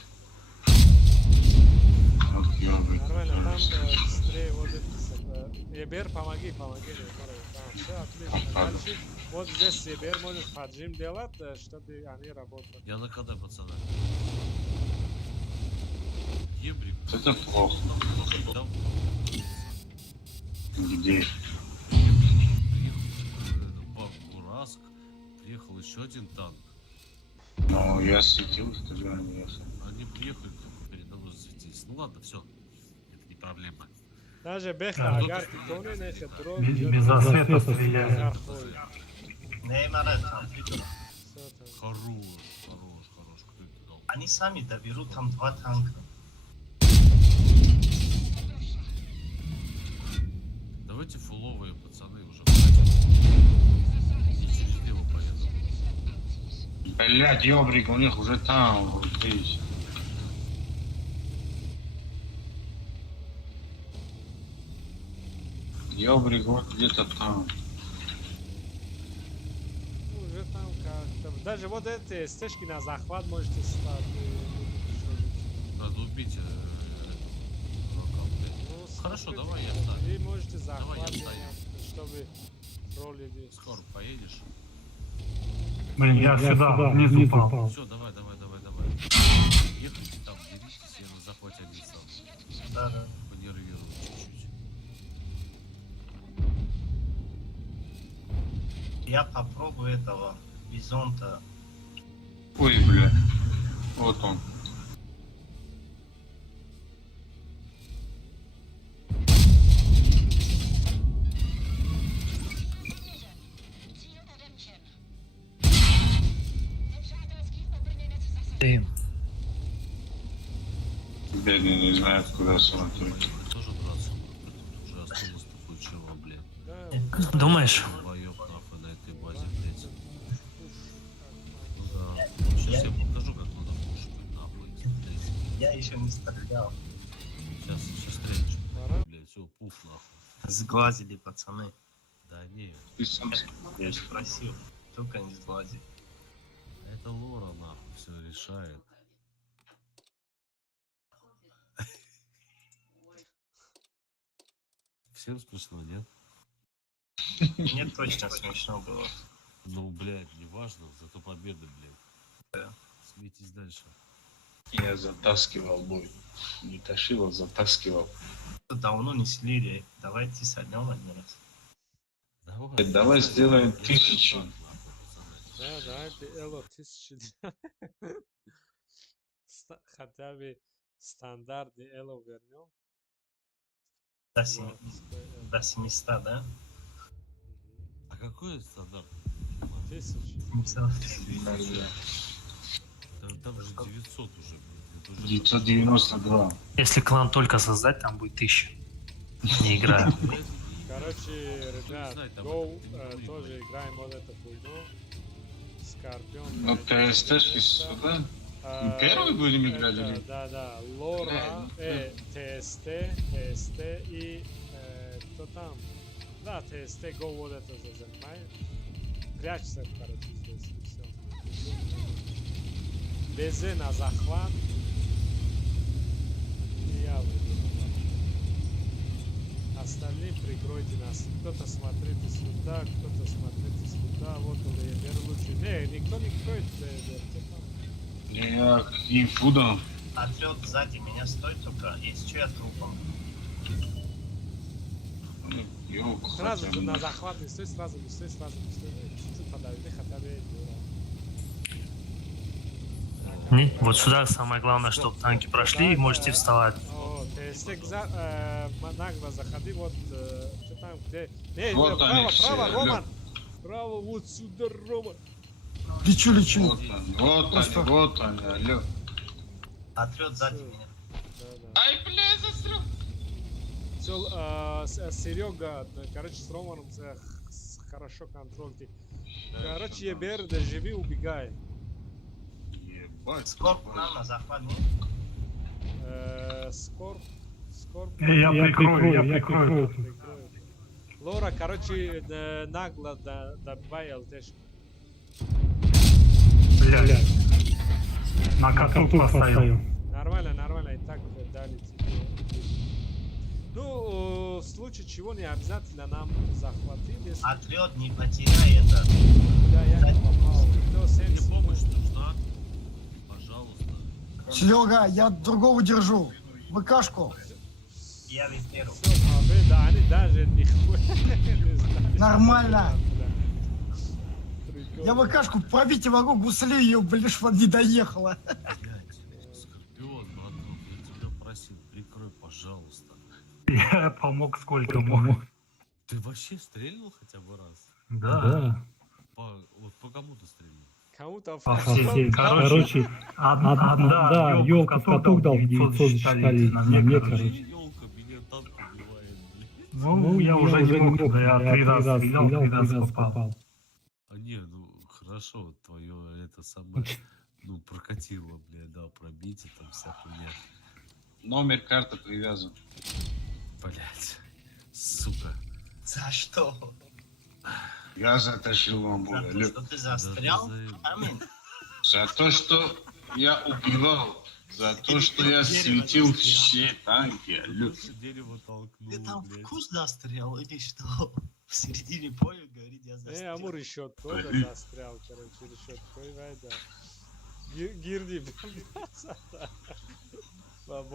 Вот ёбрик. Нормально, там быстрее вот это. Ебер, помоги, там, все отлично. Дальше, вот здесь Ебер может поджим делать, чтобы они работали. Я на КД, пацаны. Ебрик. Это плохо. Там Где? приехал Бураск, приехал еще один танк. Ну, я светил, когда они ехали. Они приехали, передо мной засветились. Ну ладно, все. Это не проблема. Даже Беха, Агар, Питоне, Нехе, Дрог, Без засвета стреляют. Неймара там, Питер. Хорош. Кто это дал? Они сами доберут там 2 танка. Давайте фуловые пацаны уже. И через лево поеду. Блядь, ёбрик, у них уже там, вот здесь. Ёбрик вот где-то там. Даже вот эти стежки на захват можете ставить. Надо убить Рокал, блядь. Ну, Хорошо, смотрите, давай я встану. Вы можете Давай я захват, встану. чтобы пролили. Скоро поедешь? Блин, я сюда, вниз упал. Все, давай. Ехайте там, деритесь, я на захвате один сам. Да. Понервирую чуть-чуть. Я попробую этого бизонта. Ой, бля. Вот он. Ты. Бедный не знает, куда смотреть. Тоже драться буду, уже осталось такое чего, блядь. Да, Думаешь? Воёк нахуй на этой базе, блядь. Ну да. Сейчас я покажу, как надо пушить, нахуй, блядь. Я еще не стрелял. Сейчас стрельнешь, Ага. блядь, все, пуф, нахуй. Сглазили, пацаны. Да не, Ты сам Я же просил. Только не сглазили. это Лора, нахуй, все решает. Всем смешно, нет? Мне точно смешно было. Ну, блядь, не важно, зато победа, блядь. Смейтесь дальше. Я затаскивал бой. Не тащил, а затаскивал. Давно не слили. Давайте сольем один раз. Давай сделаем Я 1000. знаю, нахуй, пацаны. Да, давайте Эло 1000. Хотя бы стандартный Эло вернем. До 700, да? А какой стандарт? 1000. 700. Там же 900 уже, блядь. Это уже 992. Если клан только создать, там будет 1000. Не играю. Короче, ребят, знает, там Go это не тоже играем вот эту хуйню. Скорпион. Ну, ТСТшки сюда. Первый будем играть или? Да. Лора, ТСТ и кто там? Да, ТСТ, Go вот это занимает. Прячься, короче, здесь и все. БЗ на захват. И я выйду на захват. Остальные прикройте нас. Кто-то смотрите сюда, кто-то смотрите сюда. Вот Лебер лучше. Не, никто не кроет Лебер. Я инфу дам. Отряд сзади меня стой только, если что, я трупом. Ёлку Сразу хотя бы. на захват не стой, сразу не стой. Чуть-чуть подожди, хотя бы Вот сюда самое главное, чтобы танки прошли, и можете вставать. О, ТСТ нагло заходи, вот что там, где... Не, Вот право, они все, право, алло. Роман! Право, вот сюда, Роман! Лечу. Вот они, алло. Отряд сзади меня. Да. Ай, бля, засрал. Все, Серега, короче, с Романом хорошо контроль. Короче, ЕБР, доживи, убегай. Ебать. Скоп нам на захват нет? Скорб. Я прикрою. Прикроет. Лора, короче, нагло добивай ЛТшку. Блядь. На каток поставил. Нормально, и так дали тебе. Ну, в случае чего не обязательно нам захватить. Если... Отряд не потеряй это. Да, я не попал. Кто Мне сенс? помощь нужна? Пожалуйста. Серега, я другого держу. ВКшку. Я ведь первый. Все, да, они даже нихуя не знали. Нормально. Прикольно. Я ВКшку пробить не могу, гусли ее, блин, чтоб не доехала. Блядь. Скорпион, братан, я тебя просил, прикрой, пожалуйста. Я помог сколько мог. Ты вообще стрельнул хотя бы раз? Да. Вот по кому ты стрельнул? Кому-то По всей. Короче, одна елка в каток дал 900 считали на мне, короче. Ёлка, меня танк убивает, блядь. Ну, я уже не мог, да я 3 раза стрелял, 3 раза попал. А не, ну хорошо, твое это самое, ну прокатило, блядь, да, пробить и там вся хуйня. Номер карты привязан. Блядь, сука. За что? Я затащил вам За то, более. что ты застрял? Амин. За то, что я убивал. За то, что я светил все танки. Алло. Дерево толкнул, Ты там блядь. вкус застрял или что? В середине поля говорит, я застрял. Amur решеткой да застрял, короче, решеткой, вайда. Girdi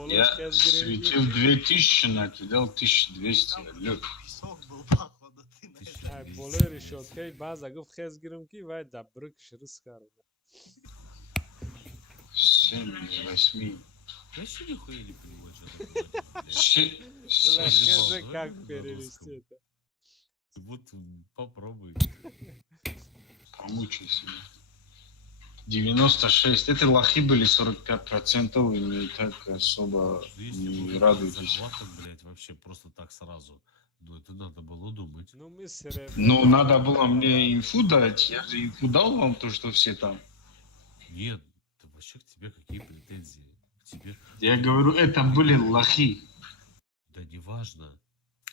Я светил 2000, накидал 1200. Алло. Песок был, походу, ты на Ай, более решеткой, база гуф хез гирмки, вайда, брык шрыс карда. 7 из 8. Вообще нихуя не понимаю, что такое. Скажи, как перевести это? Вот попробуй. Помучайся. 96. Это лохи были 45%, и не так особо не радуйтесь. Захватом, блядь, вообще просто так сразу. Ну, это надо было думать. Ну, мы серебро. Ну, надо было мне инфу дать. Я же инфу дал вам, то, что все там. Нет, да вообще к тебе какие претензии? К тебе... Я говорю, это были лохи. Да неважно.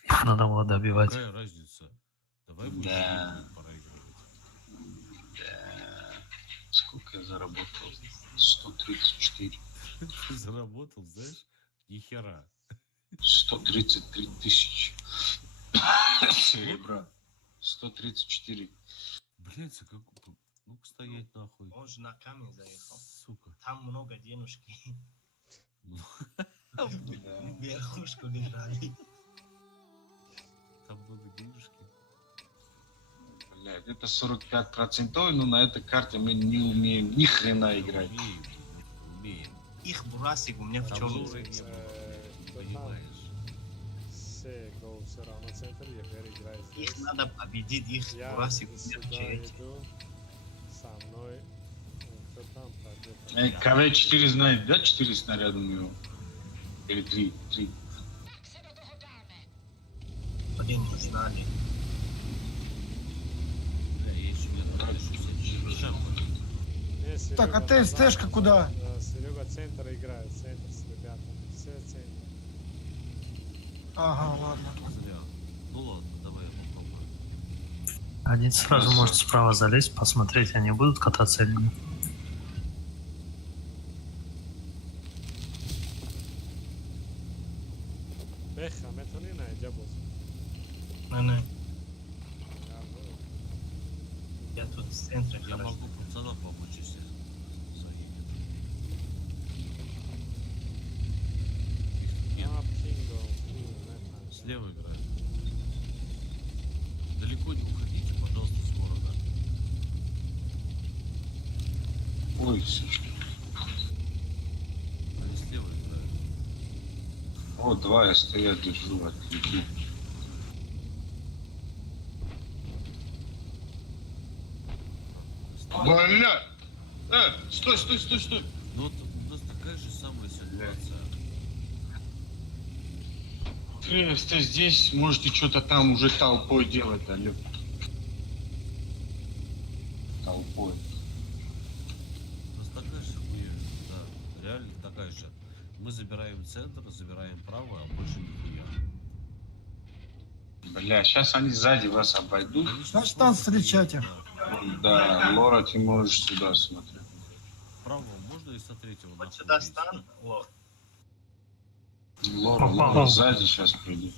Их надо было добивать. Какая разница? Давай будем Да. проигрывать. Да. Сколько я заработал? 134. Ты заработал, знаешь, ни хера. 133 тысячи. Серебра. 134. Блядь, как... Ну-ка стоять нахуй. Он же на камень заехал. Сука. Там много денежки. Да. Верхушку лежали. Там много денежки. Блядь, это 45%, но на этой карте мы не умеем ни хрена играть. Умеем. Их бурасик у меня в Там чем? уже не было. Понимаешь? Все гол все равно центр, Егор играет Их здесь. надо победить, их Я бурасик у меня сюда в черете. иду. Со мной. Кто там пойдет? КВ-4 знает, да, 4 снаряда у него? Или 3? 3. Один не знали. Бля, я еще не знаю, что с этим. Не, Серега Так, а назад, ТСТшка куда? Серега центр играет, центр с ребятами. Все центр. Ага, ладно. Зря. Ну ладно, давай я попробую. Один сразу может справа залезть, посмотреть, они будут кататься или нет. Беха, метони на джабус. Не. Я тут в центре. Я хорошо. могу пацанам помочь, если заедет. Нет, Пинго. слева играет. Далеко не уходите, пожалуйста, с города. Ой, сучка. Они слева играют. Вот, 2 я стоять держу, отвлеку. Бля! Стой, стой, стой, стой! Ну вот у нас такая же самая ситуация. Ты здесь, можете что-то там уже толпой делать, алё. Толпой. У нас такая же хуйня. Да, реально такая же. Мы забираем центр, забираем право, а больше нихуя. Бля, сейчас они сзади вас обойдут. Они щас Значит, там просто встречайте. приедут, Да, Лора, ты можешь сюда смотреть. Право можно и со третьего Вот нахуй сюда лезть? стан. Вот. Лора, Лора сзади сейчас придет.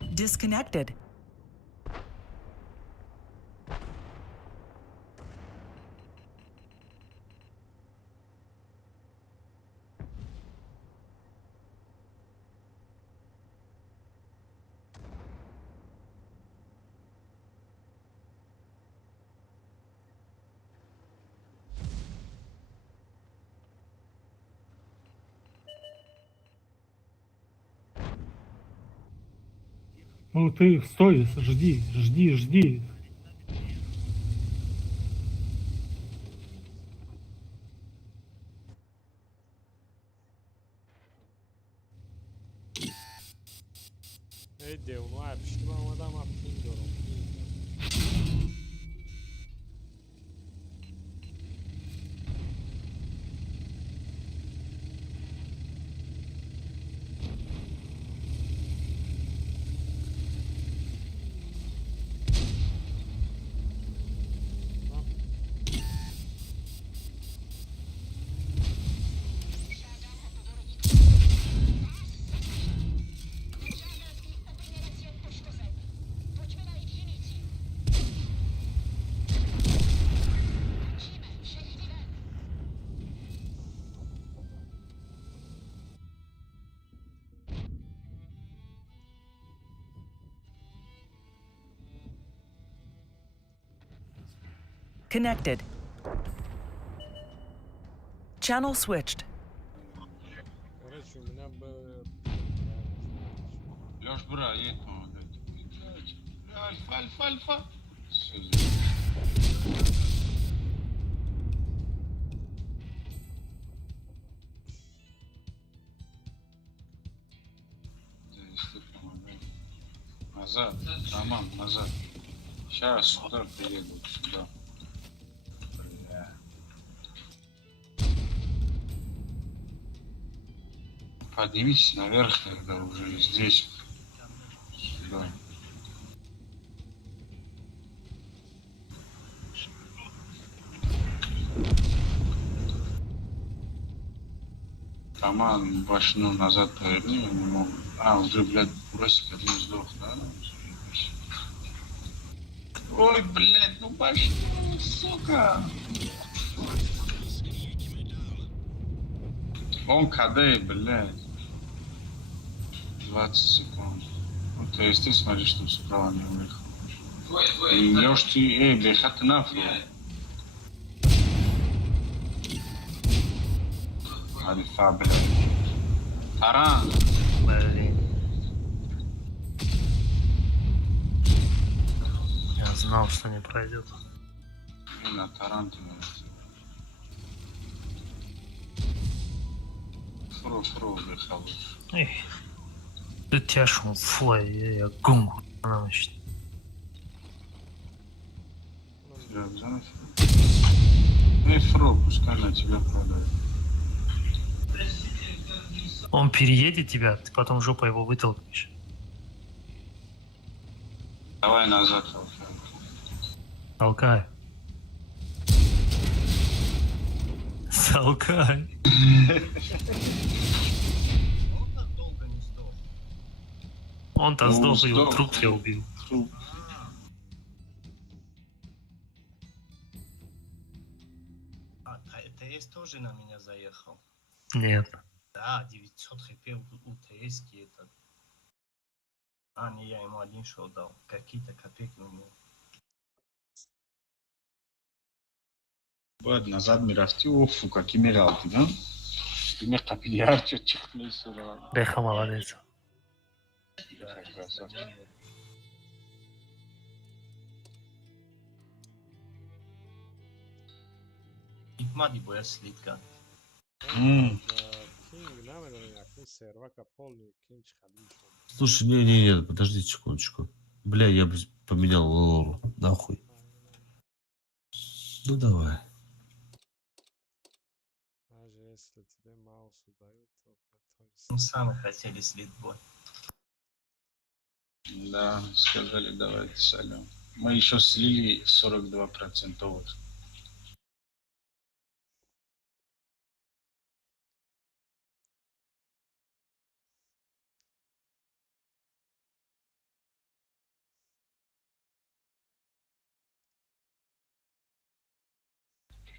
Disconnected. Ну ты стой, жди, жди, жди. Ey Deus, não é? Acho que vamos mandar uma pinga, Connected. Channel switched. Короче, у меня был... Лёш, бра, едь, помогать. Альфа, альфа, альфа. Все, назад, Роман, назад. Сейчас сюда приеду, сюда. Бля. Поднимитесь наверх тогда уже здесь. Сюда. Роман, башню назад поверни, я не могу. А, уже, блядь, бросик один сдох, да? Ой, блядь, ну башню, сука! Он КД, блядь. 20 секунд. Ну, то есть ты смотришь, что справа не выехал. Лёш, ты, блядь, а ты нафиг. Альфа, блядь. Таран. Блин. Я знал, что не пройдет. На таран ты, блядь. Фру, выехал. Эх. Ты тяжко, флай, я гунгу. Она значит. Ну, фру, пускай на тебя продает. Он переедет тебя, ты потом жопой его вытолкнешь. Давай назад, толкай. Толкай. Толкай. Он-то сдох, его труп я убил. А, ТС тоже на меня заехал. Нет. Да, 900 хп у ТСки это. А, не, я ему один шел дал. Какие-то копейки у него. Бad, назад мирафти, офу, какие миралты, да? Ты мне капилляр, что чихнул сюда. Беха молодец. Красавчик. Итмади боя слитка. Кинг, намерен някакви сервака полни кинч хадишо. Слушай, не, подожди секундочку. Бля, я бы поменял лору. Нахуй. Ну давай. Даже если тебе маусу дают, то Мы сами хотели слить бой. Да, сказали, давайте солем. Мы еще слили 42% вот.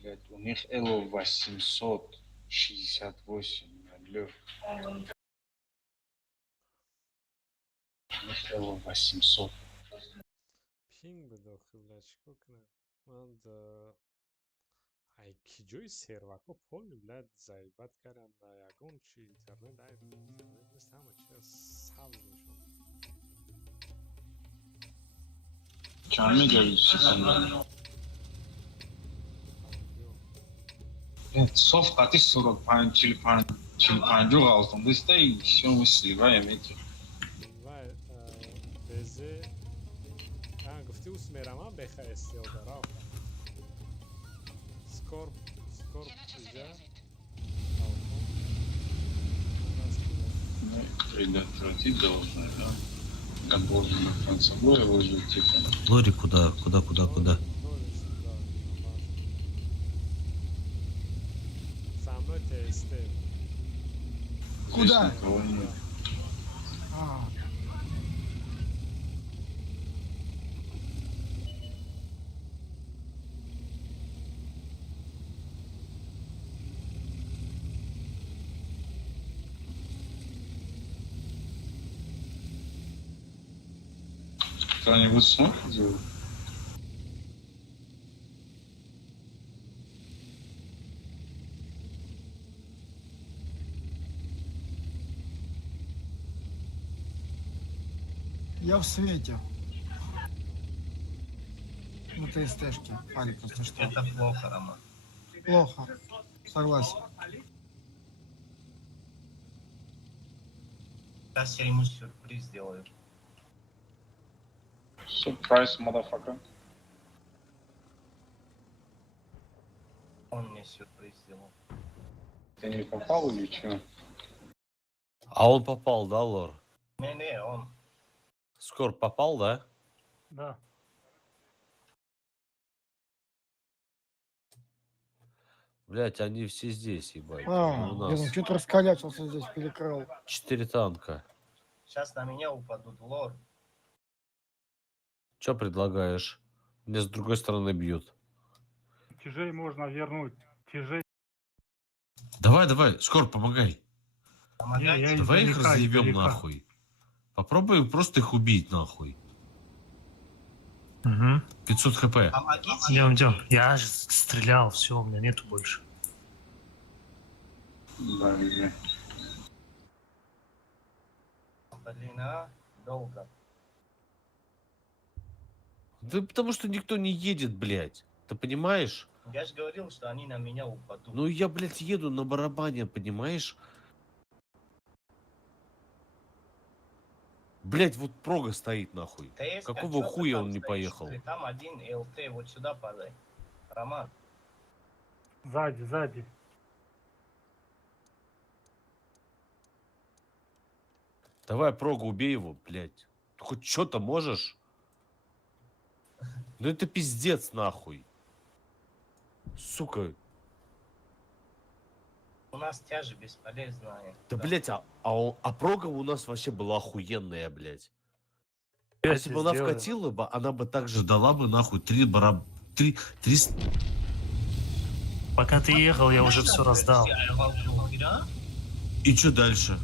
Блять, у них Эло 868, алло. У них Эло 800. пинг бедохи, блядь, сколько на... Ман да... Ай, киджой сервако полни, блядь, заебат карам на ягон, чи интернет, ай, интернет не самый час савзушон. Чан мегабит секунда. Соф қати 45 алтында стай, все мы сливаем эти. Вай, безе... А, гуфти усмерама беха эстел дарав. Скорб иджа. Предотвратить должны, да? Как должен на францевое выжить, типа. Лори, куда? Со мной тесты. Куда? Здесь никого нет. А, Кто-нибудь смотрит? Я в свете. На ТСТшке. Фали просто что. Это плохо, Роман. Плохо. Согласен. Сейчас я ему сюрприз сделаю. Surprise, motherfucker. Он мне сюрприз сделал. Ты не попал или что? А он попал, да, Лор? Не, он. Скоро попал, да? Да. Блять, они все здесь, ебать. А, У блин, нас что-то раскалячился здесь, перекрыл. 4 танка. Сейчас на меня упадут, лор. Че предлагаешь? Меня с другой стороны бьют. Тяжей можно вернуть. Тяжей. Давай, Скоро, помогай. Я Давай их издалека, разъебем издалека. нахуй. Попробуем просто их убить нахуй. Угу. 500 хп. Помогите. Идем. Я же стрелял, все, у меня нету больше. Да, блин. Блин, а? Долго. Да потому что никто не едет, блядь. Ты понимаешь? Я же говорил, что они на меня упадут. Ну я, блядь, еду на барабане, понимаешь? Блядь, вот прога стоит нахуй. ТС, Какого чё ты хуя там он не стоишь? поехал? Ты там один ЛТ, вот сюда падай. Роман, Сзади. Давай, прога, убей его, блядь. Хоть что-то можешь? Ну это пиздец, нахуй. Сука. у нас тяжи бесполезная. Да, блядь, а прога у нас вообще была охуенная, блядь. Если бы она вкатила бы, она бы также дала бы нахуй 3 Пока ты ехал, я уже все раздал. И что дальше?